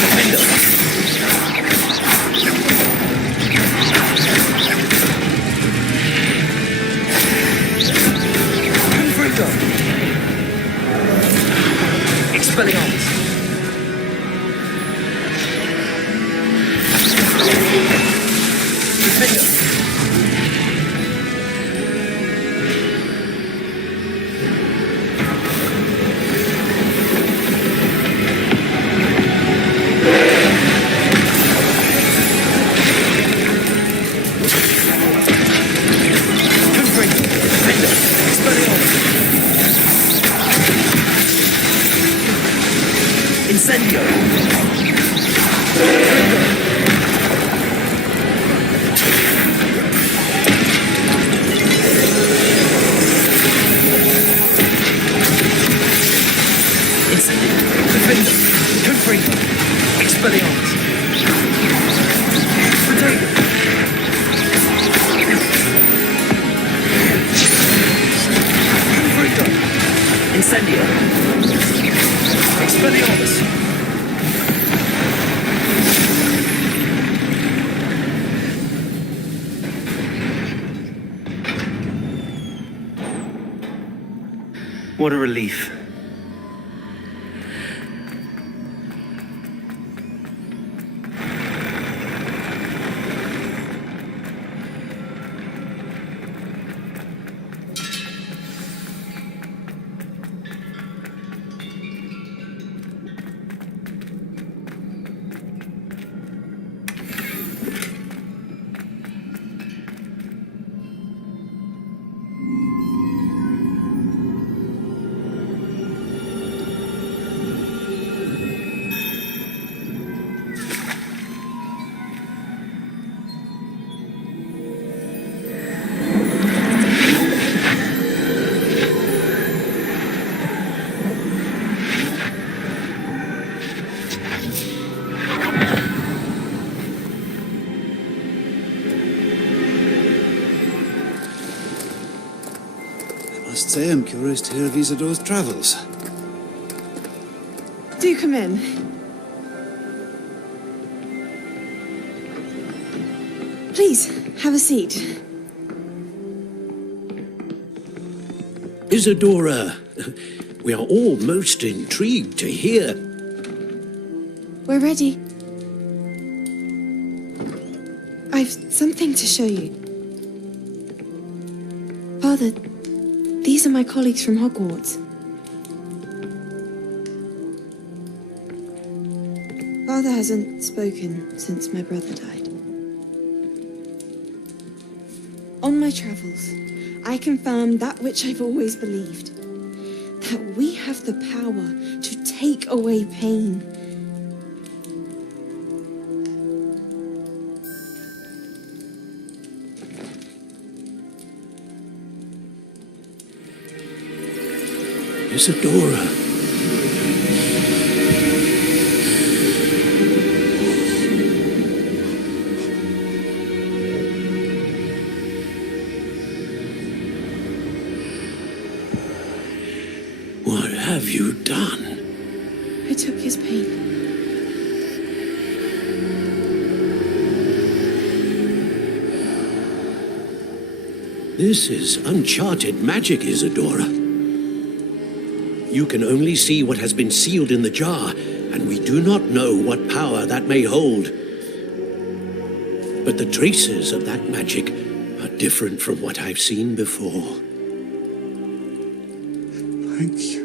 Defender. Expelliarmus. Defender. Incendio. Incendio. Defender. Confringo. Expelliarmus. Protego. Confringo. Incendio. Expelliarmus. What a relief. I must say I'm curious to hear of Isadore's travels. Do come in. Please, have a seat. Isadora, we are all most intrigued to hear. We're ready. I've something to show you. Father, these are my colleagues from Hogwarts. Father hasn't spoken since my brother died. On my travels, I confirmed that which I've always believed. That we have the power to take away pain. Isadora. What have you done? I took his pain. This is uncharted magic, Isadora. You can only see what has been sealed in the jar, and we do not know what power that may hold. But the traces of that magic are different from what I've seen before. Thank you.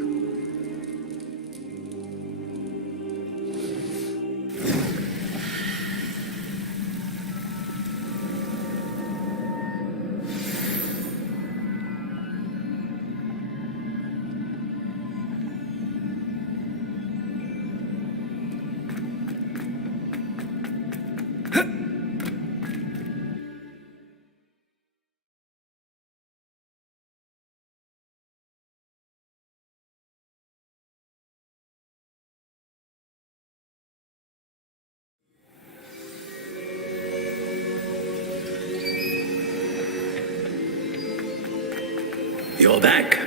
You're back.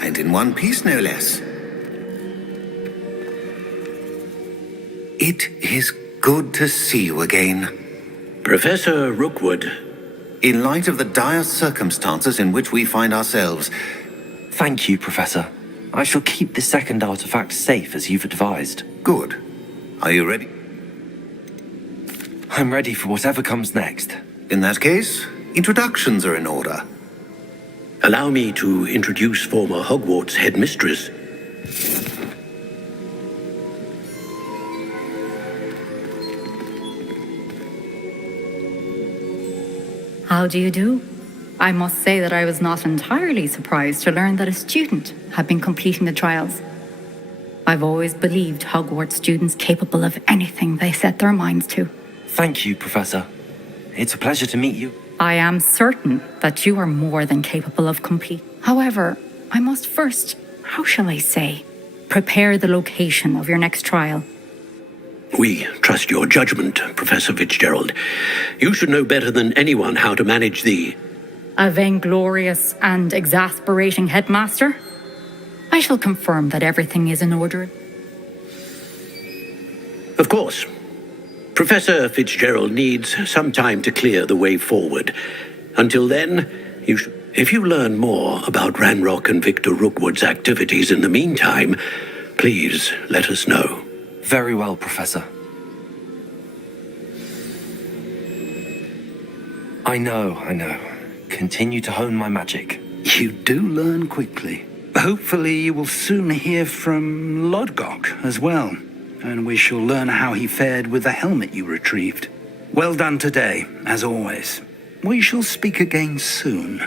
And in one piece, no less. It is good to see you again. Professor Rookwood. In light of the dire circumstances in which we find ourselves. Thank you, Professor. I shall keep the second artifact safe as you've advised. Good. Are you ready? I'm ready for whatever comes next. In that case, introductions are in order. Allow me to introduce former Hogwarts headmistress. How do you do? I must say that I was not entirely surprised to learn that a student had been completing the trials. I've always believed Hogwarts students capable of anything they set their minds to. Thank you, Professor. It's a pleasure to meet you. I am certain that you are more than capable of complete. However, I must first, how shall I say, prepare the location of your next trial. We trust your judgment, Professor Fitzgerald. You should know better than anyone how to manage the... A vainglorious and exasperating headmaster? I shall confirm that everything is in order. Of course. Professor Fitzgerald needs some time to clear the way forward. Until then, you should... If you learn more about Ranrock and Victor Rookwood's activities in the meantime, please let us know. Very well, Professor. I know. Continue to hone my magic. You do learn quickly. Hopefully you will soon hear from Lodgok as well, and we shall learn how he fared with the helmet you retrieved. Well done today, as always. We shall speak again soon.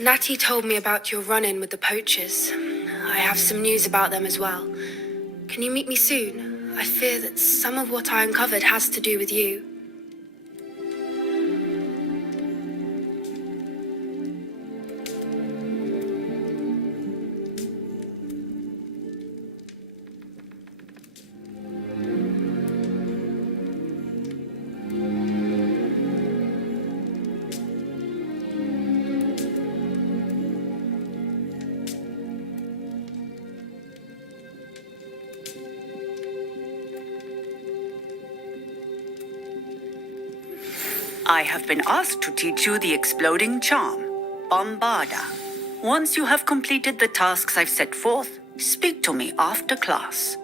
Natty told me about your run-in with the poachers. I have some news about them as well. Can you meet me soon? I fear that some of what I uncovered has to do with you. I have been asked to teach you the exploding charm, Bombarda. Once you have completed the tasks I've set forth, speak to me after class.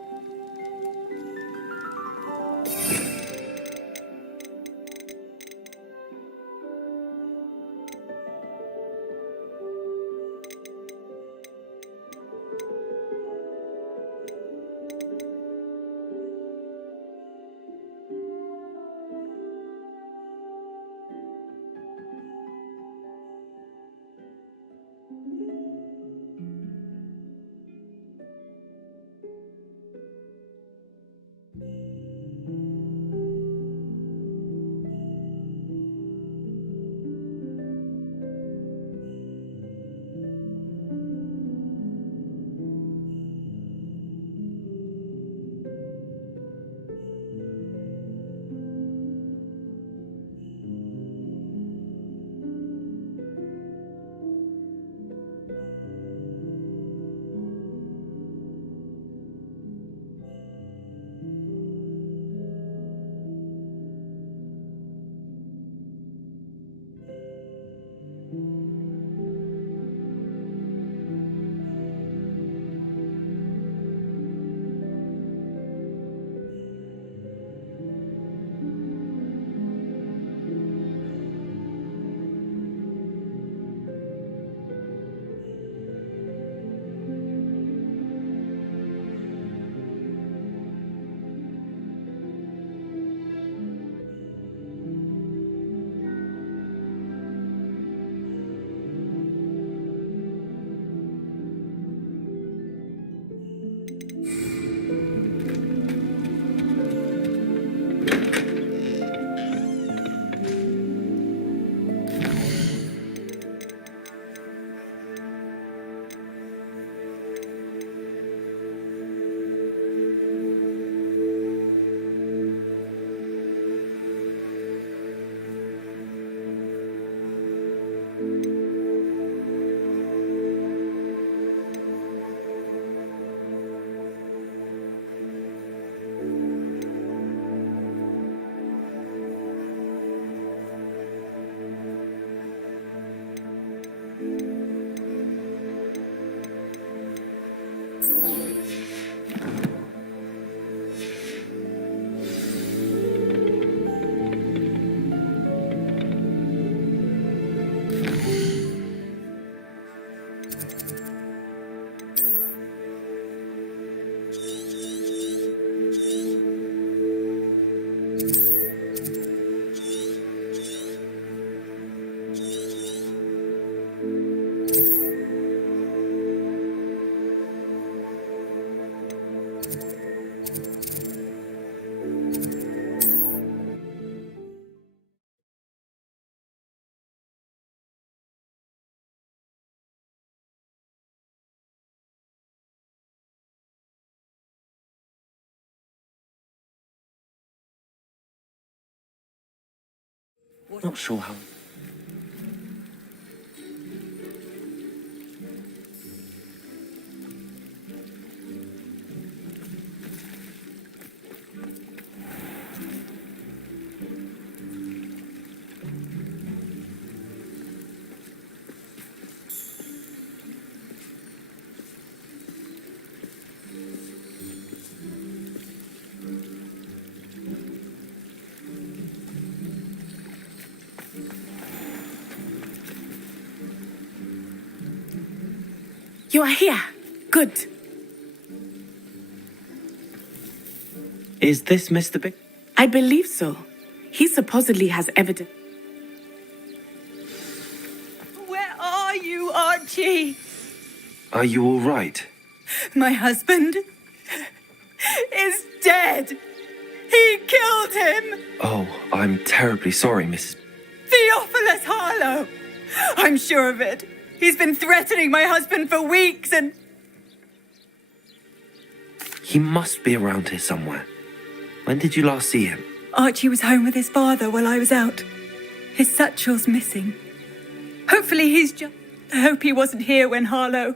Not sure how. You are here. Good. Is this Mr. Big? I believe so. He supposedly has evidence. Where are you, Archie? Are you all right? My husband is dead. He killed him. Oh, I'm terribly sorry, Mrs. Theophilus Harlow. I'm sure of it. He's been threatening my husband for weeks and... He must be around here somewhere. When did you last see him? Archie was home with his father while I was out. His satchel's missing. Hopefully he's just... I hope he wasn't here when Harlow...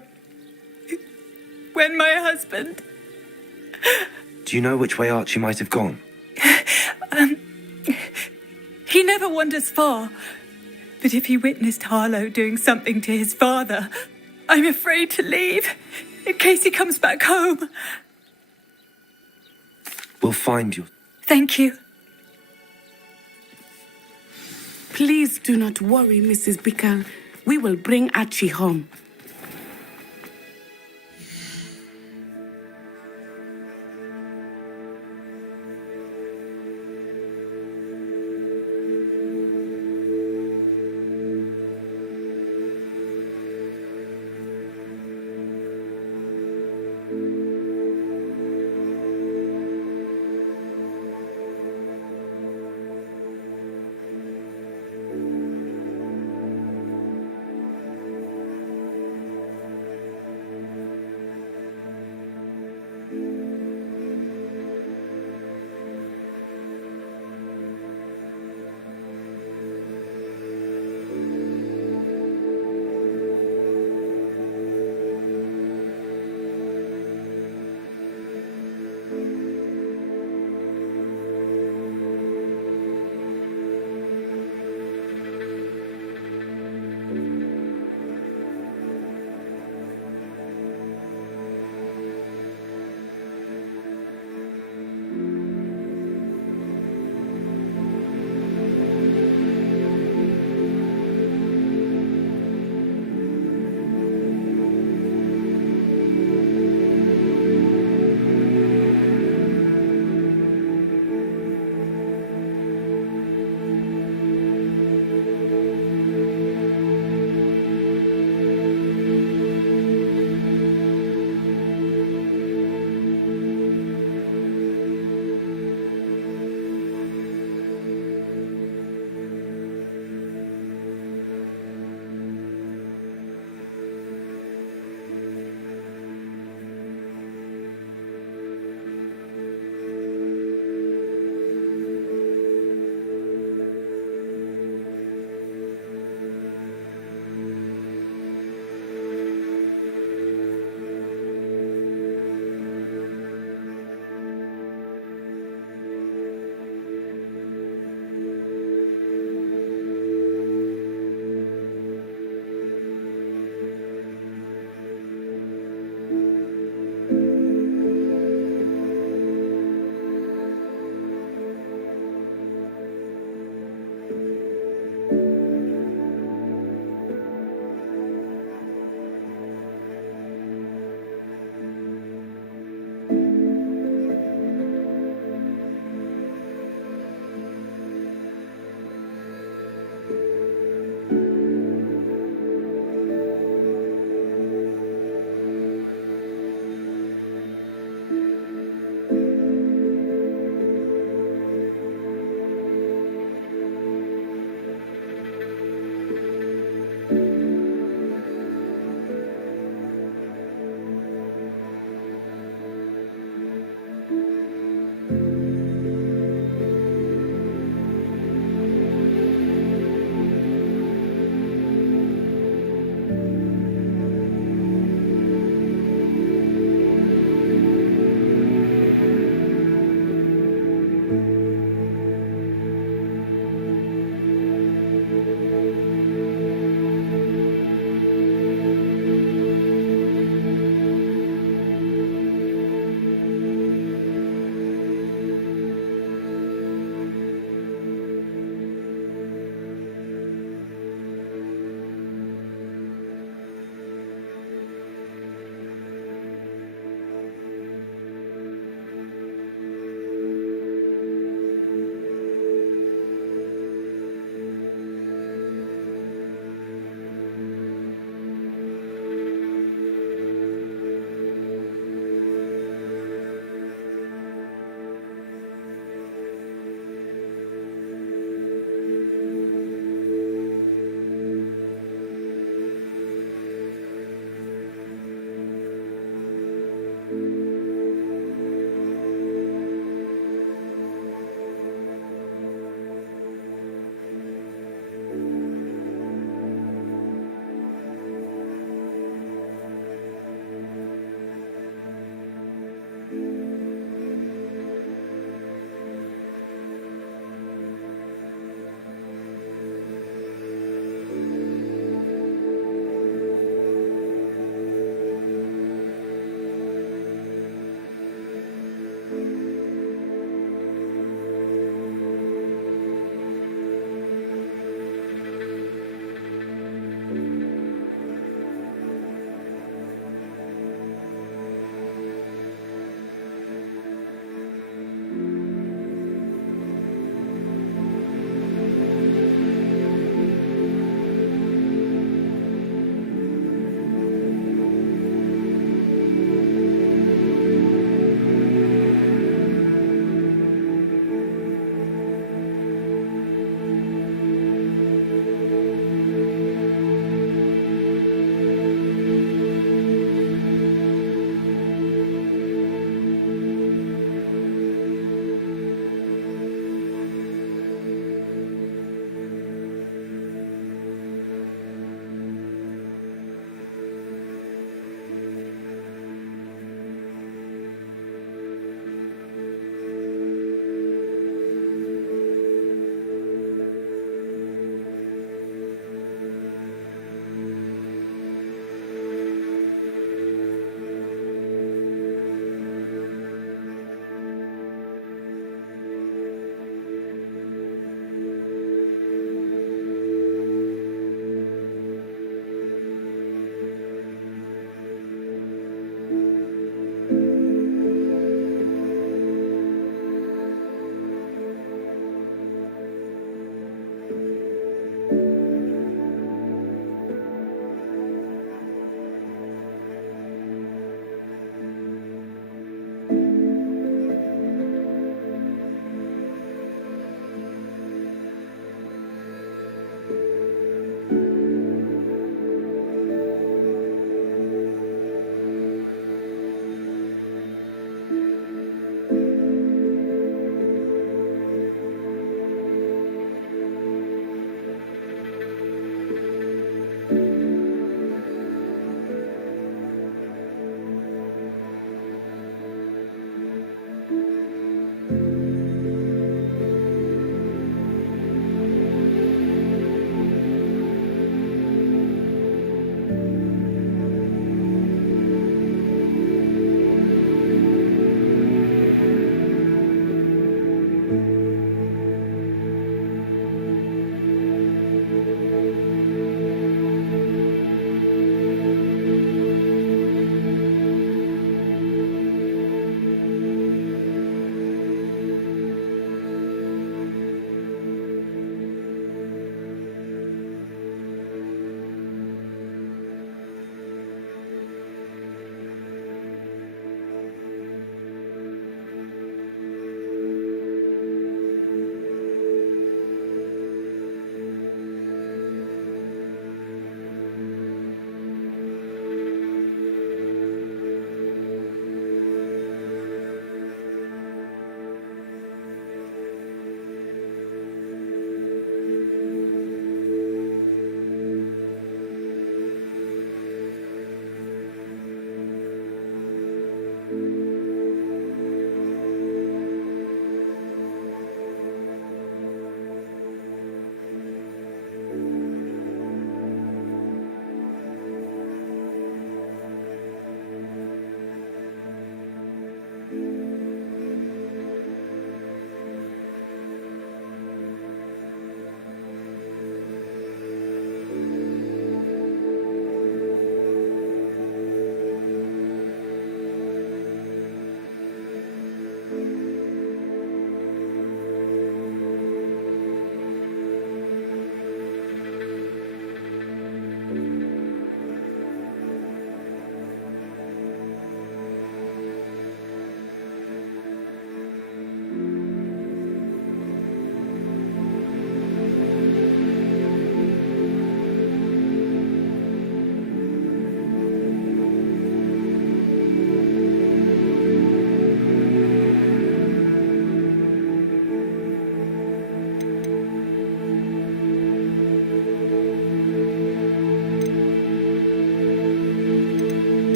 When my husband... Do you know which way Archie might have gone? He never wanders far. But if he witnessed Harlow doing something to his father, I'm afraid to leave, in case he comes back home. We'll find you. Thank you. Please do not worry, Mrs. Bickle. We will bring Archie home.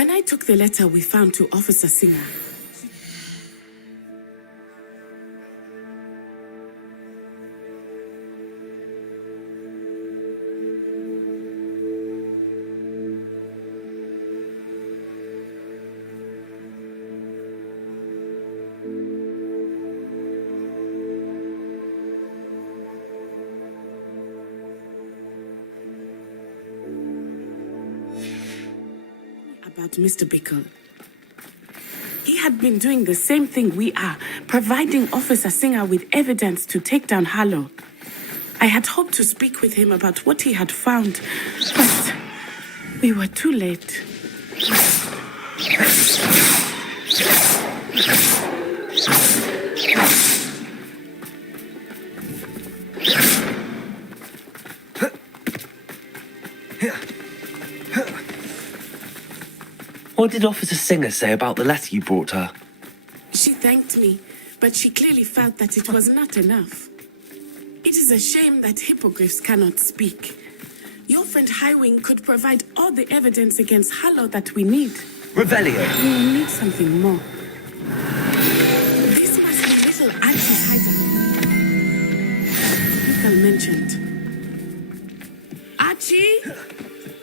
When I took the letter we found to Officer Singer, about Mr. Bickle. He had been doing the same thing we are, providing Officer Singer with evidence to take down Harlow. I had hoped to speak with him about what he had found, but we were too late. What did Officer Singer say about the letter you brought her? She thanked me, but she clearly felt that it was not enough. It is a shame that hippogriffs cannot speak. Your friend Highwing could provide all the evidence against Harlow that we need. Revelio. We will need something more. This must be little Archie's hideout. Bickle mentioned. Archie?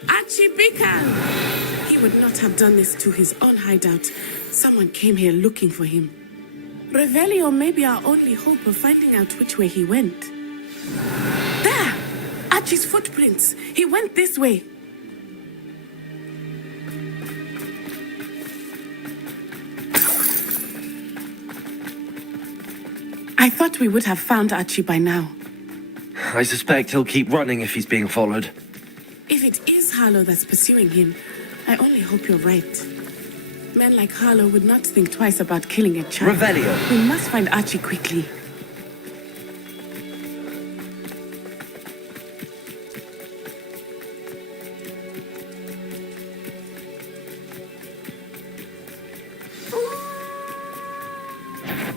Archie Bickle! He would not have done this to his own hideout. Someone came here looking for him. Revelio may be our only hope of finding out which way he went. There! Archie's footprints. He went this way. I thought we would have found Archie by now. I suspect he'll keep running if he's being followed. If it is Harlow that's pursuing him, I only hope you're right. Men like Harlow would not think twice about killing a child. Revelio. We must find Archie quickly.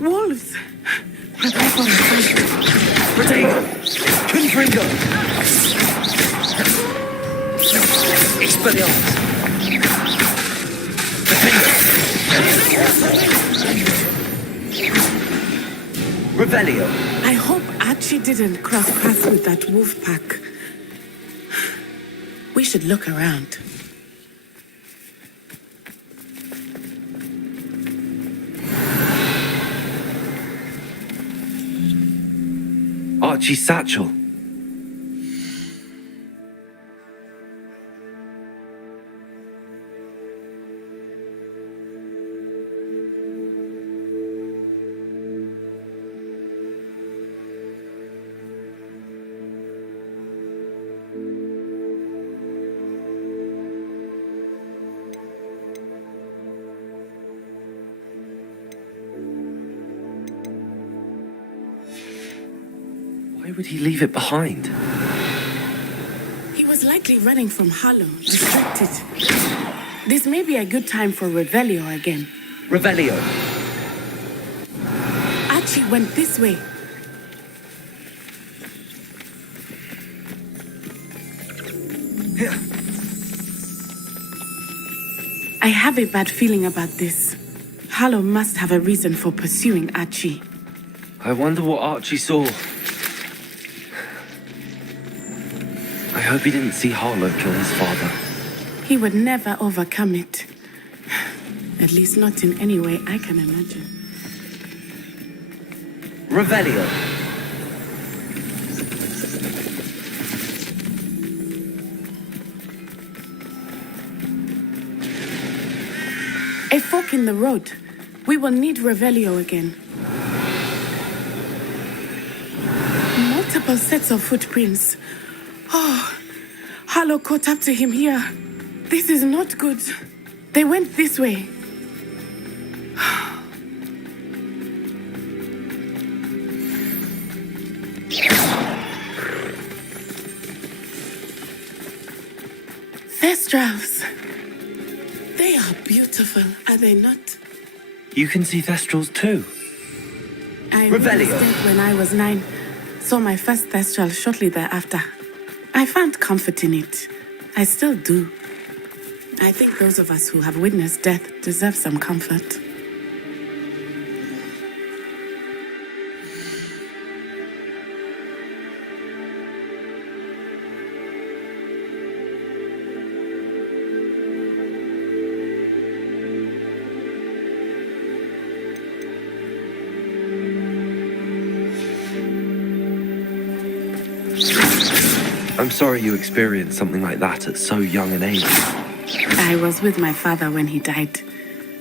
Wolves! Prepare for a fight. Protego! Confringo! Expelliarmus! Revelio. I hope Archie didn't cross paths with that wolf pack. We should look around. Archie's satchel. Why would he leave it behind? He was likely running from Harlow, distracted. This may be a good time for Revelio again. Revelio. Archie went this way. I have a bad feeling about this. Harlow must have a reason for pursuing Archie. I wonder what Archie saw. I hope he didn't see Harlow kill his father. He would never overcome it. At least not in any way I can imagine. Revelio. A fork in the road. We will need Revelio again. Multiple sets of footprints. Oh, Harlow caught up to him here. This is not good. They went this way. Thestrals. They are beautiful, are they not? You can see Thestrals too. I Revelio. realized when I was 9. Saw my first Thestral shortly thereafter. I found comfort in it. I still do. I think those of us who have witnessed death deserve some comfort. I'm sorry you experienced something like that at so young an age. I was with my father when he died.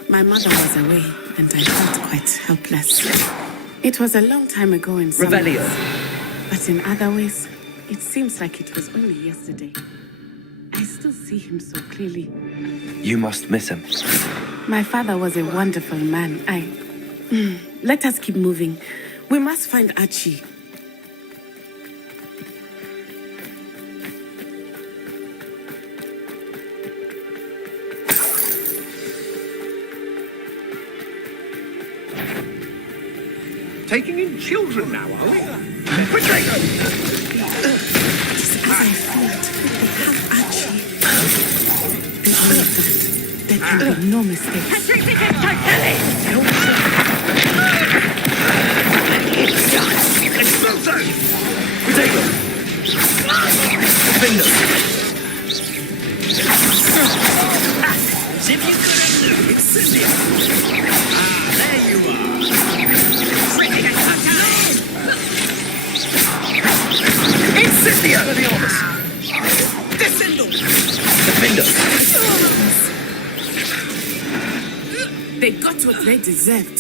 My mother was away, and I felt quite helpless. It was a long time ago in some Revelio. ways, but in other ways, it seems like it was only yesterday. I still see him so clearly. You must miss him. My father was a wonderful man. Let us keep moving. We must find Archie. Taking in children now, are we? Potato! As I thought, we have Archie. And all of that, there can be no mistake. Exploso! Potato! Defender! As if you couldn't do it, Cynthia. There you are. Incendio! Descendo! Defender! They got what they deserved.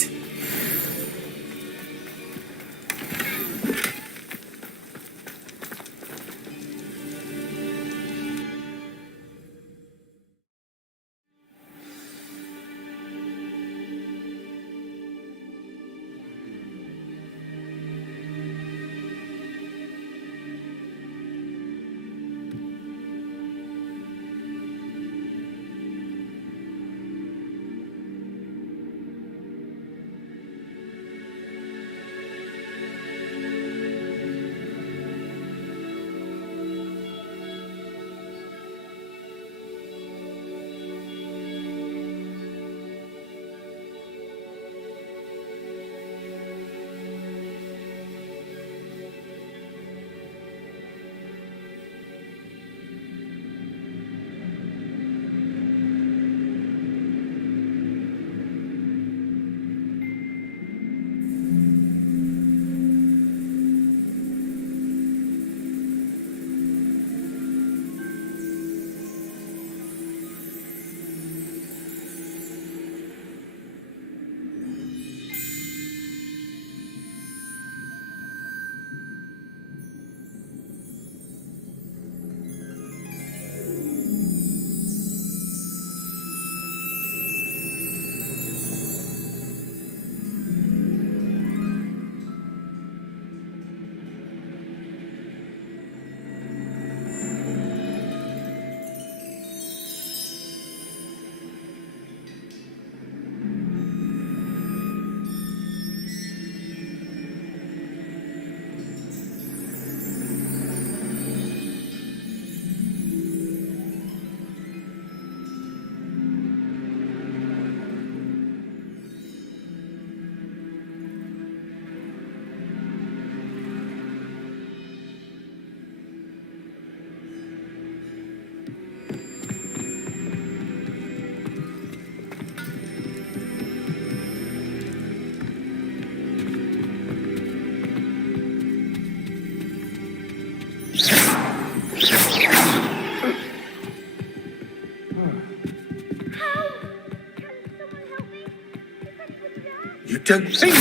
You don't think I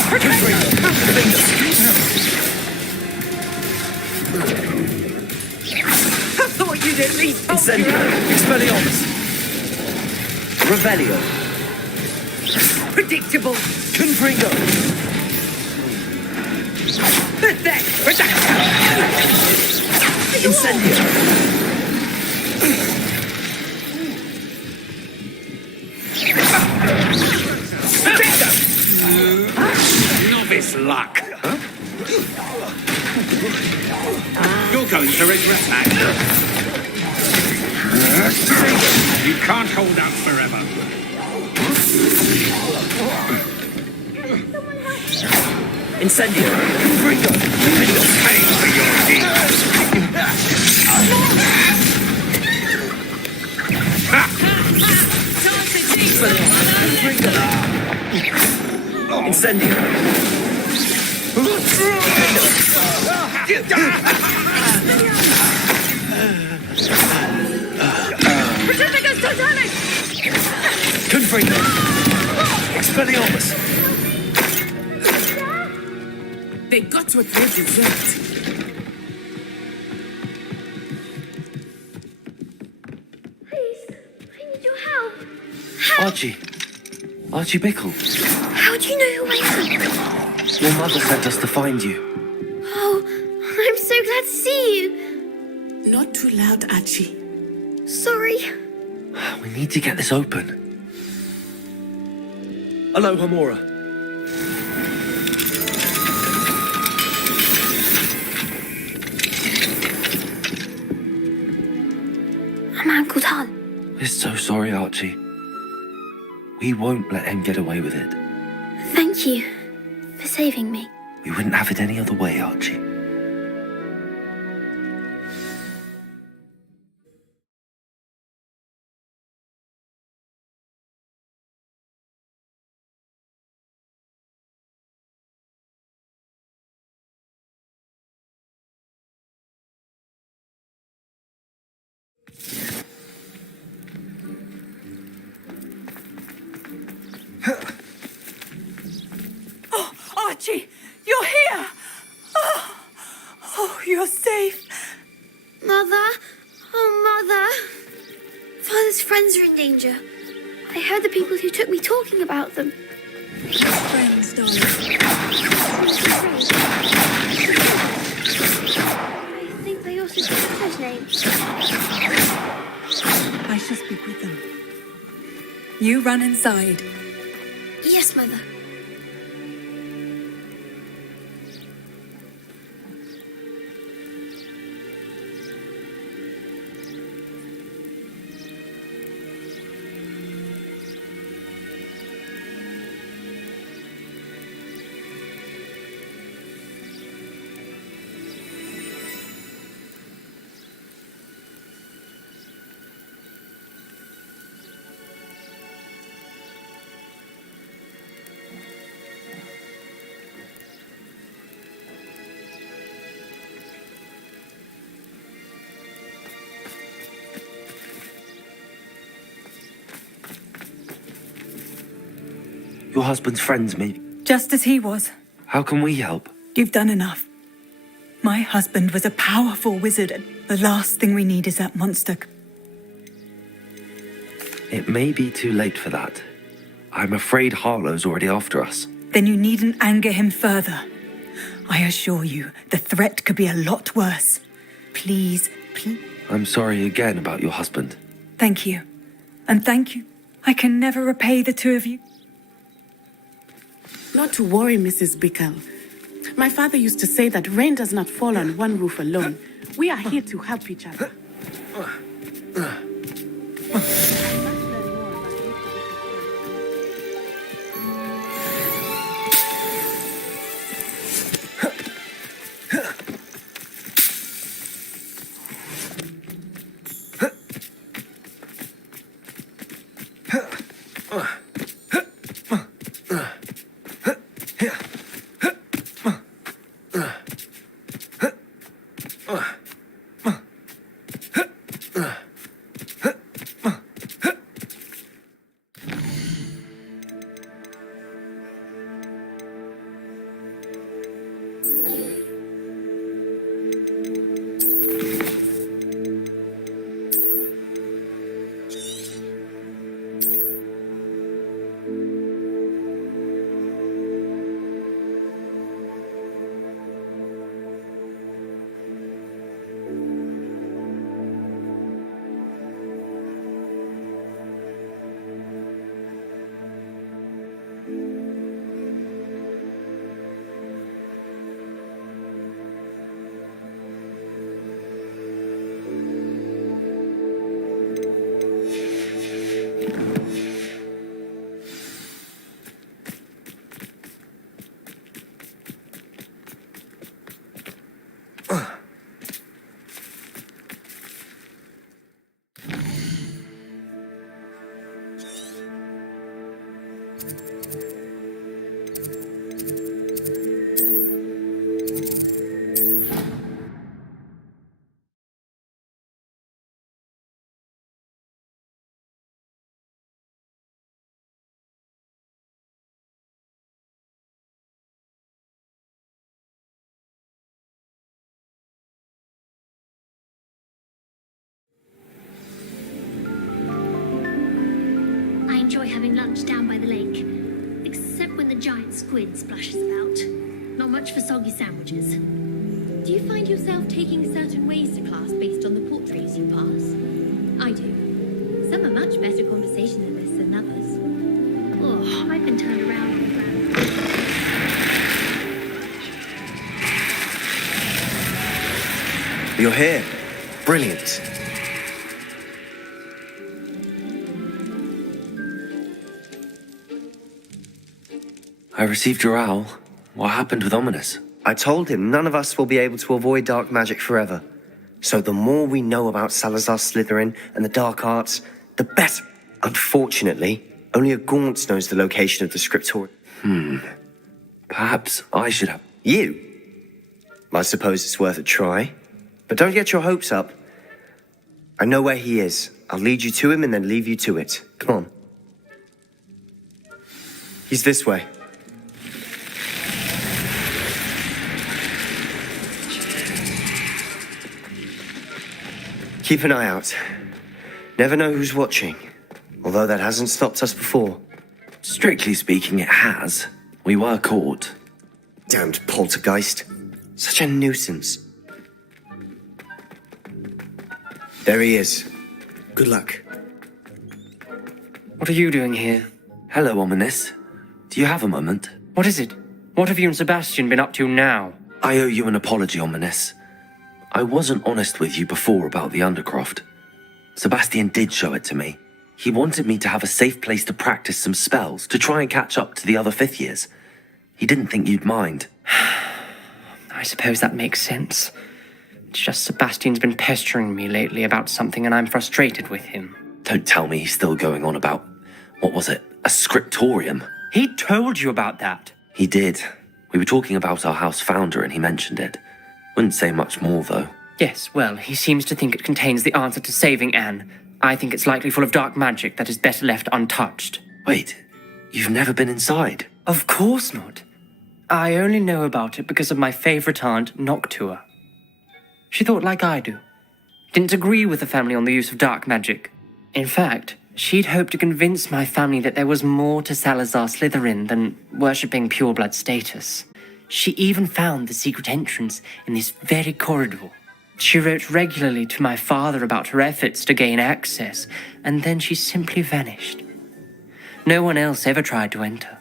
thought you'd at least help me. Incendio! Expelliarmus! Revelio! Predictable. Confringo! Incendio! novice luck. You're going to regret that. You can't hold out forever. Incendio! Confringo! You'll pay for your deeds! Incendio! Protecticus Titanic! Confringo! Expelliarmus! They got what they deserved. Please, I need your help. Archie Bickle. How do you know who I am? Your mother sent us to find you. Oh, I'm so glad to see you. Not too loud, Archie. Sorry. We need to get this open. Hello, Hamora. I'm Uncle Tal. We're so sorry, Archie. We won't let him get away with it. Thank you for saving me. We wouldn't have it any other way, Archie. Oh, Archie, you're here! Oh, you're safe. Mother? Oh, Mother. Father's friends are in danger. I heard the people who took me talking about them. Friends, darling. I think they also took Father's name. I shall speak with them. You run inside. Yes, Mother. Your husband's friends, maybe. Just as he was. How can we help? You've done enough. My husband was a powerful wizard, and the last thing we need is that monster. It may be too late for that. I'm afraid Harlow's already after us. Then you needn't anger him further. I assure you, the threat could be a lot worse. Please, please. I'm sorry again about your husband. Thank you. And thank you. I can never repay the two of you. Not to worry, Mrs. Bickle. My father used to say that rain does not fall on one roof alone. We are here to help each other. enjoy having lunch down by the lake. Except when the giant squid splashes about. Not much for soggy sandwiches. Do you find yourself taking certain ways to class based on the portraits you pass? I do. Some are much better conversationalists than others. Oh, I've been turned around on the ground. You're here. Brilliant. I received your owl. What happened with Ominous? I told him none of us will be able to avoid dark magic forever. So the more we know about Salazar Slytherin and the dark arts, the better. Unfortunately, only a Gaunt knows the location of the Scriptorium. Perhaps I should have... You? I suppose it's worth a try. But don't get your hopes up. I know where he is. I'll lead you to him and then leave you to it. Come on. He's this way. Keep an eye out. Never know who's watching. Although that hasn't stopped us before. Strictly speaking, it has. We were caught. Damned poltergeist. Such a nuisance. There he is. Good luck. What are you doing here? Hello, Ominous. Do you have a moment? What is it? What have you and Sebastian been up to now? I owe you an apology, Ominous. I wasn't honest with you before about the Undercroft. Sebastian did show it to me. He wanted me to have a safe place to practice some spells, to try and catch up to the other fifth years. He didn't think you'd mind. I suppose that makes sense. It's just Sebastian's been pestering me lately about something and I'm frustrated with him. Don't tell me he's still going on about, what was it, a scriptorium? He told you about that. He did. We were talking about our house founder and he mentioned it. Wouldn't say much more, though. Yes, well, he seems to think it contains the answer to saving Anne. I think it's likely full of dark magic that is better left untouched. Wait, you've never been inside? Of course not. I only know about it because of my favourite aunt, Noctua. She thought like I do. Didn't agree with the family on the use of dark magic. In fact, she'd hoped to convince my family that there was more to Salazar Slytherin than worshipping pureblood status. She even found the secret entrance in this very corridor. She wrote regularly to my father about her efforts to gain access, and then she simply vanished. No one else ever tried to enter.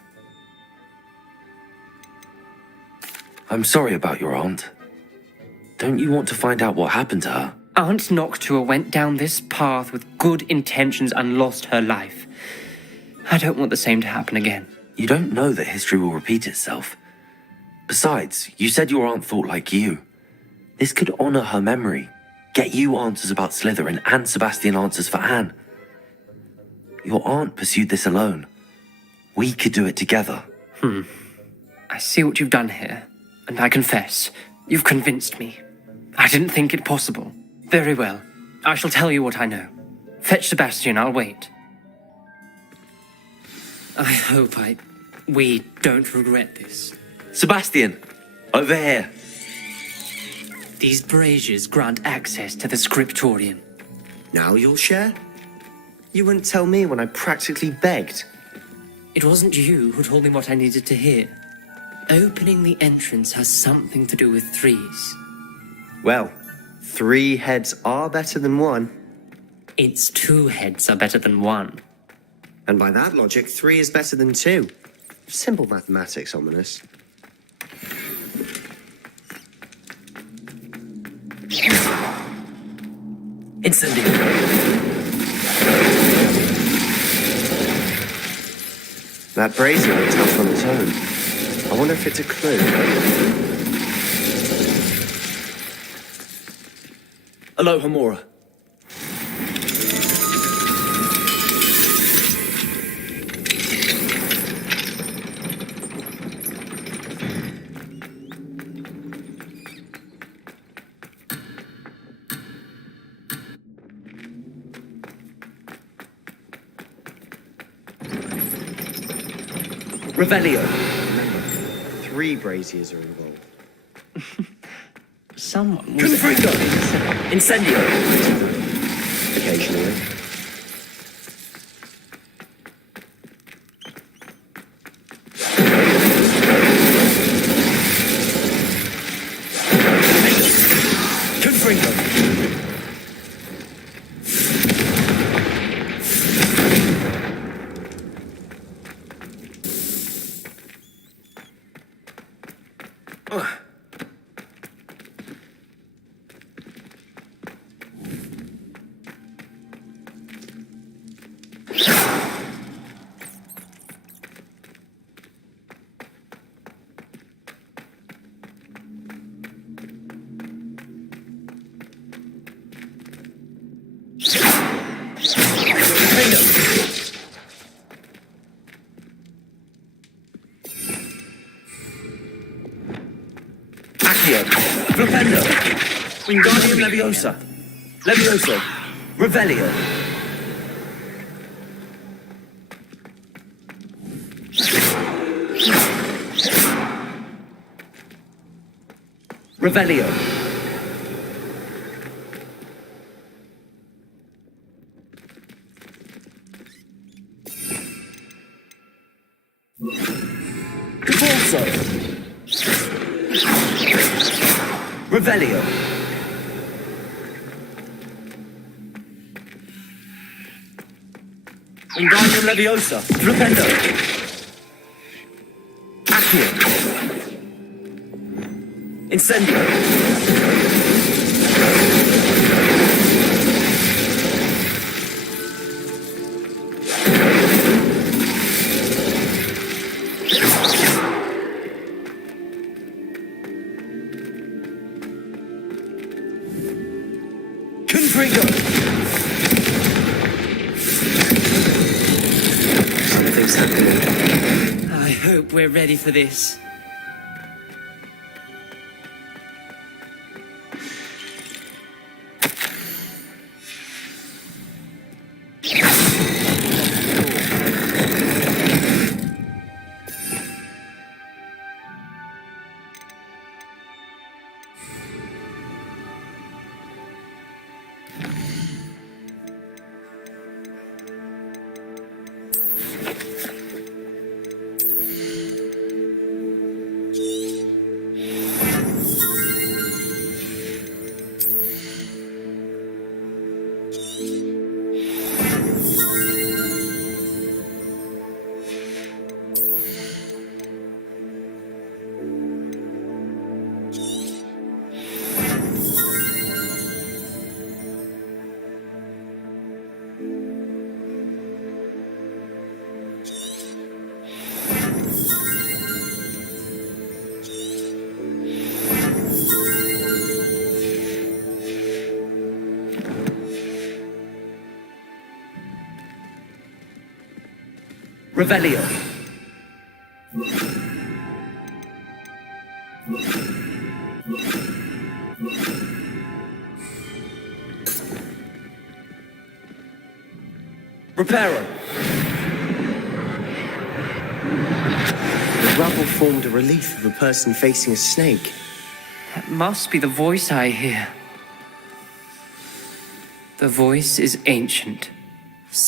I'm sorry about your aunt. Don't you want to find out what happened to her? Aunt Noctua went down this path with good intentions and lost her life. I don't want the same to happen again. You don't know that history will repeat itself. Besides, you said your aunt thought like you. This could honor her memory, get you answers about Slytherin and Sebastian answers for Anne. Your aunt pursued this alone. We could do it together. I see what you've done here, and I confess, you've convinced me. I didn't think it possible. Very well, I shall tell you what I know. Fetch Sebastian, I'll wait. I hope we don't regret this. Sebastian, over here. These braziers grant access to the scriptorium. Now you'll share? You wouldn't tell me when I practically begged. It wasn't you who told me what I needed to hear. Opening the entrance has something to do with threes. Well, 3 heads are better than 1. Its 2 heads are better than 1. And by that logic, 3 is better than 2. Simple mathematics, Ominous. Incendio. That brazier went up on its own. I wonder if it's a clue. Aloha, Mora. Revelio. 3 braziers are involved. Someone was... Confringo! Incendio! Occasionally. Confringo. Accio, Flipendo, Wingardium Leviosa, Levioso, Revelio. Revelio. Reforzo. Revelio. Wingardium Leviosa, Flipendo. Accio. Incendio. Confringo. Something's happening. I hope we're ready for this. Revelio. Reparo. The rubble formed a relief of a person facing a snake. That must be the voice I hear. The voice is ancient.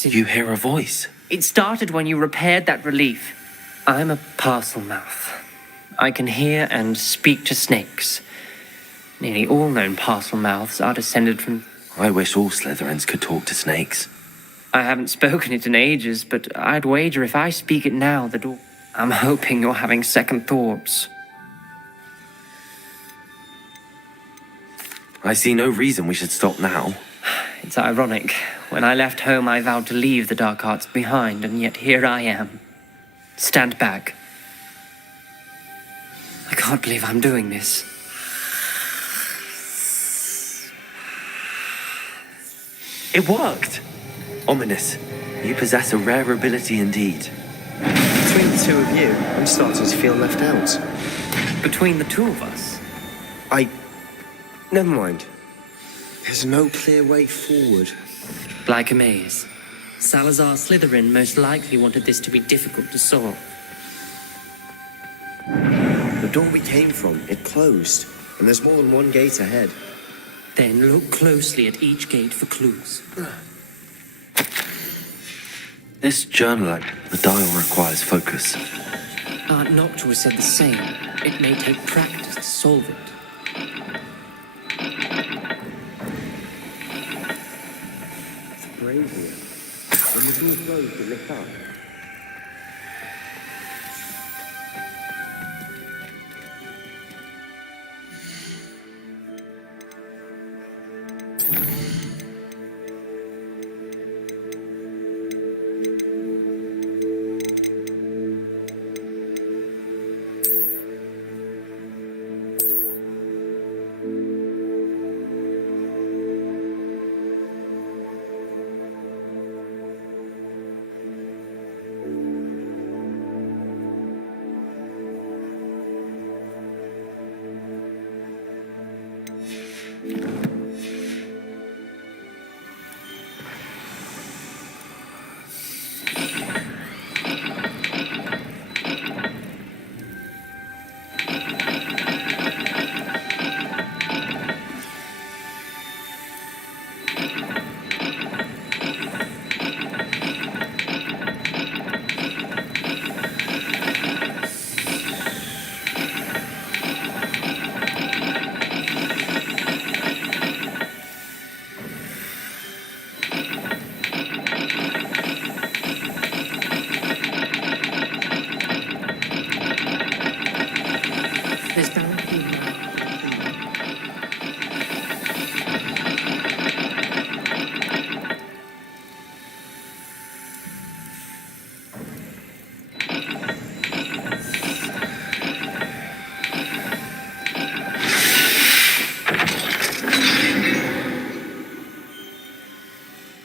You hear a voice? It started when you repaired that relief. I'm a parcel mouth. I can hear and speak to snakes. Nearly all known parcel mouths are descended from... I wish all Slytherins could talk to snakes. I haven't spoken it in ages, but I'd wager if I speak it now, the door... I'm hoping you're having second thoughts. I see no reason we should stop now. It's ironic. When I left home, I vowed to leave the dark arts behind, and yet here I am. Stand back. I can't believe I'm doing this. It worked! Ominous. You possess a rare ability indeed. Between the two of you, I'm starting to feel left out. Between the two of us? Never mind. There's no clear way forward. Like a maze. Salazar Slytherin most likely wanted this to be difficult to solve. The door we came from, it closed, and there's more than one gate ahead. Then look closely at each gate for clues. This journal, the dial requires focus. Aunt Noctua said the same. It may take practice to solve it. brazier. When the door closed, it lit up.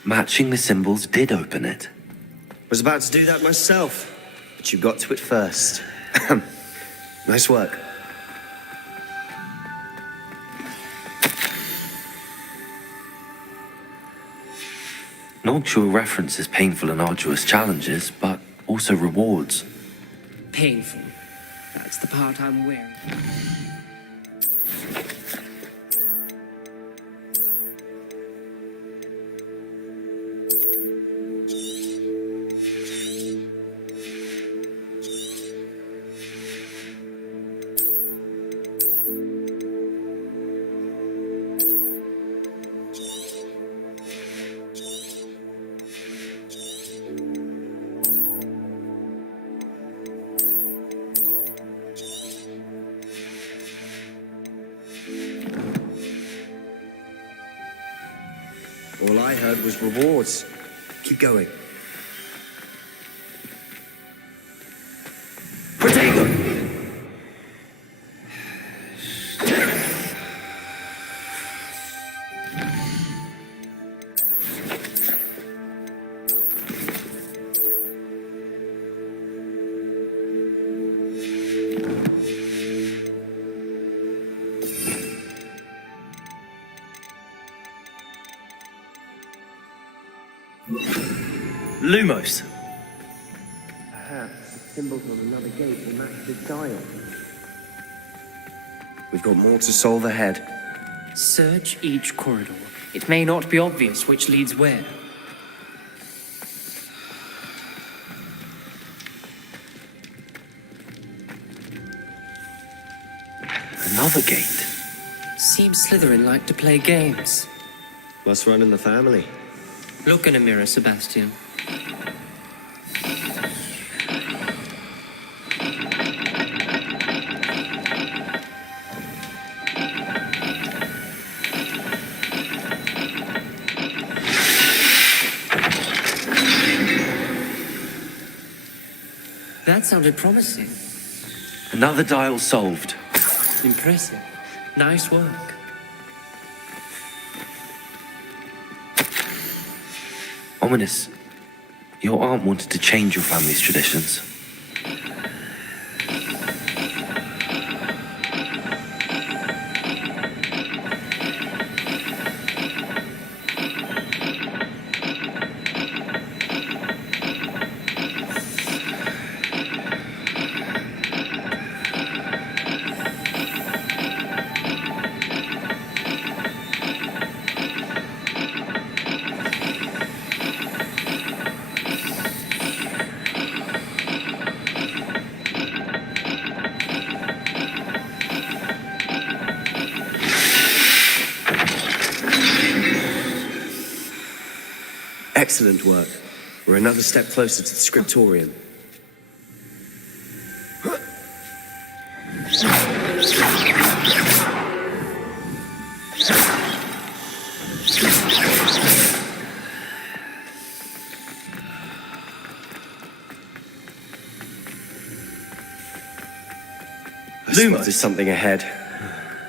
Matching the symbols did open it. Was about to do that myself, but you got to it first. Nice work. Noctua references painful and arduous challenges, but also rewards. Painful. That's the part I'm wearing. All I heard was rewards. Keep going. Lumos. Perhaps the symbols on another gate will match the dial. We've got more to solve ahead. Search each corridor. It may not be obvious which leads where. Another gate. Seems Slytherin like to play games. Must run in the family. Look in a mirror, Sebastian. That sounded promising. Another dial solved. Impressive. Nice work. Ominous. Your aunt wanted to change your family's traditions. Excellent work. We're another step closer to the scriptorium. Lumos, there's something ahead.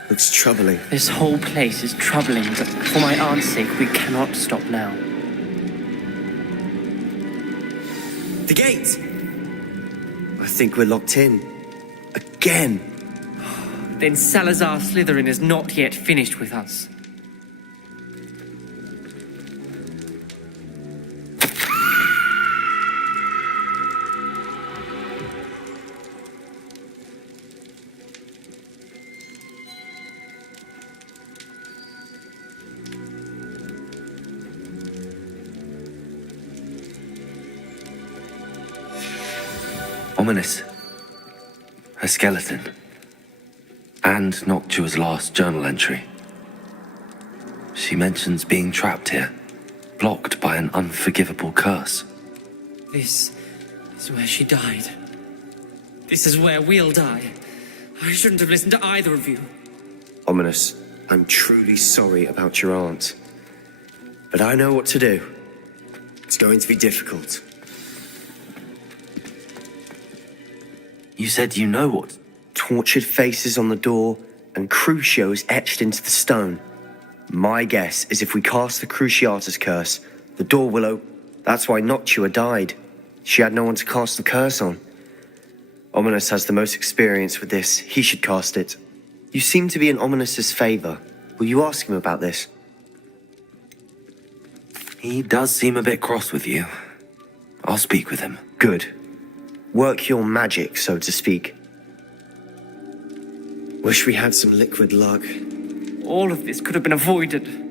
Looks troubling. This whole place is troubling, but for my aunt's sake, we cannot stop now. The gate! I think we're locked in. Again. Then Salazar Slytherin is not yet finished with us. Ominous. A skeleton. And Noctua's last journal entry. She mentions being trapped here, blocked by an unforgivable curse. This is where she died. This is where we'll die. I shouldn't have listened to either of you. Ominous, I'm truly sorry about your aunt. But I know what to do. It's going to be difficult. You said you know what? Tortured faces on the door and Crucios etched into the stone. My guess is if we cast the Cruciatus curse, the door will open. That's why Noctua died. She had no one to cast the curse on. Ominous has the most experience with this. He should cast it. You seem to be in Ominous's favor. Will you ask him about this? He does seem a bit cross with you. I'll speak with him. Good. Work your magic, so to speak. Wish we had some liquid luck. All of this could have been avoided.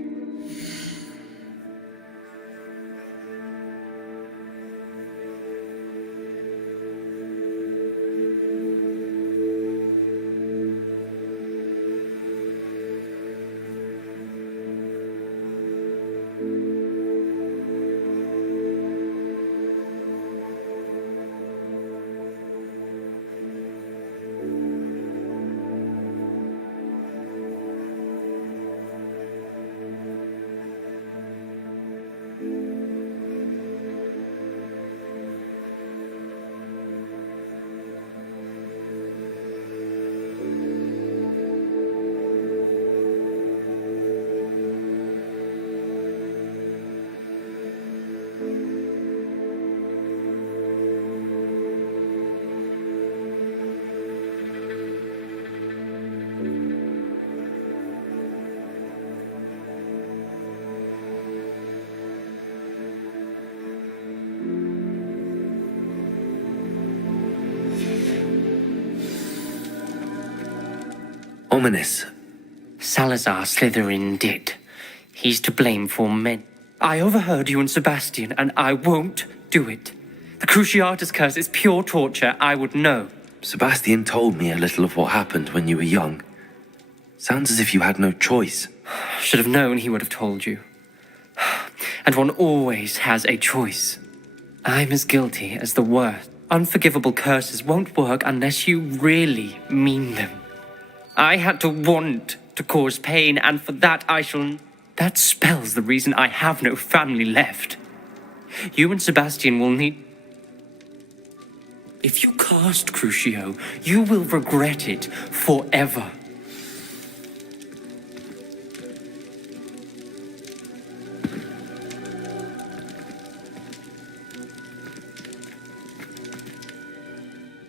Ominous. Salazar Slytherin did. He's to blame for men. I overheard you and Sebastian, and I won't do it. The Cruciatus curse is pure torture. I would know. Sebastian told me a little of what happened when you were young. Sounds as if you had no choice. Should have known he would have told you. And one always has a choice. I'm as guilty as the worst. Unforgivable curses won't work unless you really mean them. I had to want to cause pain, and for that I shall... That spells the reason I have no family left. You and Sebastian will need... If you cast Crucio, you will regret it forever.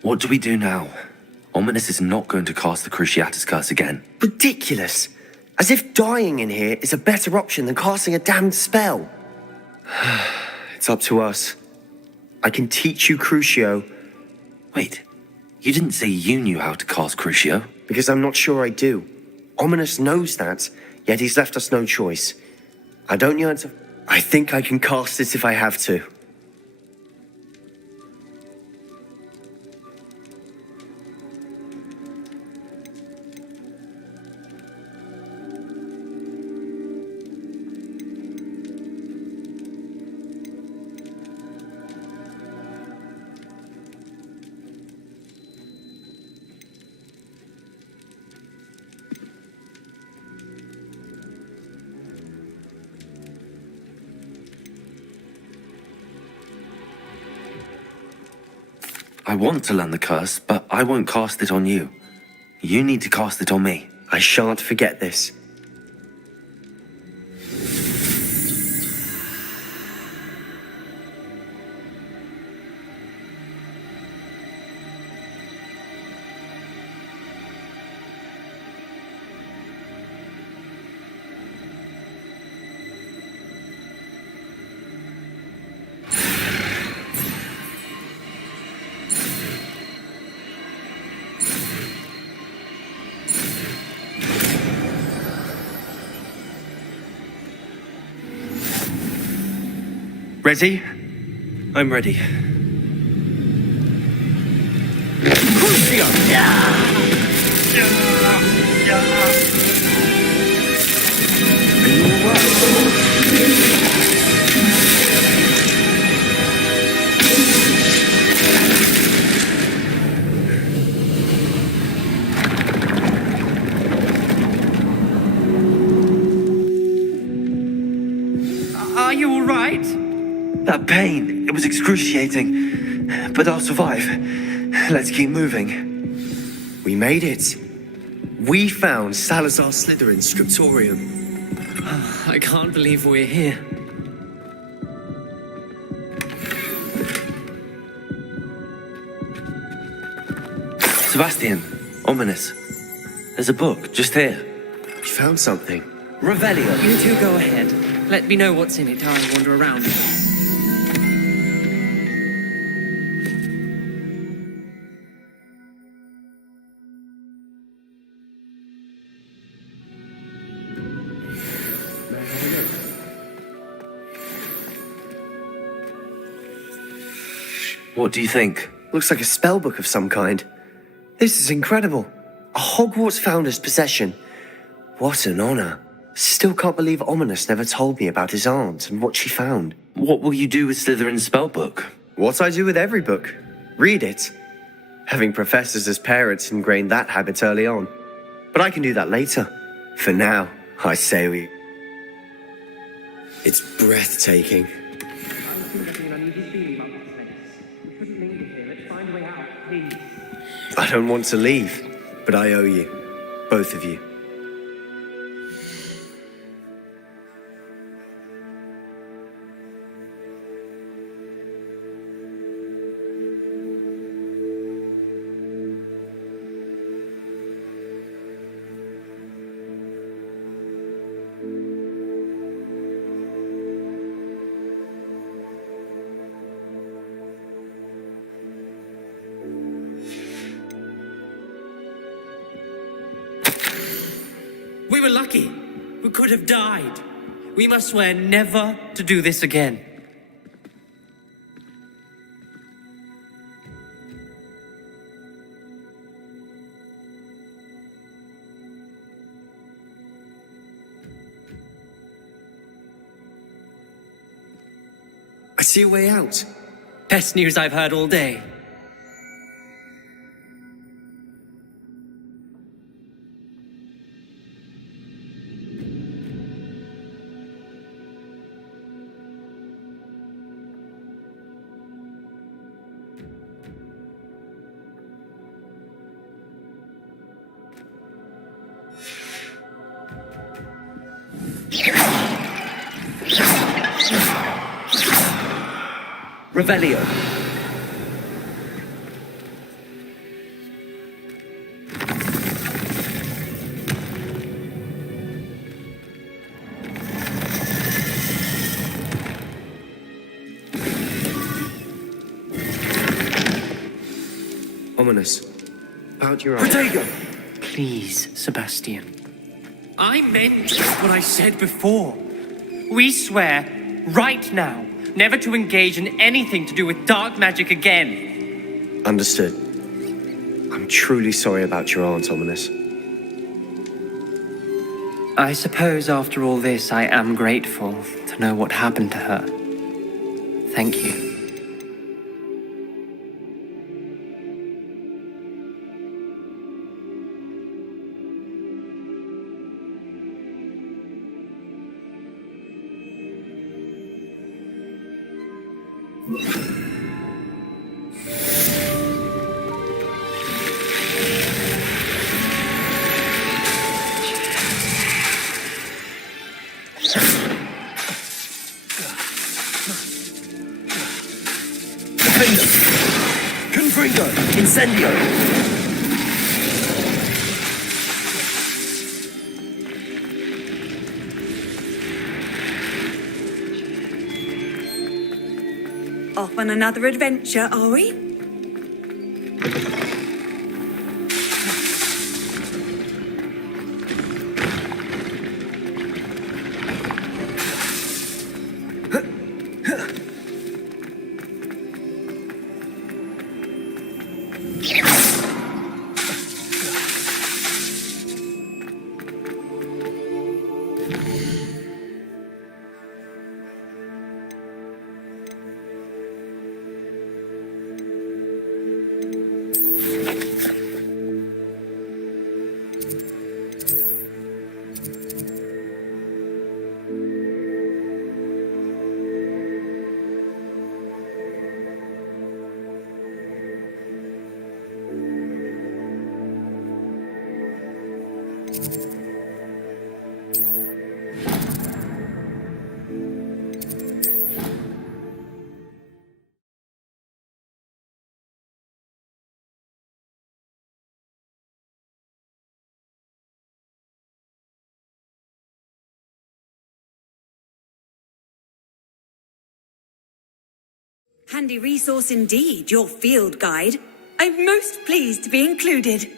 What do we do now? Ominous is not going to cast the Cruciatus curse again. Ridiculous! As if dying in here is a better option than casting a damned spell. It's up to us. I can teach you Crucio. Wait, you didn't say you knew how to cast Crucio? Because I'm not sure I do. Ominous knows that, yet he's left us no choice. I don't yearn to... I think I can cast it if I have to. I want to learn the curse, but I won't cast it on you. You need to cast it on me. I shan't forget this. Ready? I'm ready. Are you all right? That pain, it was excruciating. But I'll survive. Let's keep moving. We made it. We found Salazar Slytherin's scriptorium. I can't believe we're here. Sebastian, ominous. There's a book just here. You found something. Revelio. You two go ahead. Let me know what's in it. I'll wander around. What do you think? Looks like a spell book of some kind. This is incredible. A Hogwarts founder's possession. What an honor. Still can't believe Ominous never told me about his aunt and what she found. What will you do with Slytherin's spellbook? What I do with every book. Read it. Having professors as parents ingrained that habit early on. But I can do that later. For now, I say we... It's breathtaking. I don't want to leave, but I owe you. Both of you. We were lucky. We could have died. We must swear never to do this again. I see a way out. Best news I've heard all day. Revelio. Ominous. About your aunt. Protego! Please, Sebastian. I meant what I said before. We swear, right now, never to engage in anything to do with dark magic again. Understood. I'm truly sorry about your aunt, Ominous. I suppose after all this, I am grateful to know what happened to her. Thank you. Defender! Confringo! Incendio! Off on another adventure, are we? Handy resource indeed, your field guide. I'm most pleased to be included.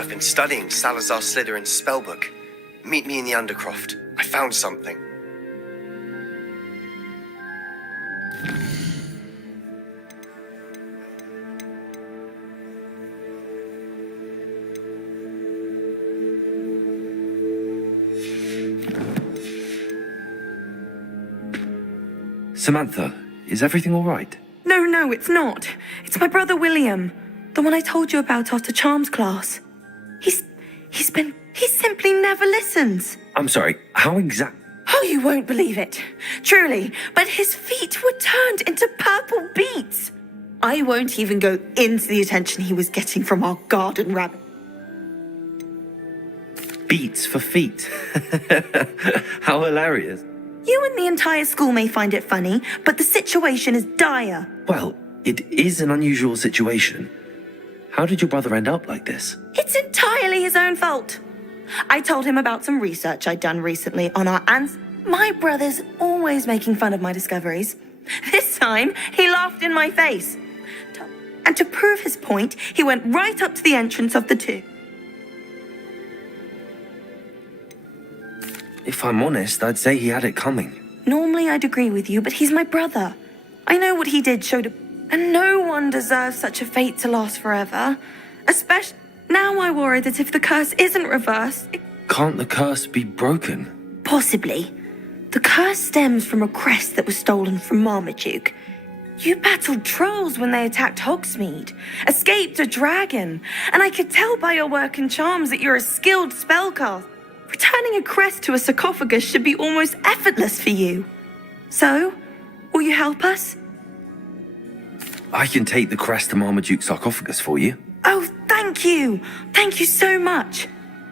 I've been studying Salazar Slytherin's spellbook. Meet me in the Undercroft. I found something. Samantha, is everything all right? No, it's not. It's my brother William, the one I told you about after Charms class. He simply never listens. I'm sorry, how exact... Oh, you won't believe it. Truly, but his feet were turned into purple beets. I won't even go into the attention he was getting from our garden rabbit. Beats for feet. How hilarious. You and the entire school may find it funny, but the situation is dire. Well, it is an unusual situation. How did your brother end up like this? It's entirely his own fault. I told him about some research I'd done recently on our ants. My brother's always making fun of my discoveries. This time, he laughed in my face. And to prove his point, he went right up to the entrance of the tomb. If I'm honest, I'd say he had it coming. Normally I'd agree with you, but he's my brother. I know what he did showed and no one deserves such a fate to last forever. Especially now I worry that if the curse isn't reversed... Can't the curse be broken? Possibly. The curse stems from a crest that was stolen from Marmaduke. You battled trolls when they attacked Hogsmeade, escaped a dragon, and I could tell by your work and charms that you're a skilled spellcaster. Returning a crest to a sarcophagus should be almost effortless for you. So, will you help us? I can take the crest to Marmaduke's sarcophagus for you. Oh, thank you! Thank you so much!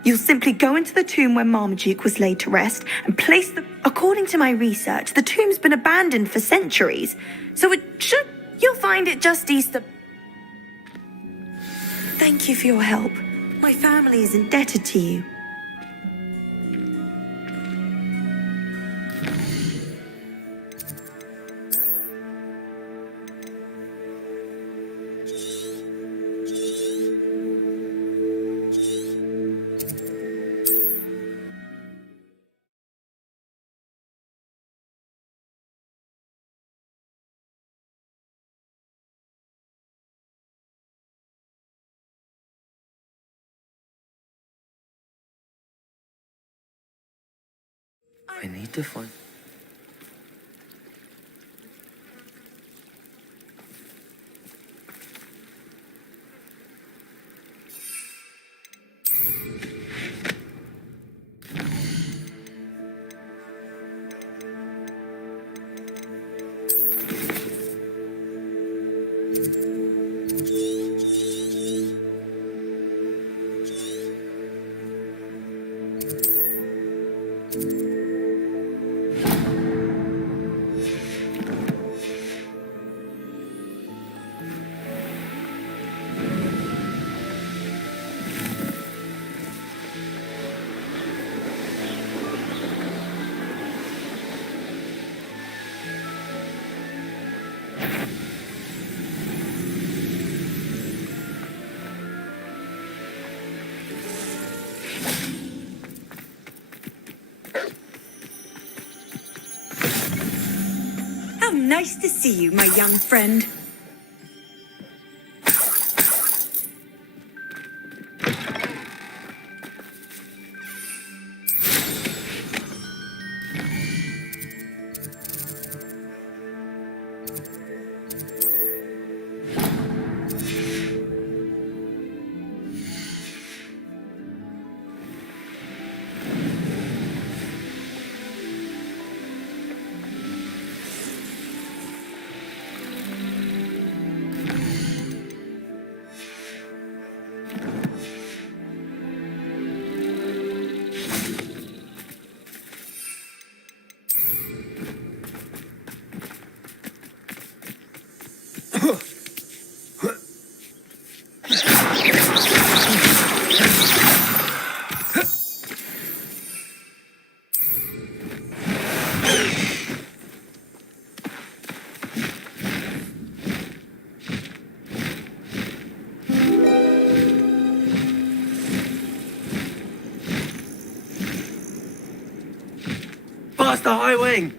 You'll simply go into the tomb where Marmaduke was laid to rest and place the... According to my research, the tomb's been abandoned for centuries, so you'll find it just east of... Thank you for your help. My family is indebted to you. I need to find... How nice to see you, my young friend. the High Wing!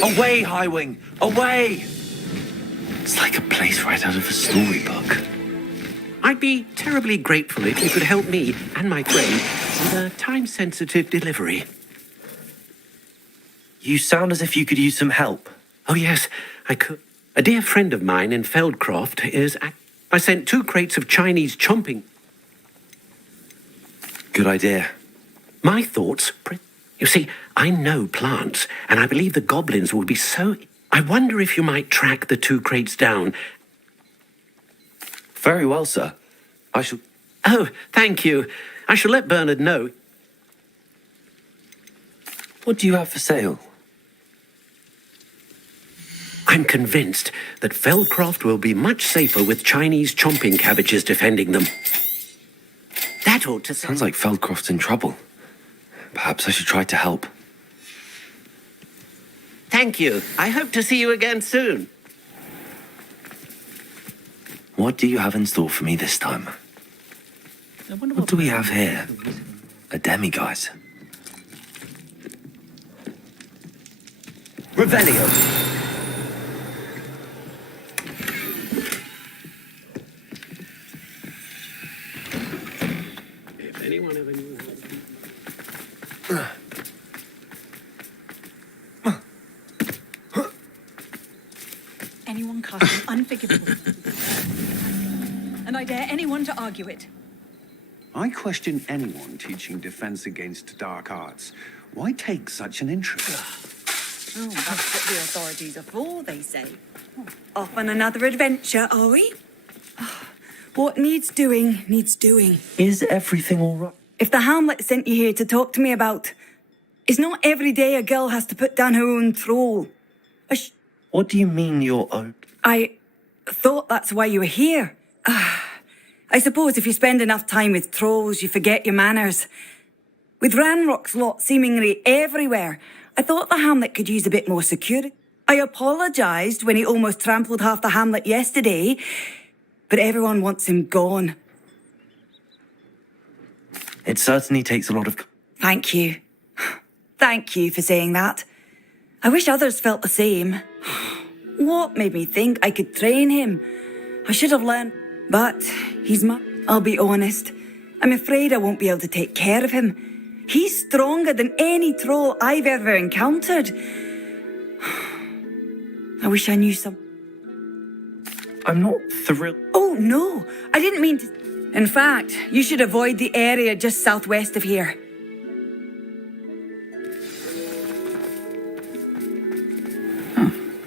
Away, High Wing! Away! It's like a place right out of a storybook. I'd be terribly grateful if you could help me and my friend with a time-sensitive delivery. You sound as if you could use some help. Oh, yes, I could. A dear friend of mine in Feldcroft is... I sent 2 crates of Chinese chomping. Good idea. My thoughts... You see, I know plants, and I believe the goblins would be so... I wonder if you might track the 2 crates down. Very well, sir. I shall... Oh, thank you. I shall let Bernard know. What do you have for sale? I'm convinced that Feldcroft will be much safer with Chinese chomping cabbages defending them. That ought to... Sounds like Feldcroft's in trouble. Perhaps I should try to help. Thank you. I hope to see you again soon. What do you have in store for me this time? What do we have here? A demiguise. Revelio. If anyone ever knew how... Anyone cast an unforgivable. And I dare anyone to argue it. I question anyone teaching defense against dark arts. Why take such an interest? Oh, that's what the authorities are for, they say. Off on another adventure, are we? What needs doing, needs doing. Is everything all right? If the Hamlet sent you here to talk to me about... It's not every day a girl has to put down her own troll. What do you mean your own? I thought that's why you were here. I suppose if you spend enough time with trolls, you forget your manners. With Ranrock's lot seemingly everywhere, I thought the Hamlet could use a bit more security. I apologised when he almost trampled half the Hamlet yesterday, but everyone wants him gone. It certainly takes a lot of... Thank you. Thank you for saying that. I wish others felt the same. What made me think I could train him? I should have learned. But he's I'll be honest. I'm afraid I won't be able to take care of him. He's stronger than any troll I've ever encountered. I wish I knew some... I'm not thrilled. Oh, no. I didn't mean to... In fact, you should avoid the area just southwest of here.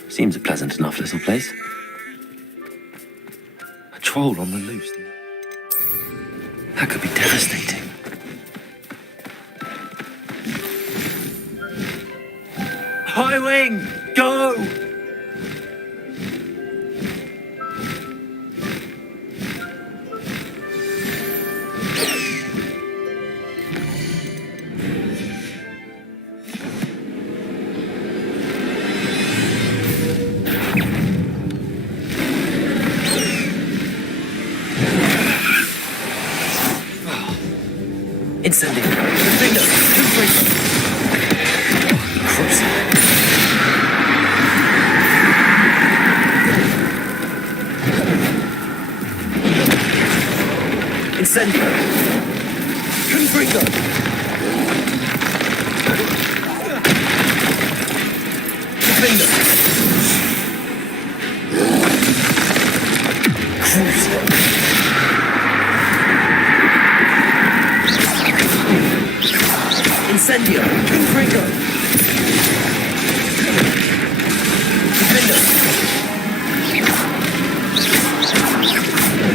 Seems a pleasant enough little place. A troll on the loose. That could be devastating. High Wing, go! Incendio. Defender. Incendio. Confringo. Defender. Cruiser. Incendio! Confringo! Defender!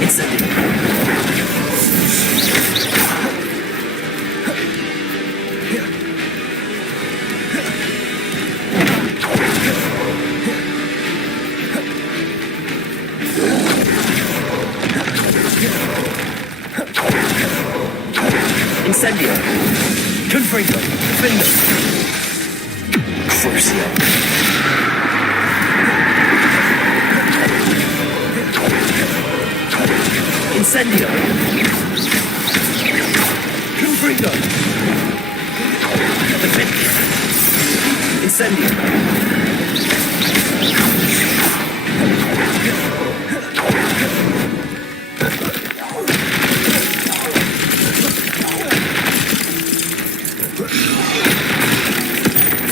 Incendio! Incendio! Confringo! Defender! Crucio! Incendio! Confringo! Incendio!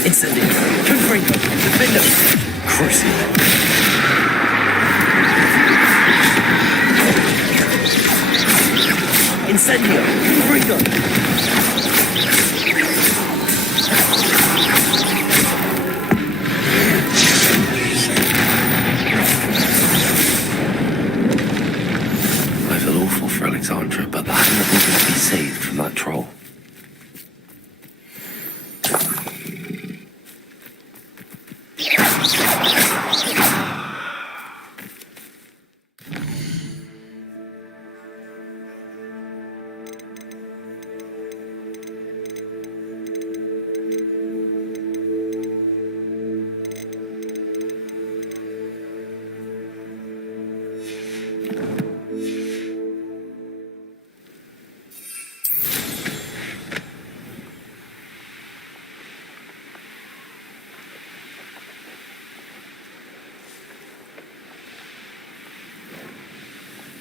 Incendio! Confringo! Defendo! Crucio! Incendio! Confringo! I feel awful for Alexandra, but the hamlet will going to be saved from that troll.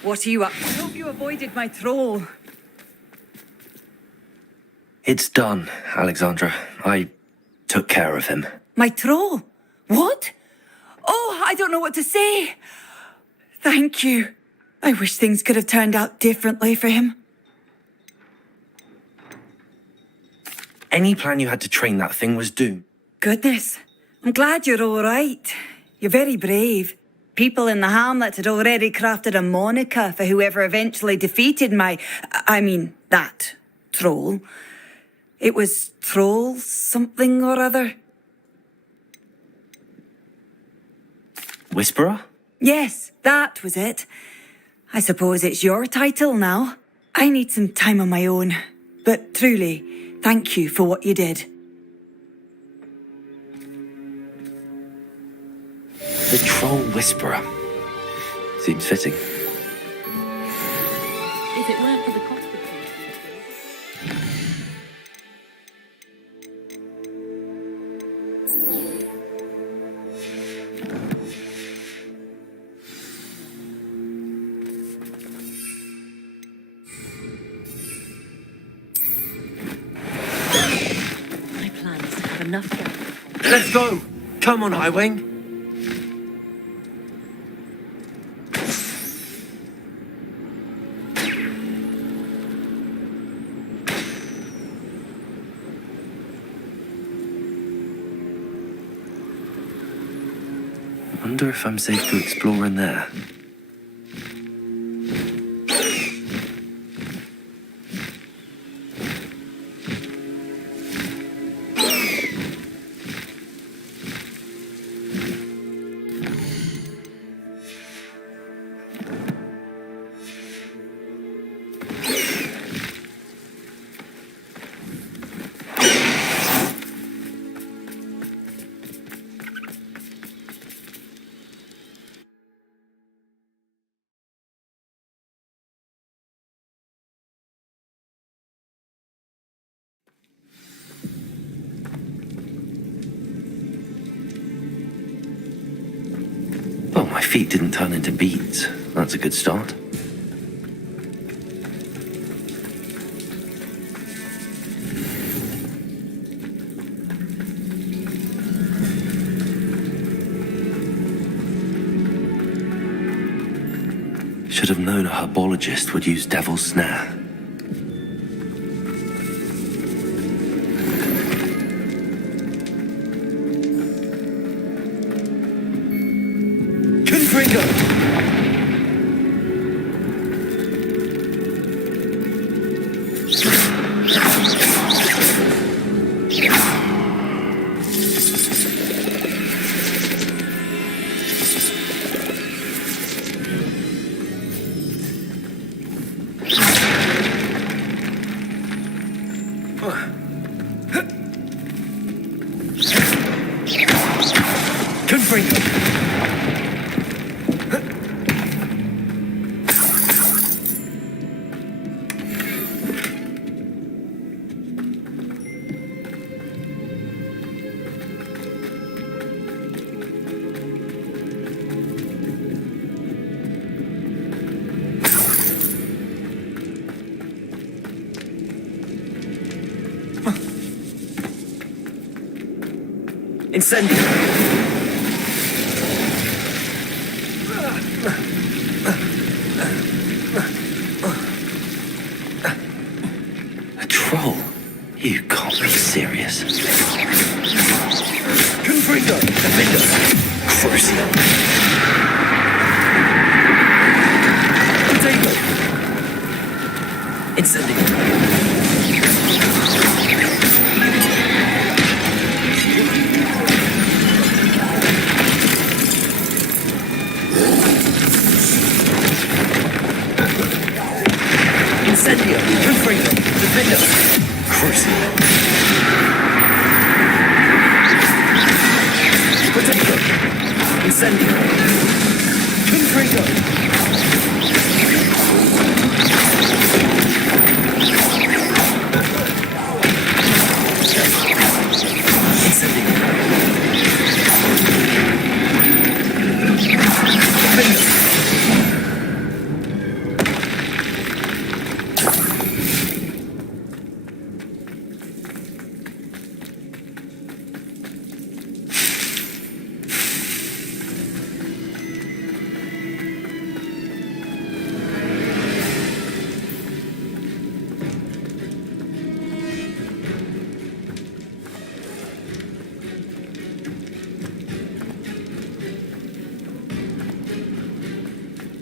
What are you up to? I hope you avoided my troll. It's done, Alexandra. I took care of him. My troll? What? Oh, I don't know what to say. Thank you. I wish things could have turned out differently for him. Any plan you had to train that thing was doomed. Goodness. I'm glad you're all right. You're very brave. People in the hamlet had already crafted a moniker for whoever eventually defeated that troll. It was Troll something or other. Whisperer? Yes, that was it. I suppose it's your title now. I need some time on my own. But truly, thank you for what you did. The Troll Whisperer. Seems fitting. If it weren't for the cost of my plans to have enough. Let's go! Come on, Highwing! I wonder if I'm safe to explore in there. Well, my feet didn't turn into beads. That's a good start. Should have known a herbologist would use Devil's Snare. Confringo! Incendio! A troll? You can't be serious. Confringo! Defender! Crucio! Potato! Incendio! Incendio! Confringo! Defender! Crucio! Potato! Incendio! Confringo! Incendio! Defender!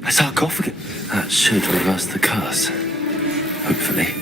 A sarcophagus. That should reverse the curse. Hopefully.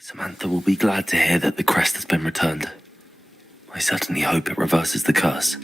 Samantha will be glad to hear that the crest has been returned. I certainly hope it reverses the curse.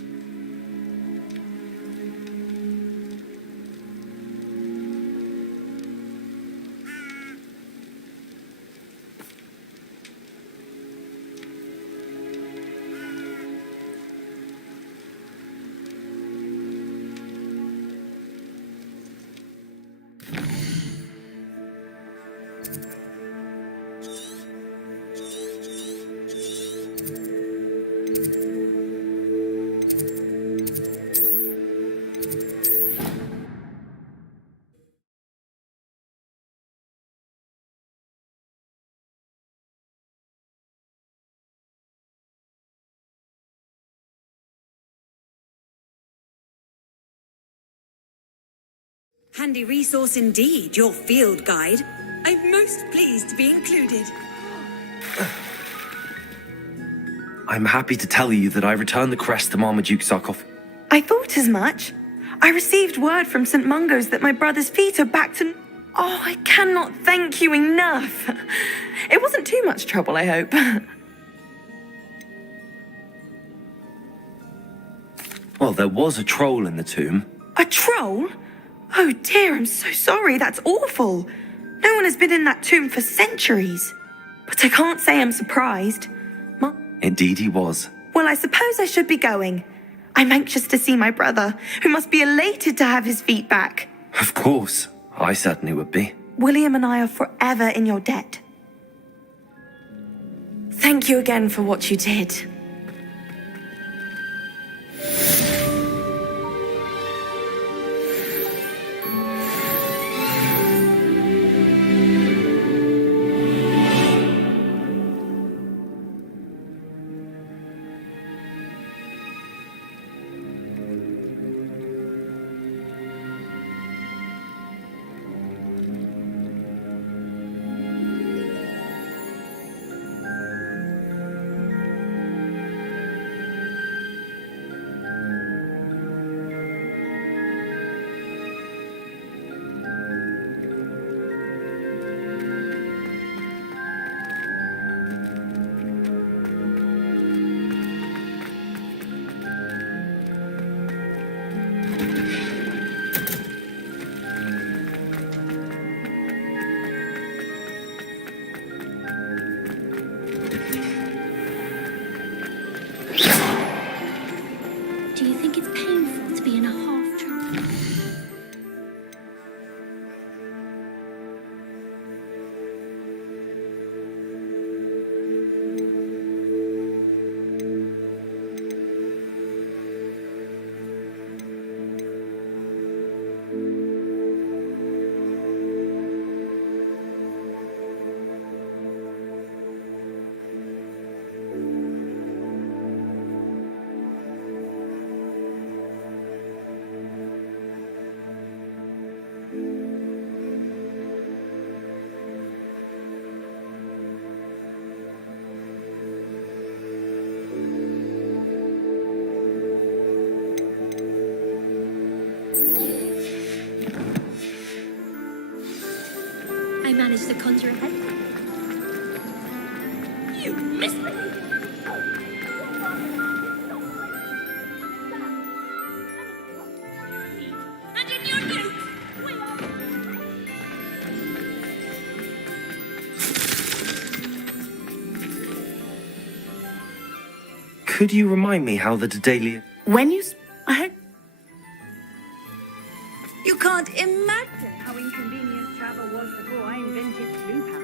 Handy resource indeed, your field guide. I'm most pleased to be included. I'm happy to tell you that I returned the crest to Marmaduke's sarcophagus. I thought as much. I received word from St. Mungo's that my brother's feet are back to... Oh, I cannot thank you enough. It wasn't too much trouble, I hope. Well, there was a troll in the tomb. A troll? Oh dear, I'm so sorry. That's awful. No one has been in that tomb for centuries. But I can't say I'm surprised. Indeed he was. Well, I suppose I should be going. I'm anxious to see my brother, who must be elated to have his feet back. Of course. I certainly would be. William and I are forever in your debt. Thank you again for what you did. managed to conjure a head. You missed me. And in your nuke, we are... Could you remind me how the Daedalian... When you... You can't imagine how inconvenient travel was before I invented blue powder.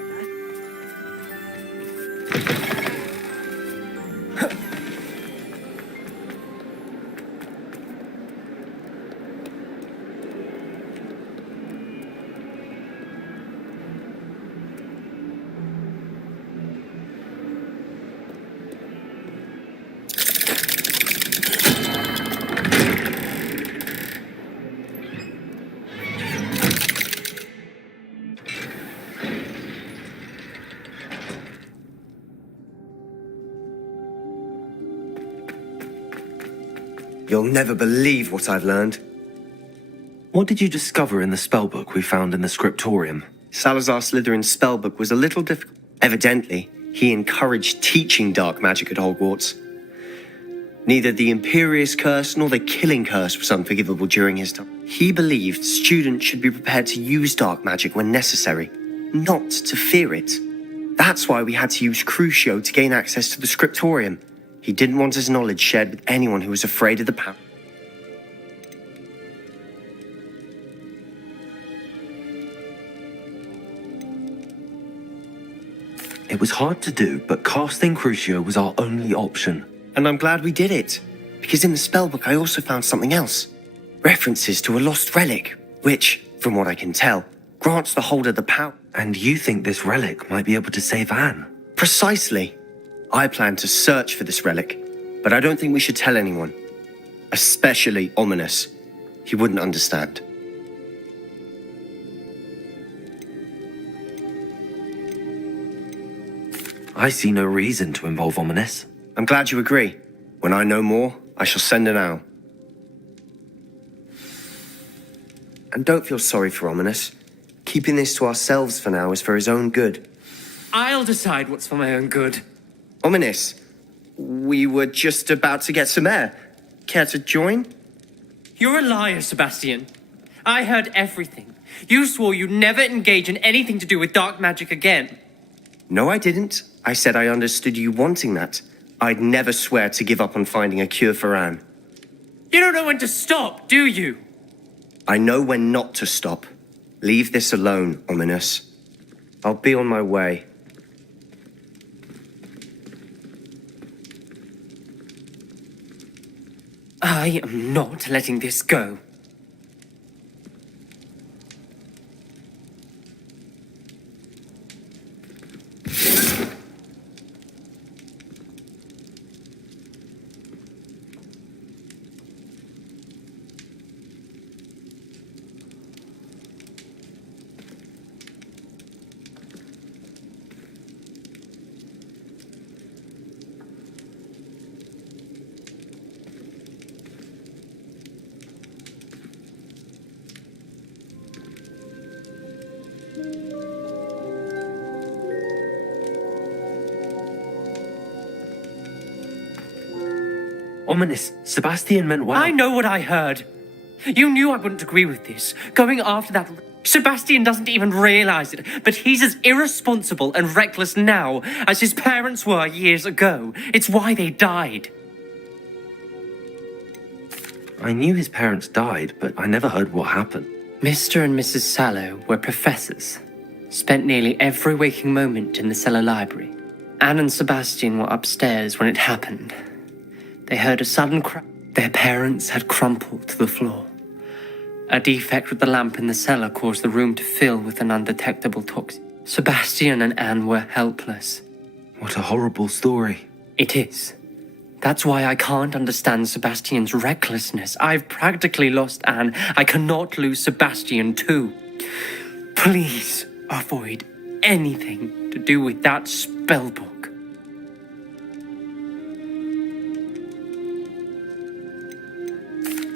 You'll never believe what I've learned. What did you discover in the spellbook we found in the scriptorium? Salazar Slytherin's spellbook was a little difficult. Evidently, he encouraged teaching dark magic at Hogwarts. Neither the Imperious Curse nor the Killing Curse was unforgivable during his time. He believed students should be prepared to use dark magic when necessary, not to fear it. That's why we had to use Crucio to gain access to the scriptorium. He didn't want his knowledge shared with anyone who was afraid of the power. It was hard to do, but casting Crucio was our only option. And I'm glad we did it, because in the spellbook I also found something else. References to a lost relic, which, from what I can tell, grants the holder the power. And you think this relic might be able to save Anne? Precisely. I plan to search for this relic, but I don't think we should tell anyone. Especially Ominous. He wouldn't understand. I see no reason to involve Ominous. I'm glad you agree. When I know more, I shall send an owl. And don't feel sorry for Ominous. Keeping this to ourselves for now is for his own good. I'll decide what's for my own good. Ominous, we were just about to get some air. Care to join? You're a liar, Sebastian. I heard everything. You swore you'd never engage in anything to do with dark magic again. No, I didn't. I said I understood you wanting that. I'd never swear to give up on finding a cure for Anne. You don't know when to stop, do you? I know when not to stop. Leave this alone, Ominous. I'll be on my way. I am not letting this go. Ominous, Sebastian meant well. I know what I heard. You knew I wouldn't agree with this. Going after that... Sebastian doesn't even realize it, but he's as irresponsible and reckless now as his parents were years ago. It's why they died. I knew his parents died, but I never heard what happened. Mr. and Mrs. Sallow were professors. Spent nearly every waking moment in the cellar library. Anne and Sebastian were upstairs when it happened. They heard a sudden crash. Their parents had crumpled to the floor. A defect with the lamp in the cellar caused the room to fill with an undetectable toxin. Sebastian and Anne were helpless. What a horrible story. It is. That's why I can't understand Sebastian's recklessness. I've practically lost Anne. I cannot lose Sebastian too. Please avoid anything to do with that spellbook.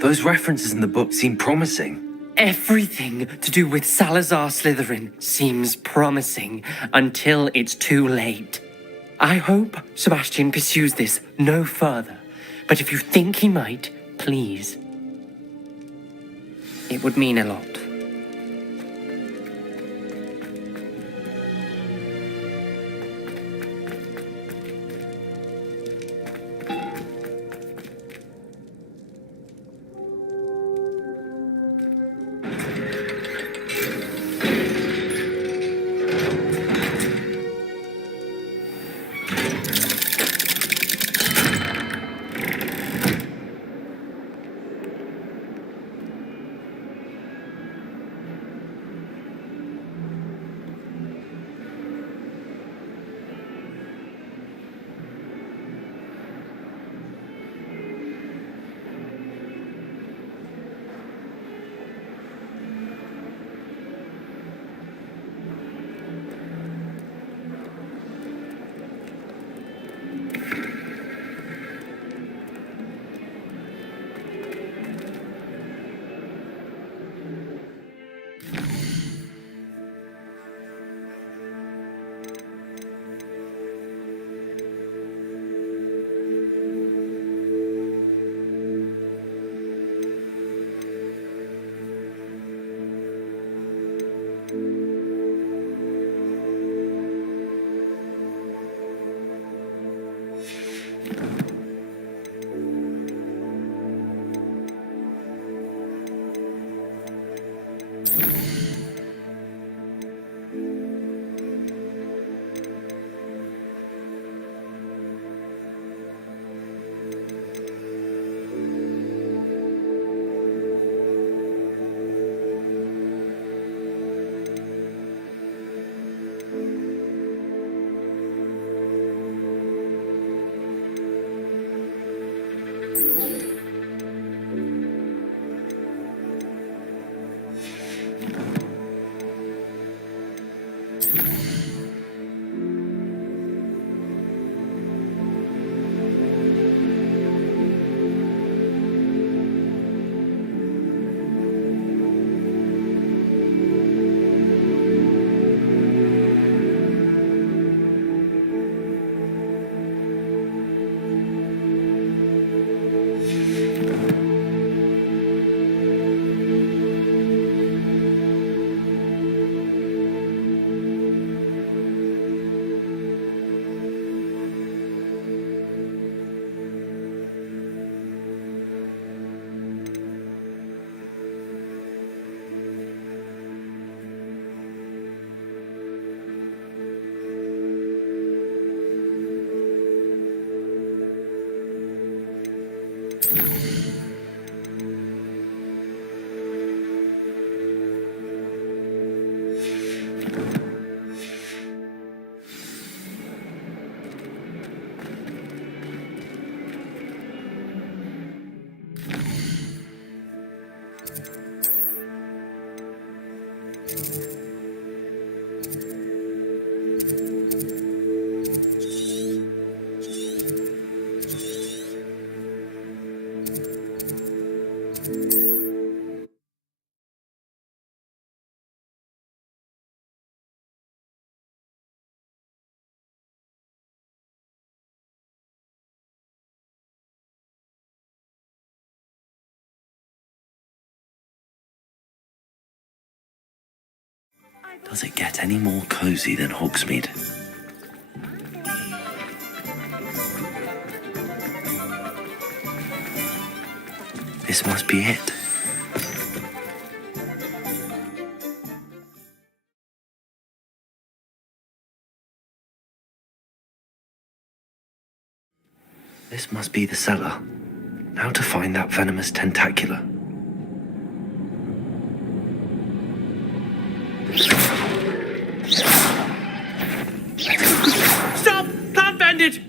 Those references in the book seem promising. Everything to do with Salazar Slytherin seems promising until it's too late. I hope Sebastian pursues this no further, but if you think he might, please. It would mean a lot. Does it get any more cozy than Hogsmeade? This must be it. This must be the cellar. Now to find that venomous tentacula. Stop! Plant bandit!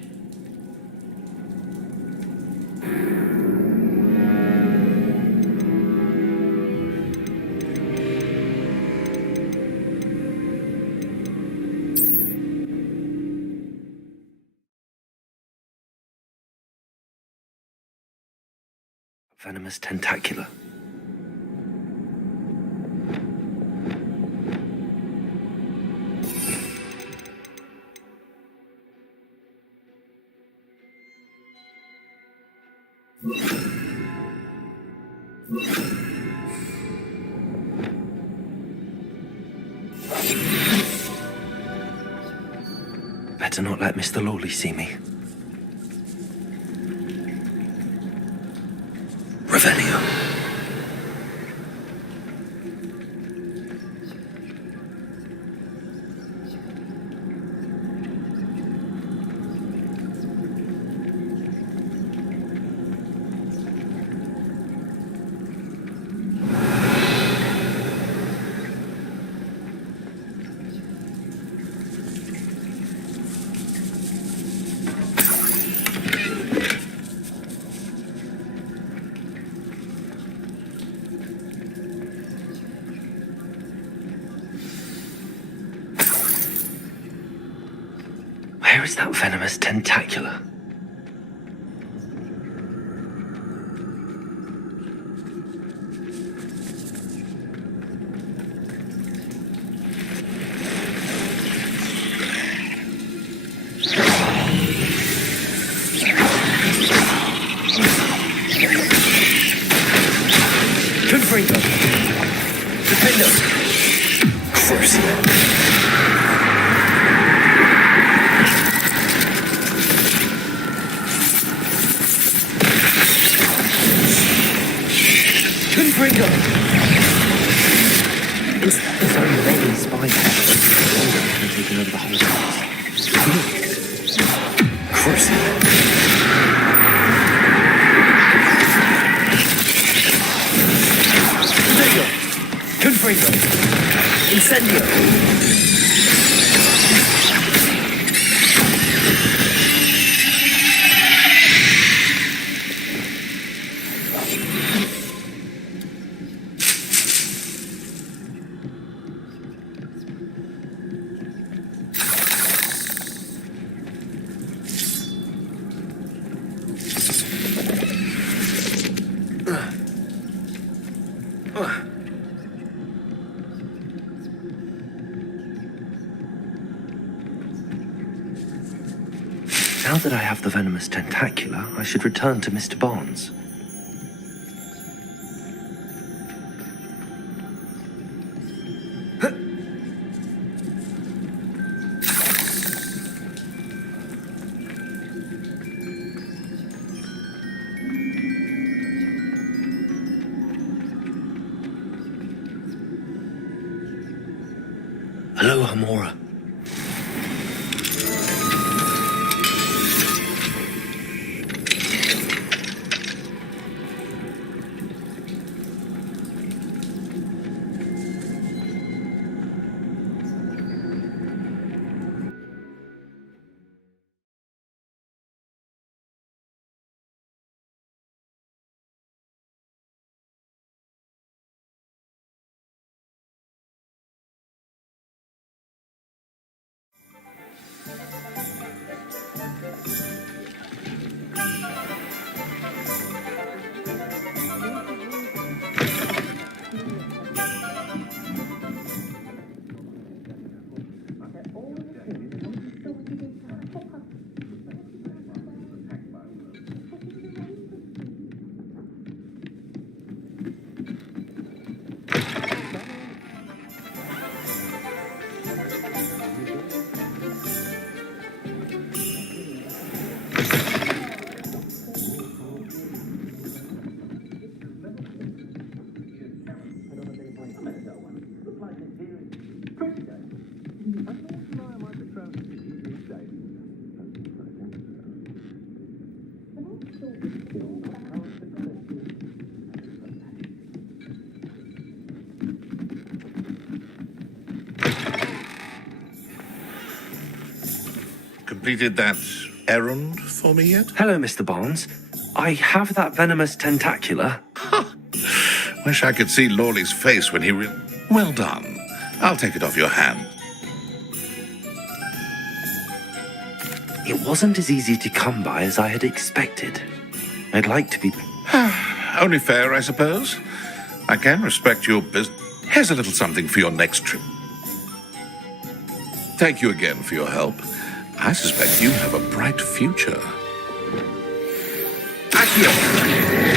Venomous tentacula. Better not let Mr. Lawley see me. Revelio. Where is that venomous tentacula? Confringo. Defendo. Crucio. Confringo. It's only Lady Spy can take over the whole house. Crucio. Confringo. Incendio. Now that I have the venomous tentacula, I should return to Mr. Barnes. Hello, Hamora. Completed that errand for me yet? Hello, Mr. Barnes. I have that venomous tentacula. Wish I could see Lawley's face when he Well done. I'll take it off your hand. It wasn't as easy to come by as I had expected. I'd like to be... Only fair, I suppose. I can respect your business. Here's a little something for your next trip. Thank you again for your help. I suspect you have a bright future. I Accio!